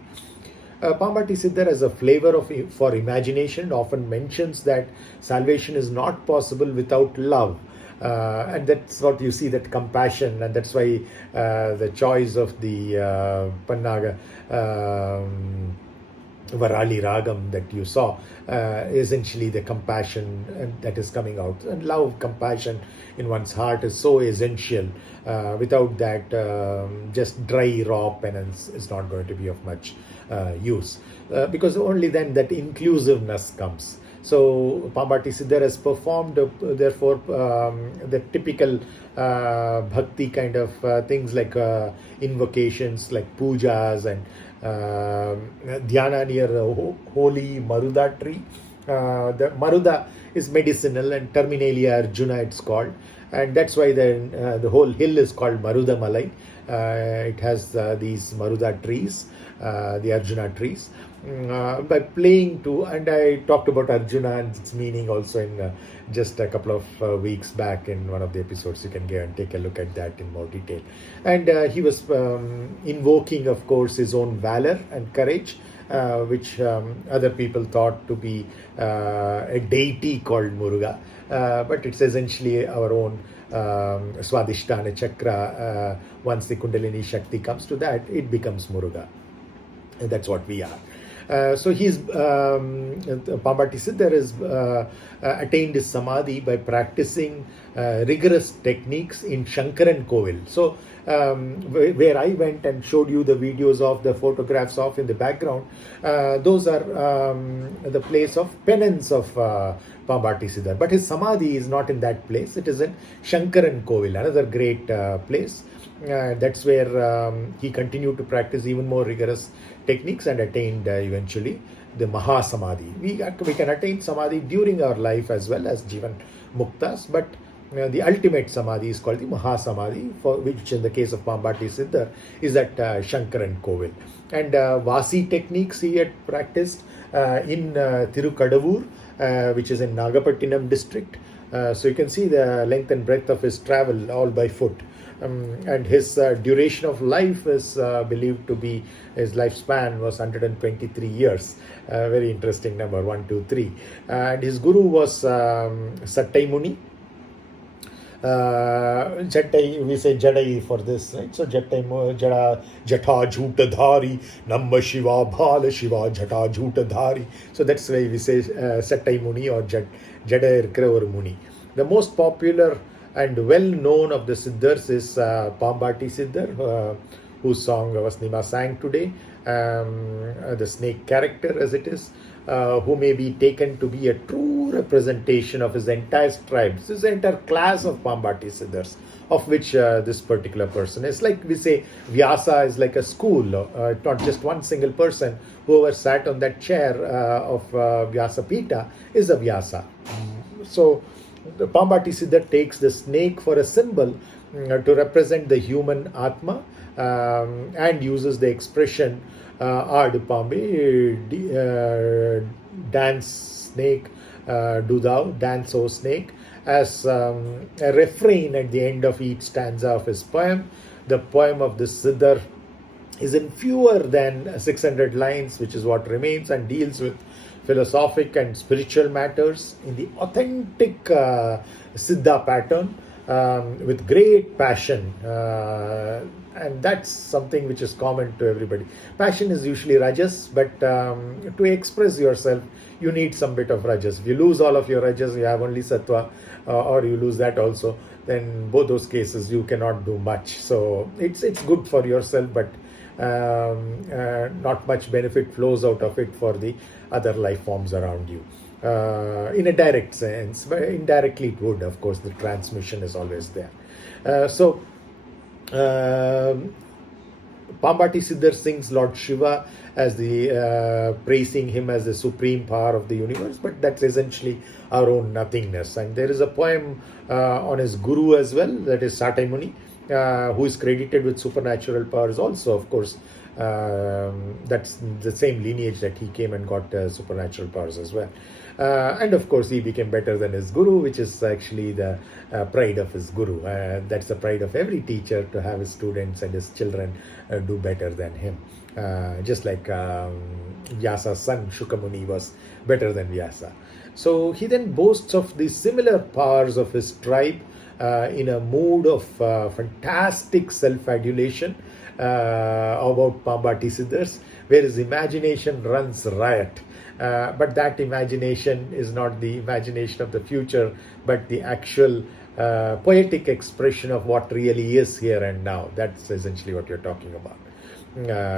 Pāmb-āṭṭi Siddhar, as a flavor for imagination, often mentions that salvation is not possible without love. And that's what you see, that compassion, and that's why the choice of the pun-nāga Varāli rāgam that you saw, essentially the compassion that is coming out. And love, compassion in one's heart is so essential. Without that, just dry, raw penance is not going to be of much use. Because only then that inclusiveness comes. So pāmb-āṭṭi siddhar has performed, therefore, the typical bhakti kind of things like invocations, like pujas and dhyana near the holy maruda tree. The maruda is medicinal, and terminalia Arjuna it's called, and that's why the whole hill is called Maruda Malai. It has these maruda trees, the Arjuna trees. By playing to, and I talked about Arjuna and its meaning also in just a couple of weeks back in one of the episodes. You can go and take a look at that in more detail. And he was invoking, of course, his own valor and courage, which other people thought to be a deity called Muruga, but it's essentially our own Swadhisthana chakra. Once the Kundalini Shakti comes to that, it becomes Muruga. And that's what we are. So he's pāmb-āṭṭi siddhar has attained his samadhi by practicing rigorous techniques in Shankaran Kovil. So where I went and showed you the videos of, the photographs of in the background, those are the place of penance of pāmb-āṭṭi siddhar. But his samadhi is not in that place. It is in Shankaran Kovil, another great place. That's where he continued to practice even more rigorous techniques and attained eventually the Mahasamadhi. We can attain Samadhi during our life as well as Jivan Muktas, but the ultimate Samadhi is called the Mahasamadhi, for which in the case of pāmb-āṭṭi siddhar is at Shankaran Kovil. And Vasi techniques he had practiced in Tirukadavur, which is in Nagapattinam district. So you can see the length and breadth of his travel all by foot. And his duration of life is believed to be, his lifespan was 123 years. Very interesting number, 1, 2, 3. And his guru was Sattai Muni. Jattai, we say Jadai for this, right? So Jattai Jada Jata Jhuta Dhari Namma Shiva Bhala Shiva Jata Jhuta Dhari. So that's why we say Sattai Muni or Jada Irkra or Muni. The most popular and well known of the siddhars is pāmb-āṭṭi siddhar, whose song vasanthi-mā sang today, the snake character as it is, who may be taken to be a true representation of his entire tribe. This is the entire class of pāmb-āṭṭi siddhars, of which this particular person is. Like we say, Vyasa is like a school, not just one single person. Whoever sat on that chair of Vyasa Pita is a Vyasa. So the pāmb-āṭṭi siddhar takes the snake for a symbol to represent the human Atma, and uses the expression Aad pāmbē, dance snake, do thou, dance O snake, as a refrain at the end of each stanza of his poem. The poem of the siddhar is in fewer than 600 lines, which is what remains, and deals with philosophic and spiritual matters in the authentic siddhā pattern, with great passion, and that's something which is common to everybody. Passion is usually rajas, but to express yourself you need some bit of rajas. If you lose all of your rajas, you have only sattva, or you lose that also, then both those cases you cannot do much. So it's good for yourself, but not much benefit flows out of it for the other life forms around you, in a direct sense, but indirectly it would. Of course, the transmission is always there. So pāmb-āṭṭi siddhar sings Lord Shiva as the praising him as the supreme power of the universe, but that's essentially our own nothingness. And there is a poem on his guru as well, that is Sattai Muni, who is credited with supernatural powers also. Of course, that's the same lineage that he came and got supernatural powers as well. And of course, he became better than his guru, which is actually the pride of his guru. That's the pride of every teacher, to have his students and his children do better than him. Just like Vyasa's son Shukamuni was better than Vyasa. So he then boasts of the similar powers of his tribe in a mood of fantastic self-adulation, about pāmb-āṭṭi siddhars, where his imagination runs riot. But that imagination is not the imagination of the future, but the actual poetic expression of what really is here and now. That's essentially what you're talking about.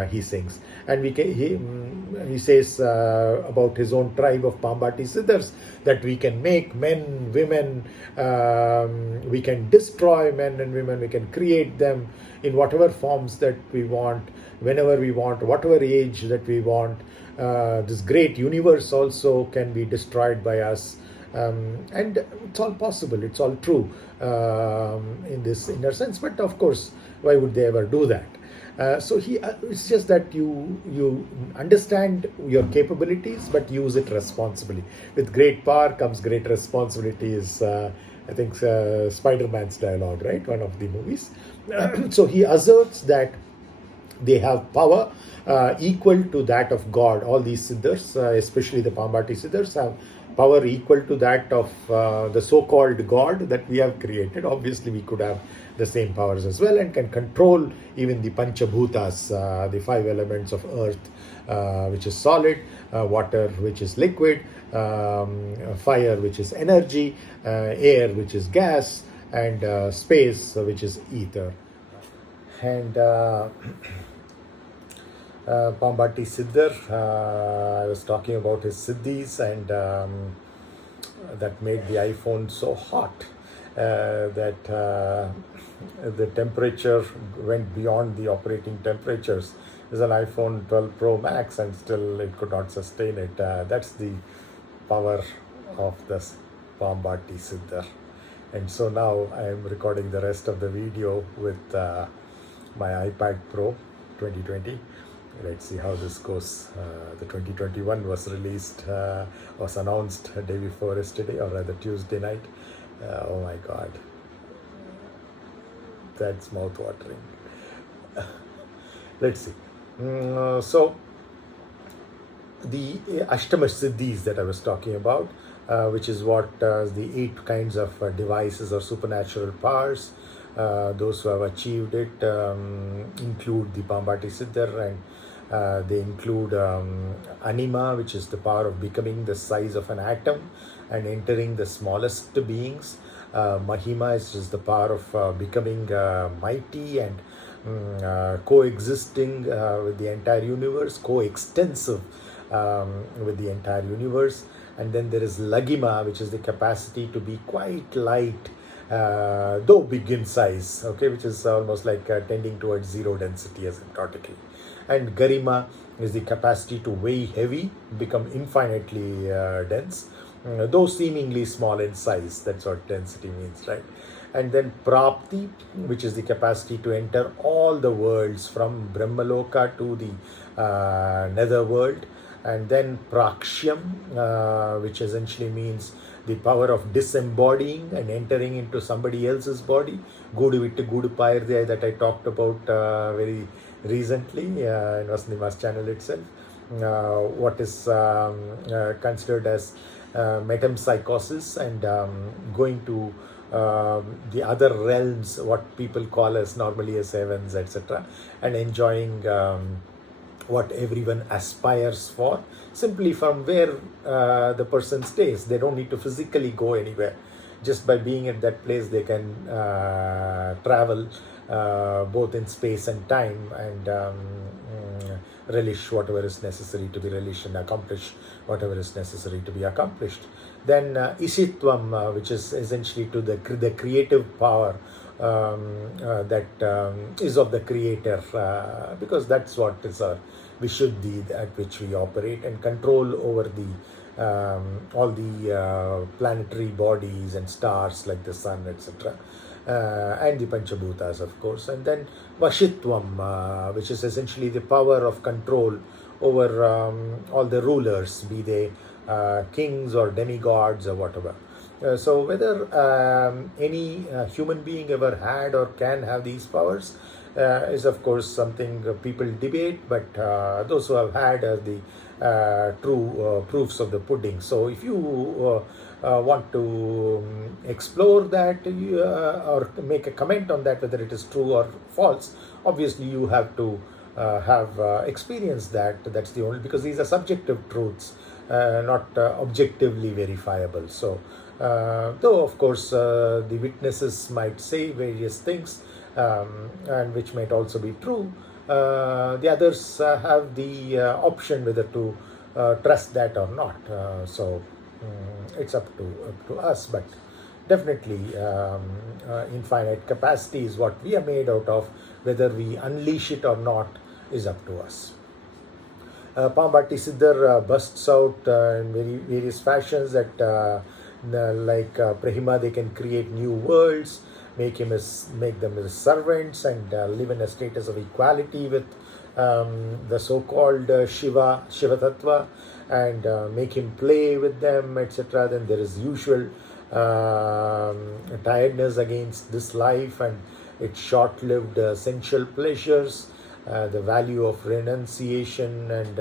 He sings, and he says about his own tribe of pāmb-āṭṭi siddhars that we can make men, women, we can destroy men and women, we can create them in whatever forms that we want, whenever we want, whatever age that we want. This great universe also can be destroyed by us. And it's all possible, it's all true in this inner sense, but of course, why would they ever do that? So it's just that you understand your capabilities, but use it responsibly. With great power comes great responsibility is, I think, Spider-Man's dialogue, right? One of the movies. So he asserts that they have power equal to that of God. All these siddhars, especially the pāmb-āṭṭi siddhars, have power equal to that of the so-called God that we have created. Obviously, we could have the same powers as well, and can control even the panchabhutas, the 5 elements of earth, which is solid, water, which is liquid, fire, which is energy, air, which is gas, and space, which is ether. And pāmb-āṭṭi siddhar, I was talking about his siddhis, and that made the iPhone so hot that the temperature went beyond the operating temperatures. There's an iPhone 12 Pro Max and still it could not sustain it. That's the power of this pāmb-āṭṭi siddhar. And so now I am recording the rest of the video with my iPad Pro 2020. Let's see how this goes. The 2021 was released, was announced a day before yesterday, or rather Tuesday night. Oh my God, that's mouth-watering. Let's see. So the Ashtama Siddhis that I was talking about, which is what the 8 kinds of devices or supernatural powers, those who have achieved it include the pāmb-āṭṭi siddhar, and they include anima, which is the power of becoming the size of an atom and entering the smallest beings. Mahima is the power of becoming mighty and coexisting with the entire universe, coextensive with the entire universe. And then there is Lagima, which is the capacity to be quite light, though big in size, okay, which is almost like tending towards zero density asymptotically. And Garima is the capacity to weigh heavy, become infinitely dense, though seemingly small in size. That's what density means, right? And then Prapti, which is the capacity to enter all the worlds from Brahmaloka to the nether world. And then Prakshyam, which essentially means the power of disembodying and entering into somebody else's body. Goodu vittu Goodu Payirde that I talked about very recently in Vasanthi-mā's channel itself. What is considered as metempsychosis, and going to the other realms, what people call as normally as heavens, etc., and enjoying what everyone aspires for, simply from where the person stays. They don't need to physically go anywhere. Just by being at that place, they can travel both in space and time, and relish whatever is necessary to be relished and accomplish whatever is necessary to be accomplished. Then Isitvam, which is essentially to the creative power that is of the creator, because that's what is our Vishuddhi at which we operate, and control over the all the planetary bodies and stars like the sun, etc., and the Panchabhutas, of course. And then Vashitvam, which is essentially the power of control over all the rulers, be they kings or demigods or whatever. So whether any human being ever had or can have these powers is of course something people debate, but those who have had are the true proofs of the pudding. So if you want to explore that or make a comment on that, whether it is true or false, obviously you have to have experienced that. That's the only, because these are subjective truths, not objectively verifiable. So, though of course the witnesses might say various things, and which might also be true, the others have the option whether to trust that or not. So it's up to us, but definitely infinite capacity is what we are made out of. Whether we unleash it or not is up to us. Pāmb-āṭṭi siddhar busts out in various fashions, that like Prahima, they can create new worlds, make them as servants, and live in a status of equality with the so-called Shiva Tattva, and make him play with them, etc. Then there is usual tiredness against this life and its short-lived sensual pleasures. The value of renunciation and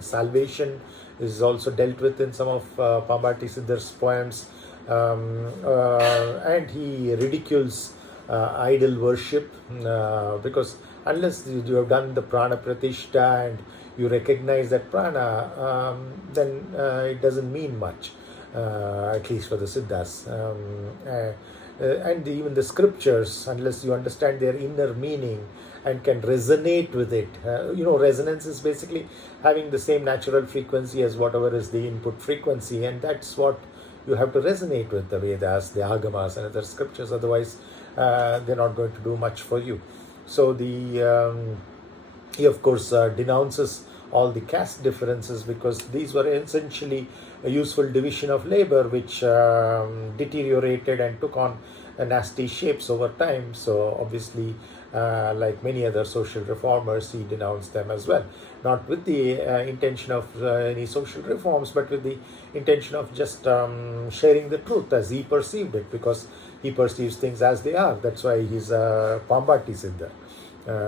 salvation is also dealt with in some of Pāmb-āṭṭi siddhar's poems. And he ridicules idol worship, because unless you have done the prana pratishtha and you recognize that prana, then it doesn't mean much, at least for the siddhas. And even the scriptures, unless you understand their inner meaning and can resonate with it. Resonance is basically having the same natural frequency as whatever is the input frequency, and that's what you have to resonate with, the Vedas, the Agamas, and other scriptures. Otherwise, they're not going to do much for you. So he of course denounces all the caste differences, because these were essentially a useful division of labor, which deteriorated and took on nasty shapes over time. So obviously, like many other social reformers, he denounced them as well, not with the intention of any social reforms, but with the intention of just sharing the truth as he perceived it, because he perceives things as they are. That's why he's a Pāmb-āṭṭi siddhar,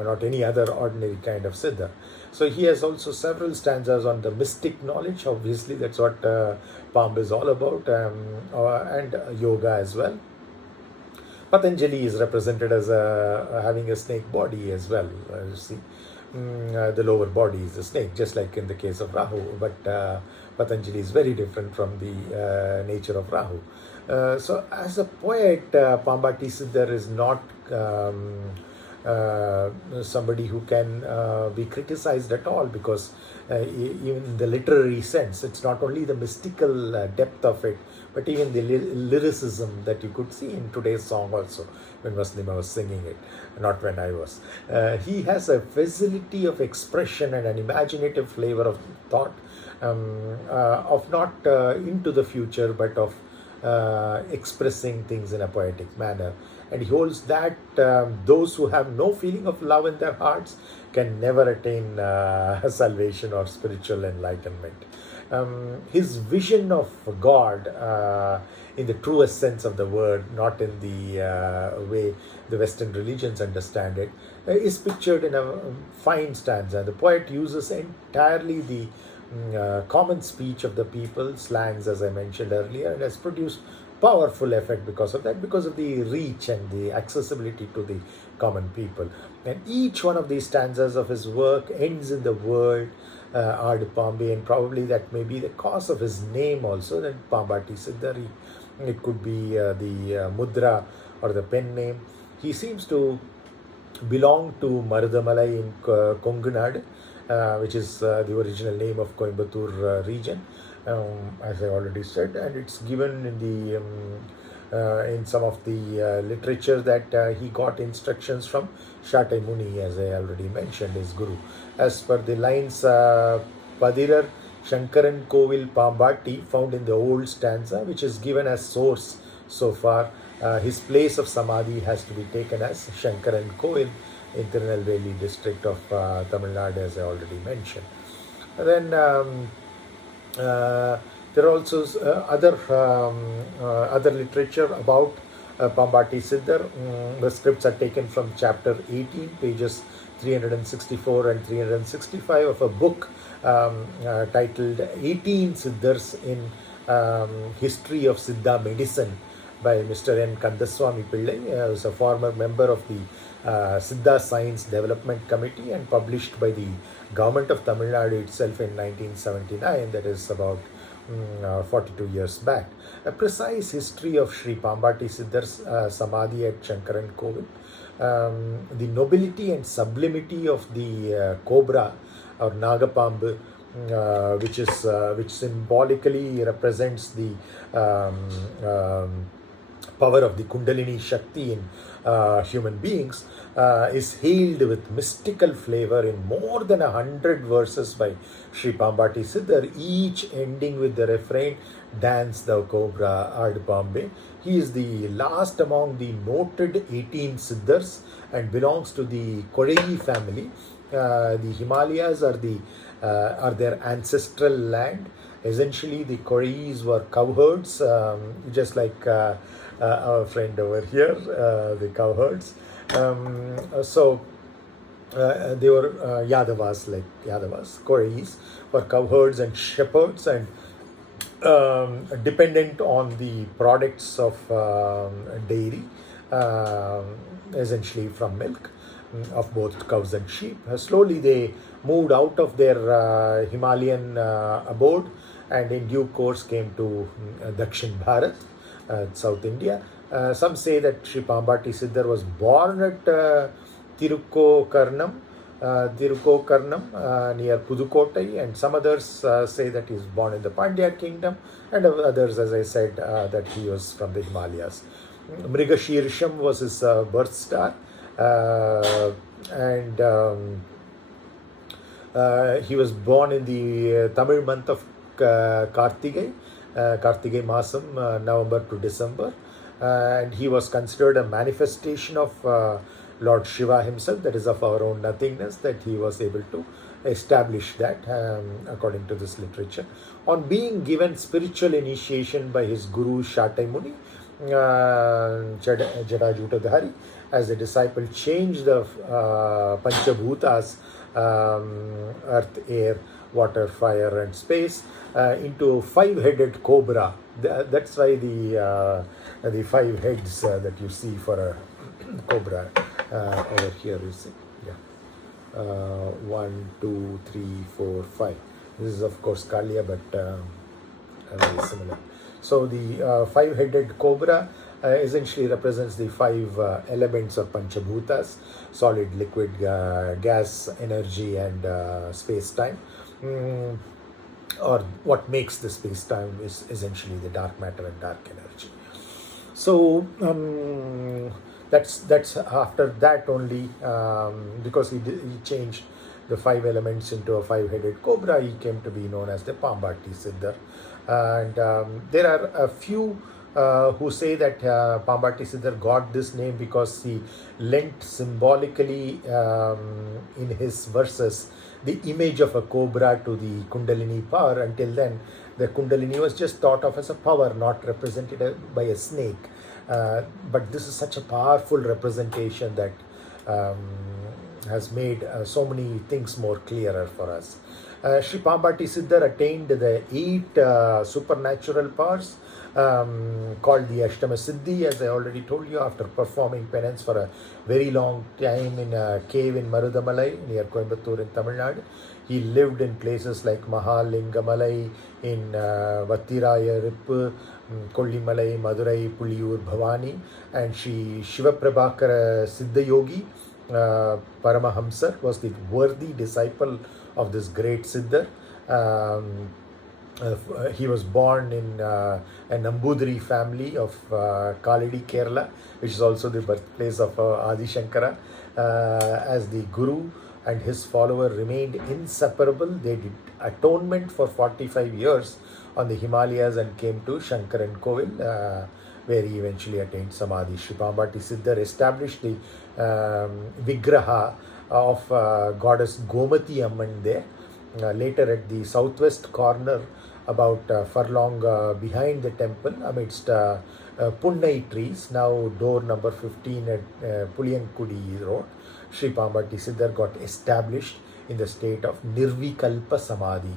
not any other ordinary kind of siddhar. So he has also several stanzas on the mystic knowledge. Obviously, that's what pāmb is all about, and yoga as well. Patanjali is represented as having a snake body as well. You see, the lower body is a snake, just like in the case of Rahu. But Patanjali is very different from the nature of Rahu. So, as a poet, Pāmb-āṭṭi siddhar is not somebody who can be criticized at all, because even in the literary sense, it's not only the mystical depth of it, but even the lyricism that you could see in today's song also, when Vasanthi-mā was singing it, not when I was. He has a facility of expression and an imaginative flavor of thought, of not into the future, but of expressing things in a poetic manner. And he holds that those who have no feeling of love in their hearts can never attain salvation or spiritual enlightenment. His vision of God, in the truest sense of the word, not in the way the Western religions understand it, is pictured in a fine stanza. The poet uses entirely the common speech of the people, slangs as I mentioned earlier, and has produced powerful effect because of that, because of the reach and the accessibility to the common people. And each one of these stanzas of his work ends in the word pāmbē, and probably that may be the cause of his name also, that Pāmb-āṭṭi siddhar. It could be the mudra or the pen name. He seems to belong to Marudamalai in Kongunad, which is the original name of Coimbatore region, as I already said, and it's given in the in some of the literature that he got instructions from Shatai Muni, as I already mentioned, his guru. As per the lines, Padirar Shankaran Kovil Pāmb-āṭṭi, found in the old stanza, which is given as source so far, his place of samadhi has to be taken as Shankaran Kovil in Tirunelveli district of Tamil Nadu, as I already mentioned. And then there are also other literature about Pāmb-āṭṭi siddhar. The scripts are taken from chapter 18, pages 364 and 365 of a book titled 18 Siddhars in History of Siddha Medicine by Mr. N. Kandaswamy Pillai, who is a former member of the Siddha Science Development Committee and published by the government of Tamil Nadu itself in 1979, that is about 42 years back. A precise history of Sri pāmb-āṭṭi Siddhar's Samadhi at Shankaran Kovil. The nobility and sublimity of the cobra or Naga pāmb, which symbolically represents the power of the Kundalini Shakti in human beings, is hailed with mystical flavor in more than 100 verses by Sri pāmb-āṭṭi Siddhar, each ending with the refrain, "Dance thou cobra, ad pāmbē." He is the last among the noted 18 Siddhars and belongs to the Korei family. The Himalayas are their ancestral land. Essentially, the Koreis were cowherds, just like our friend over here, the cowherds. They were Yadavas, Koreis were cowherds and shepherds and dependent on the products of dairy, essentially from milk of both cows and sheep. Slowly they moved out of their Himalayan abode and in due course came to Dakshin Bharat, South India. Some say that Sri pāmb-āṭṭi Siddhar was born at Tirukkokarnam near Pudukottai, and some others say that he was born in the Pandya kingdom, and others, as I said, that he was from the Himalayas. Mrigashirsham was his birth star, and he was born in the Tamil month of Kartigai Masam, November to December, and he was considered a manifestation of Lord Shiva himself, that is of our own nothingness, that he was able to establish that according to this literature. On being given spiritual initiation by his guru Shatai Muni, Jadajutadhari, as a disciple, changed the Panchabhutas, earth, air, water, fire and space, into 5-headed cobra. That's why the 5 heads that you see for a cobra over here, you see. 1, 2, 3, 4, 5. This is of course Kalia, but very similar. So the 5-headed cobra essentially represents the 5 elements of Panchabhutas: solid, liquid, gas, energy and space-time. Or what makes the space-time is essentially the dark matter and dark energy. So that's after that only, because he changed the 5 elements into a 5-headed cobra, he came to be known as the pāmb-āṭṭi Siddhar. And there are a few who say that pāmb-āṭṭi Siddhar got this name because he lent symbolically in his verses the image of a cobra to the Kundalini power. Until then, the Kundalini was just thought of as a power, not represented by a snake. But this is such a powerful representation that has made so many things more clearer for us. Sri pāmb-āṭṭi Siddhar attained the 8 supernatural powers called the Ashtama Siddhi, as I already told you, after performing penance for a very long time in a cave in Marudamalai near Coimbatore in Tamil Nadu. He lived in places like Mahalingamalai, in Vattiraya Rippu, Kollimalai, Madurai, Puliyur, Bhavani, and Sri Shivaprabhakara Siddha Yogi Paramahamsar was the worthy disciple of this great Siddhar. He was born in a Nambudiri family of Kaladi, Kerala, which is also the birthplace of Adi Shankara. As the guru and his follower remained inseparable, they did atonement for 45 years on the Himalayas and came to Shankaran Kovil, where he eventually attained Samadhi. Sri pāmb-āṭṭi Siddhar established the Vigraha of goddess Gomati Amman there. Later at the southwest corner, about a furlong behind the temple, amidst punnai trees, now door number 15 at Puliyankudi Road, Sri pāmb-āṭṭi Siddhar got established in the state of Nirvikalpa Samadhi,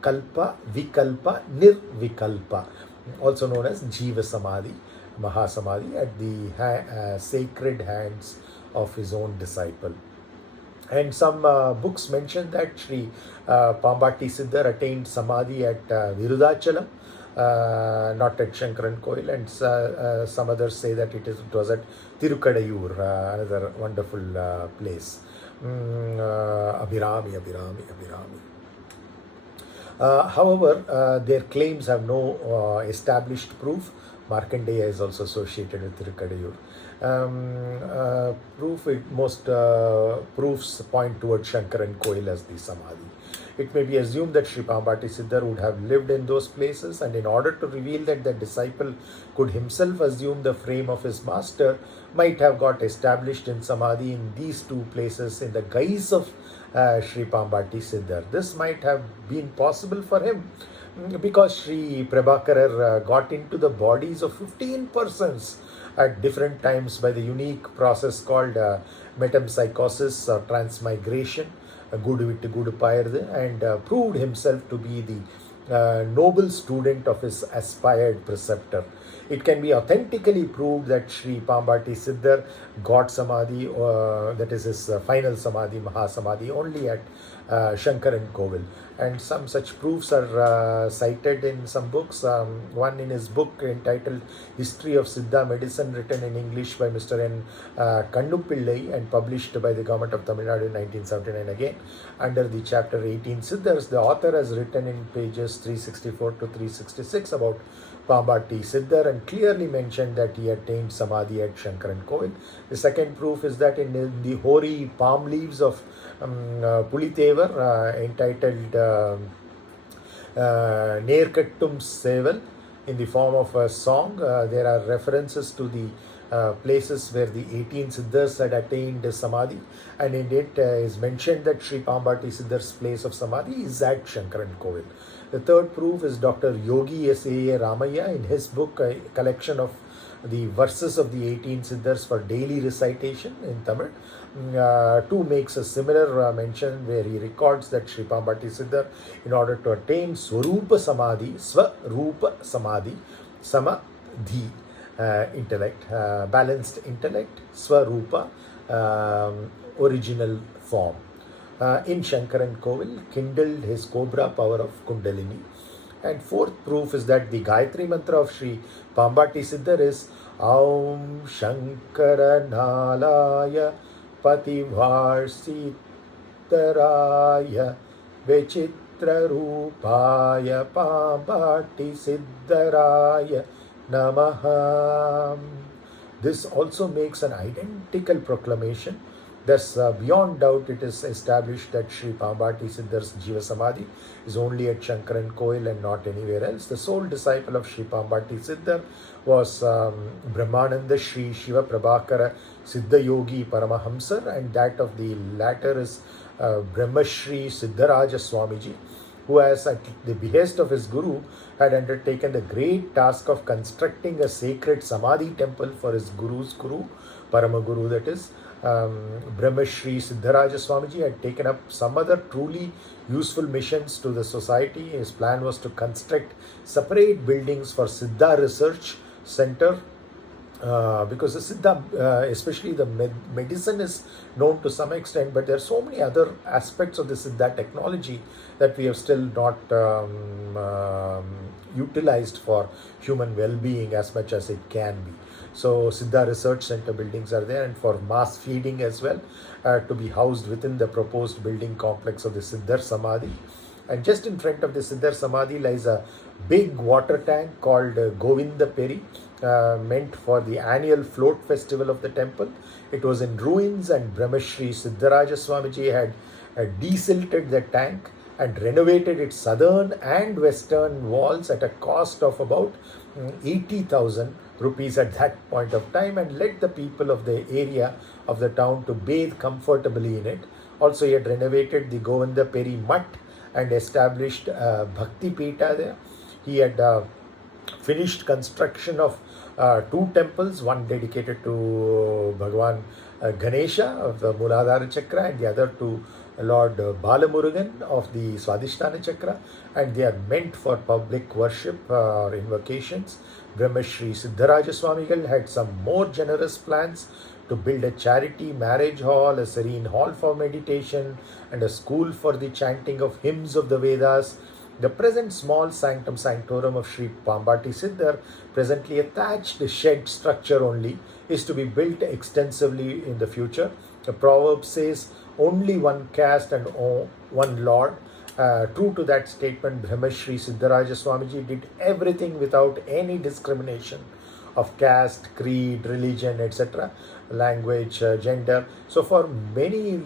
kalpa, vikalpa, nirvikalpa, also known as Jiva Samadhi, Mahasamadhi, at the sacred hands of his own disciple. And some books mention that Sri pāmb-āṭṭi Siddhar attained Samadhi at Virudhachalam, not at Shankaran Koil, and some others say that it was at Tirukadayur, another wonderful place. Abhirami. However, their claims have no established proof. Markandeya is also associated with Tirukadayur. Most proofs point towards Shankaran Koil as the Samadhi. It may be assumed that Sri pāmb-āṭṭi Siddhar would have lived in those places, and in order to reveal that the disciple could himself assume the frame of his master, might have got established in Samadhi in these two places in the guise of Sri pāmb-āṭṭi Siddhar. This might have been possible for him because Sri Prabhakara got into the bodies of 15 persons at different times by the unique process called metempsychosis or transmigration, and proved himself to be the noble student of his aspired preceptor. It can be authentically proved that Sri pāmb-āṭṭi Siddhar got Samadhi, that is his final Samadhi, Mahasamadhi, only at Shankaran Kovil. And some such proofs are cited in some books. One in his book entitled History of Siddha Medicine, written in English by Mr. N. Kannupillai and published by the government of Tamil Nadu in 1979 again, under the chapter 18 Siddhars. The author has written in pages 364 to 366 about pāmb-āṭṭi Siddhar and clearly mentioned that he attained Samadhi at Shankaran Kovil. The second proof is that in the hoary palm leaves of Pulitevar, entitled Nerkattum Seval, in the form of a song, there are references to the places where the 18 Siddhars had attained Samadhi, and in it is mentioned that Sri pāmb-āṭṭi Siddhar's place of Samadhi is at Shankaran Kovil. The third proof is Dr. Yogi S.A. Ramaya in his book, a collection of the verses of the 18 Siddhars for daily recitation in Tamil, too makes a similar mention where he records that Sri pāmb-āṭṭi Siddhar, in order to attain Swarupa Samadhi, Swarupa Samadhi, Samadhi, intellect, balanced intellect, Swarupa, original form, in Shankaran Kovil, kindled his cobra power of Kundalini. And fourth proof is that the Gayatri mantra of Sri pāmb-āṭṭi Siddhar is Aum Shankara Nalaya Pativarsitaraya Vichitra Rupaya Pāmb-āṭṭi Siddharaya Namaha. This also makes an identical proclamation. Thus, beyond doubt, it is established that Sri pāmb-āṭṭi Siddhar's Jiva Samadhi is only at Shankaran Koil and not anywhere else. The sole disciple of Sri pāmb-āṭṭi Siddhar was Brahmananda Sri Shiva Prabhakara Siddha Yogi Paramahamsar, and that of the latter is Brahmashri Siddharaja Swamiji, who has, at the behest of his guru, had undertaken the great task of constructing a sacred Samadhi temple for his guru's guru, Paramaguru, that is. Brahmashri Siddharaja Swamiji had taken up some other truly useful missions to the society. His plan was to construct separate buildings for Siddha Research Center, because the Siddha, especially the medicine, is known to some extent, but there are so many other aspects of the Siddha technology that we have still not utilized for human well-being as much as it can be. So Siddha Research Center buildings are there, and for mass feeding as well, to be housed within the proposed building complex of the Siddhar Samadhi. And just in front of the Siddhar Samadhi lies a big water tank called Govinda Peri, meant for the annual float festival of the temple. It was in ruins, and Brahmashri Siddharaja Swamiji had desilted the tank and renovated its southern and western walls at a cost of about 80,000 rupees at that point of time, and led the people of the area of the town to bathe comfortably in it. Also, he had renovated the Govinda Peri Mutt and established Bhakti Pita there. He had finished construction of two temples, one dedicated to Bhagavan Ganesha of the Muladhara Chakra, and the other to Lord Balamurugan of the Swadhisthana Chakra, and they are meant for public worship or invocations. Brahmashri Siddharaja Swamigal had some more generous plans to build a charity marriage hall, a serene hall for meditation, and a school for the chanting of hymns of the Vedas. The present small sanctum sanctorum of Sri pāmb-āṭṭi Siddhar, presently a thatched shed structure only, is to be built extensively in the future. The proverb says, only one caste and one Lord. True to that statement, Brahmashri Siddharaja Swamiji did everything without any discrimination of caste, creed, religion, etc., language, gender. So far many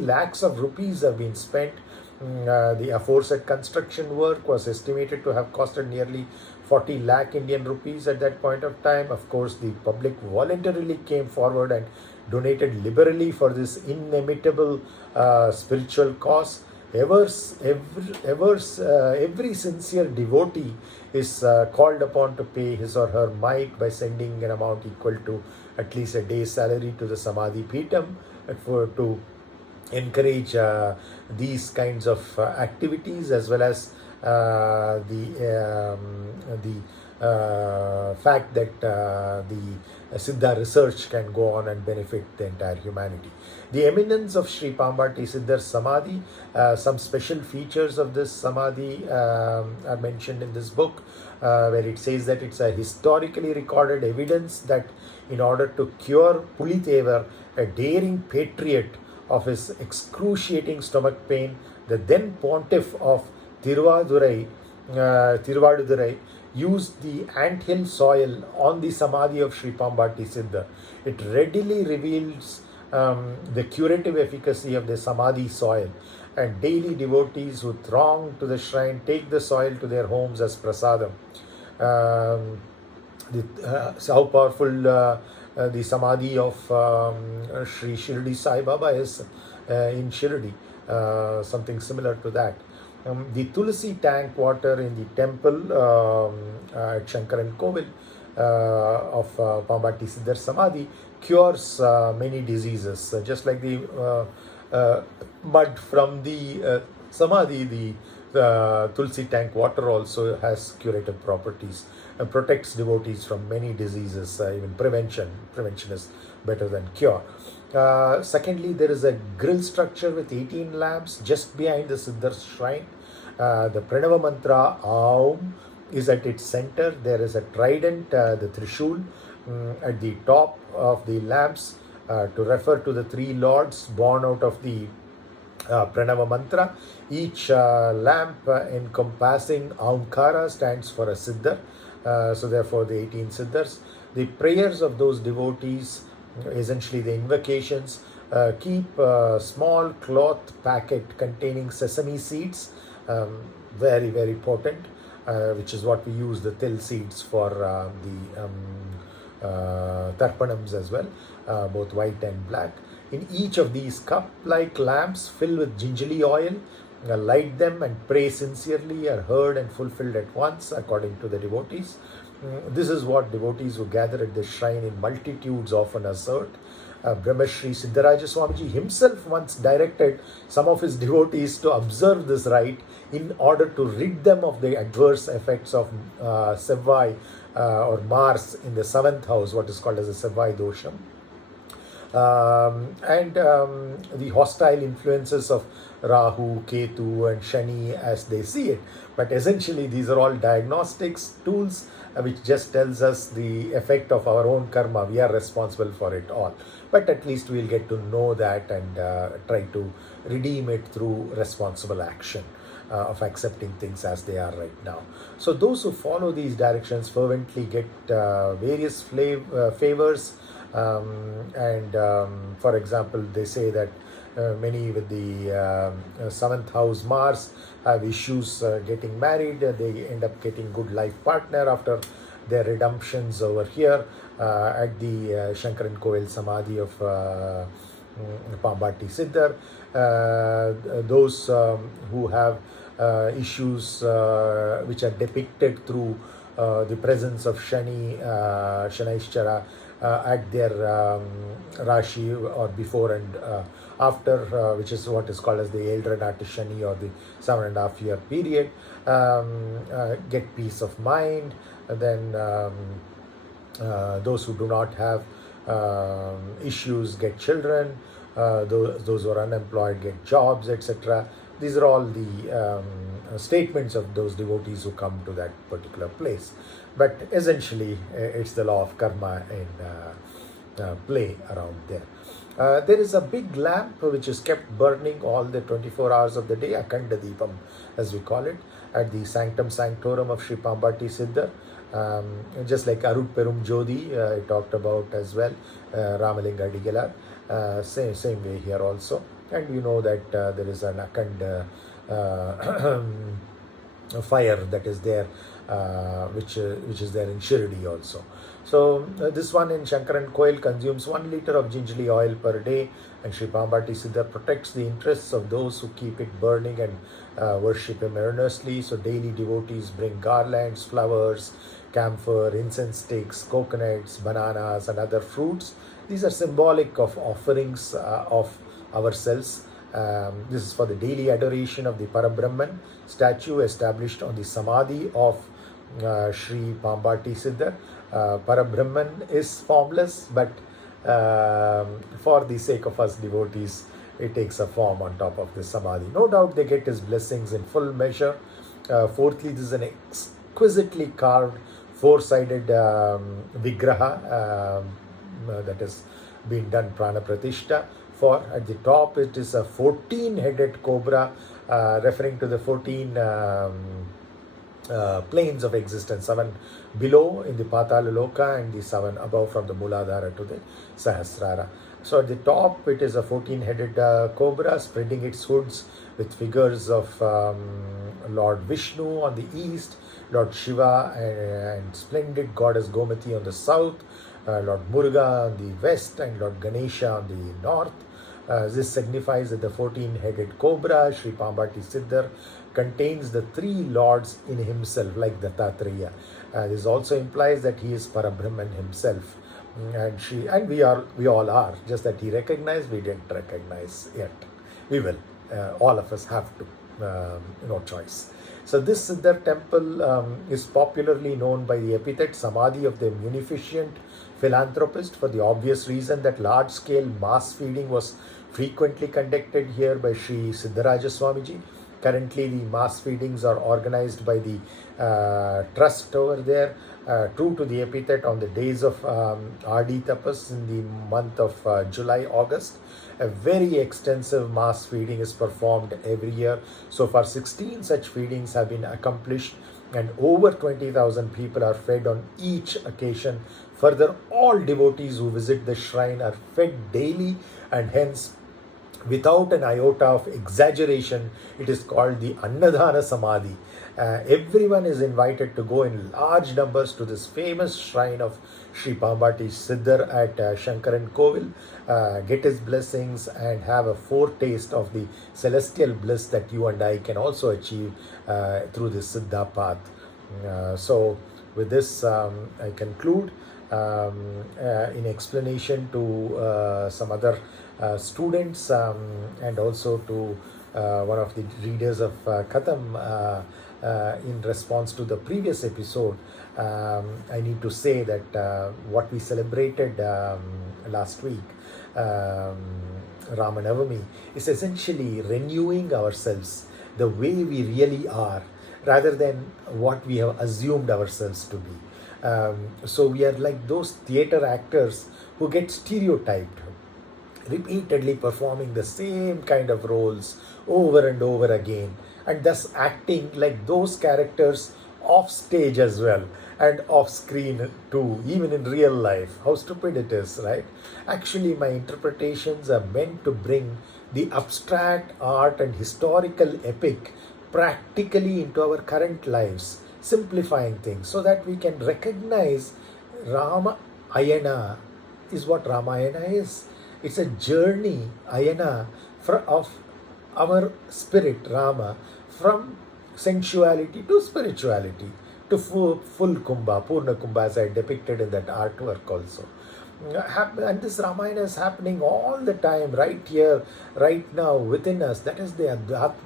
lakhs of rupees have been spent. The aforesaid construction work was estimated to have costed nearly 40 lakh Indian rupees at that point of time. Of course, the public voluntarily came forward and donated liberally for this inimitable spiritual cause. Every sincere devotee is called upon to pay his or her mite by sending an amount equal to at least a day's salary to the Samadhi Peetham to encourage these kinds of activities, as well as the fact that the siddhā research can go on and benefit the entire humanity. The eminence of Sri pāmb-āṭṭi Siddhar Samadhi, some special features of this Samadhi are mentioned in this book, where it says that it's a historically recorded evidence that in order to cure Pulithevar, a daring patriot of his excruciating stomach pain, the then pontiff of Tiruvadurai used the anthill soil on the Samadhi of Sri pāmb-āṭṭi Siddhar. It readily reveals the curative efficacy of the Samadhi soil, and daily devotees who throng to the shrine take the soil to their homes as prasadam. How powerful the Samadhi of Sri Shirdi Sai Baba is in Shirdi, something similar to that. The Tulsi tank water in the temple at Shankaran Kovil of pāmb-āṭṭi Siddhar Samadhi cures many diseases. Just like the mud from the Samadhi, the Tulsi tank water also has curative properties and protects devotees from many diseases, even prevention. Prevention is better than cure. Secondly, there is a grill structure with 18 lamps just behind the Siddhar shrine. The Pranava mantra Aum is at its center. There is a trident, the Trishul, at the top of the lamps to refer to the three lords born out of the Pranava mantra. Each lamp encompassing Aumkara stands for a Siddhar. So therefore the 18 Siddhars. The prayers of those devotees, essentially the invocations, keep a small cloth packet containing sesame seeds, very, very potent, which is what we use the til seeds for the tarpanams as well, both white and black. In each of these cup-like lamps filled with gingerly oil, light them and pray sincerely are heard and fulfilled at once according to the devotees. This is what devotees who gather at the shrine in multitudes often assert. Brahmashri Siddharaja Swamiji himself once directed some of his devotees to observe this rite in order to rid them of the adverse effects of Sevvai or Mars in the 7th house, what is called as the Sevvai-dōśam. And the hostile influences of Rahu, Ketu and Śani as they see it. But essentially these are all diagnostics tools which just tells us the effect of our own karma. We are responsible for it all. But at least we'll get to know that and try to redeem it through responsible action of accepting things as they are right now. So those who follow these directions fervently get various favors. For example, they say that many with the 7th house Mars have issues getting married. They end up getting good life partner after their redemptions over here at the Shankaran Kovil Samadhi of pāmb-āṭṭi Siddhar. Those who have issues which are depicted through the presence of Śani, Śanaishchara, at their Rashi or before and after, which is what is called as the śani or the 7.5 year period, get peace of mind. Then those who do not have issues get children, those who are unemployed get jobs, etc. These are all the statements of those devotees who come to that particular place. But essentially, it's the law of karma in play around there. There is a big lamp which is kept burning all the 24 hours of the day, Akhanda Deepam as we call it, at the Sanctum Sanctorum of Sri Pāmb-āṭṭi Siddhar. Just like Arut Perum Jodi, I talked about as well, Ramalinga Adigalar, same way here also. And you know that there is an Akhanda fire that is there, which is there in Shirdi also. So this one in Shankaran Koil consumes 1 liter of gingerly oil per day, and Sri Pāmb-āṭṭi Siddhar protects the interests of those who keep it burning and worship him earnestly. So daily devotees bring garlands, flowers, camphor, incense sticks, coconuts, bananas and other fruits. These are symbolic of offerings of ourselves. This is for the daily adoration of the Parabrahman statue established on the Samadhi of Sri Pāmb-āṭṭi Siddhar. Parabrahman is formless, but for the sake of us devotees, it takes a form on top of the Samadhi. No doubt they get his blessings in full measure. Fourthly, this is an exquisitely carved four-sided vigraha that has been done prana pratishta for. At the top, it is a 14-headed cobra, referring to the 14 planes of existence, 7 below in the Patala Loka and the 7 above from the Muladhara to the Sahasrara. So at the top it is a 14-headed cobra spreading its hoods with figures of Lord Vishnu on the east, Lord Shiva and splendid goddess Gomati on the south, Lord Muruga on the west and Lord Ganesha on the north. This signifies that the 14-headed cobra, Sri Pāmb-āṭṭi Siddhar, contains the 3 lords in himself, like Dattatreya. This also implies that he is Parabrahman himself, and we all are. Just that he recognized, we didn't recognize yet. We will. All of us have to. No choice. So this Siddhar temple is popularly known by the epithet Samadhi of the munificent philanthropist, for the obvious reason that large-scale mass feeding was frequently conducted here by Sri Siddharaja Swamiji. Currently, the mass feedings are organized by the trust over there, true to the epithet on the days of Adi Tapas in the month of July, August. A very extensive mass feeding is performed every year. So far, 16 such feedings have been accomplished, and over 20,000 people are fed on each occasion. Further, all devotees who visit the shrine are fed daily, and hence, without an iota of exaggeration, it is called the Annadhana Samadhi. Everyone is invited to go in large numbers to this famous shrine of Sri Pāmb-āṭṭi Siddhar at Shankaran Kovil, get his blessings and have a foretaste of the celestial bliss that you and I can also achieve through this Siddha path. So with this, I conclude in explanation to some other students and also to one of the readers of Khatam in response to the previous episode. I need to say that what we celebrated last week, Ramanavami, is essentially renewing ourselves the way we really are rather than what we have assumed ourselves to be. So we are like those theatre actors who get stereotyped, repeatedly performing the same kind of roles over and over again, and thus acting like those characters off stage as well and off screen too, even in real life. How stupid it is, right? Actually, my interpretations are meant to bring the abstract art and historical epic practically into our current lives, simplifying things so that we can recognize Ramayana is what Ramayana is. It's a journey, Ayana, of our spirit, Rama, from sensuality to spirituality, to full kumbha, purna kumbha, as I depicted in that artwork also. And this Ramayana is happening all the time, right here, right now, within us. That is the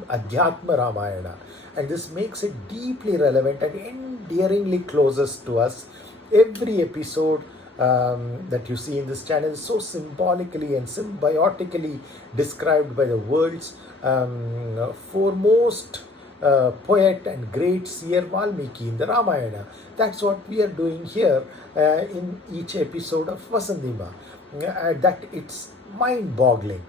Adhyatma Ramayana. And this makes it deeply relevant and endearingly closest to us. Every episode that you see in this channel is so symbolically and symbiotically described by the world's foremost poet and great seer Valmiki in the Ramayana. That's what we are doing here in each episode of Vasanthi-mā. That it's mind-boggling.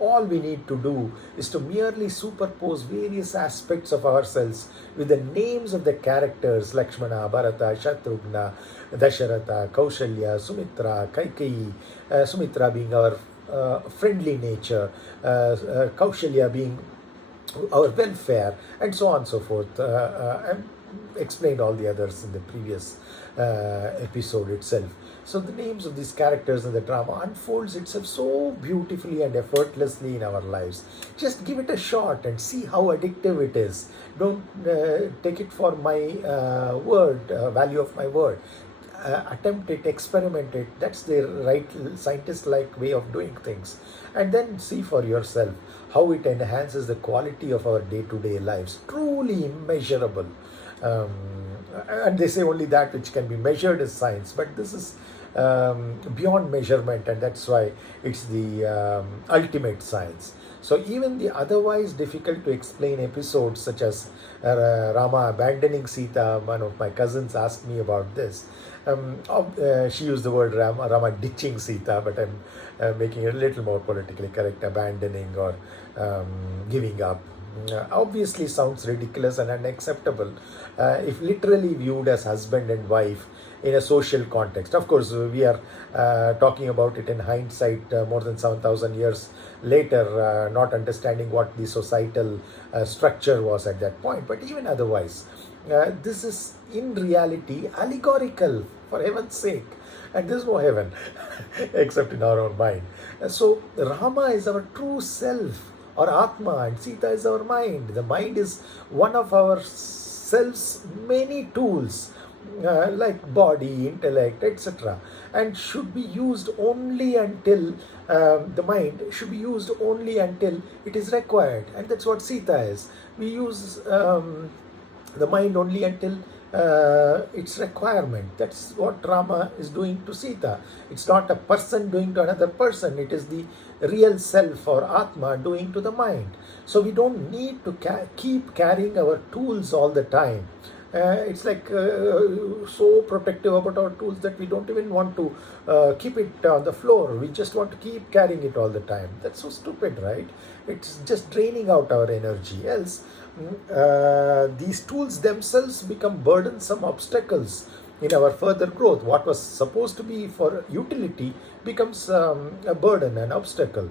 All we need to do is to merely superpose various aspects of ourselves with the names of the characters: Lakshmana, Bharata, Shatrugna, Dasharatha, Kaushalya, Sumitra, Kaikeyi. Sumitra being our friendly nature, Kaushalya being our welfare, and so on and so forth. I explained all the others in the previous episode itself. So the names of these characters in the drama unfolds itself so beautifully and effortlessly in our lives. Just give it a shot and see how addictive it is. Don't take it for my value of my word. Attempt it, experiment it. That's the right scientist-like way of doing things. And then see for yourself how it enhances the quality of our day-to-day lives. Truly immeasurable. And they say only that which can be measured is science, but this is beyond measurement, and that's why it's the ultimate science. So even the otherwise difficult to explain episodes such as Rama abandoning Sita, one of my cousins asked me about this. She used the word Rama ditching Sita, but I'm making it a little more politically correct: abandoning or giving up. Obviously sounds ridiculous and unacceptable if literally viewed as husband and wife in a social context. Of course, we are talking about it in hindsight more than 7,000 years later, not understanding what the societal structure was at that point. But even otherwise, this is in reality allegorical, for heaven's sake. And there's no heaven except in our own mind. So Rama is our true self, or Atma, and Sita is our mind. The mind is one of our self's many tools, like body, intellect, etc., and should be used only until the mind should be used only until it is required. And that's what Sita is. We use the mind only until its requirement. That's what Rama is doing to Sita. It's not a person doing to another person. It is the real self, or Atma, doing to the mind. So we don't need to keep carrying our tools all the time. It's like so protective about our tools that we don't even want to keep it on the floor. We just want to keep carrying it all the time. That's so stupid, right? It's just draining out our energy. Else, these tools themselves become burdensome obstacles in our further growth. What was supposed to be for utility becomes a burden, an obstacle.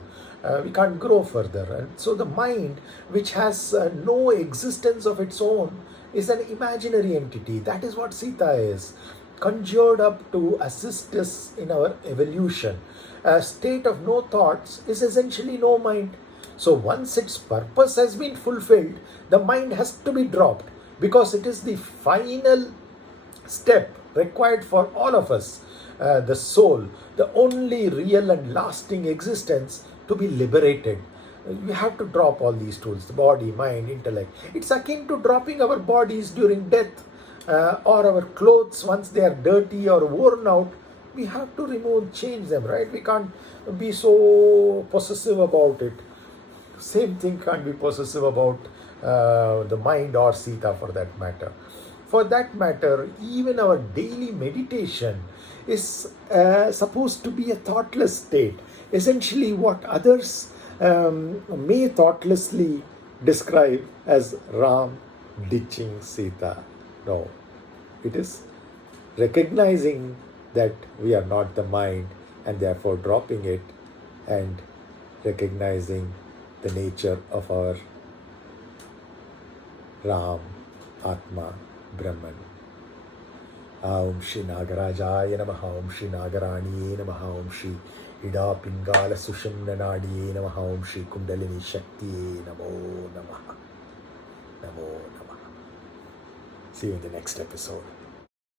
We can't grow further. And so the mind, which has no existence of its own, is an imaginary entity. That is what Sita is, conjured up to assist us in our evolution. A state of no thoughts is essentially no mind. So once its purpose has been fulfilled, the mind has to be dropped, because it is the final step required for all of us, the soul, the only real and lasting existence, to be liberated. We have to drop all these tools: the body, mind, intellect. It's akin to dropping our bodies during death, or our clothes once they are dirty or worn out. We have to change them, right? We can't be so possessive about it. Same thing can't be possessive about the mind or Sita, for that matter. For that matter, even our daily meditation is supposed to be a thoughtless state. Essentially what others may thoughtlessly describe as Ram ditching Sita. No, it is recognizing that we are not the mind, and therefore dropping it, and recognizing the nature of our Ram, Atma, Brahman. Om Shri Nagarajaya Namaha, Om Shri Nagaraniye Namaha, Om Shri Ida Pingala Sushamna Nadiye Namaha, Om Shri Kundalini Shakti Namo Namaha. Namo Namaha. See you in the next episode.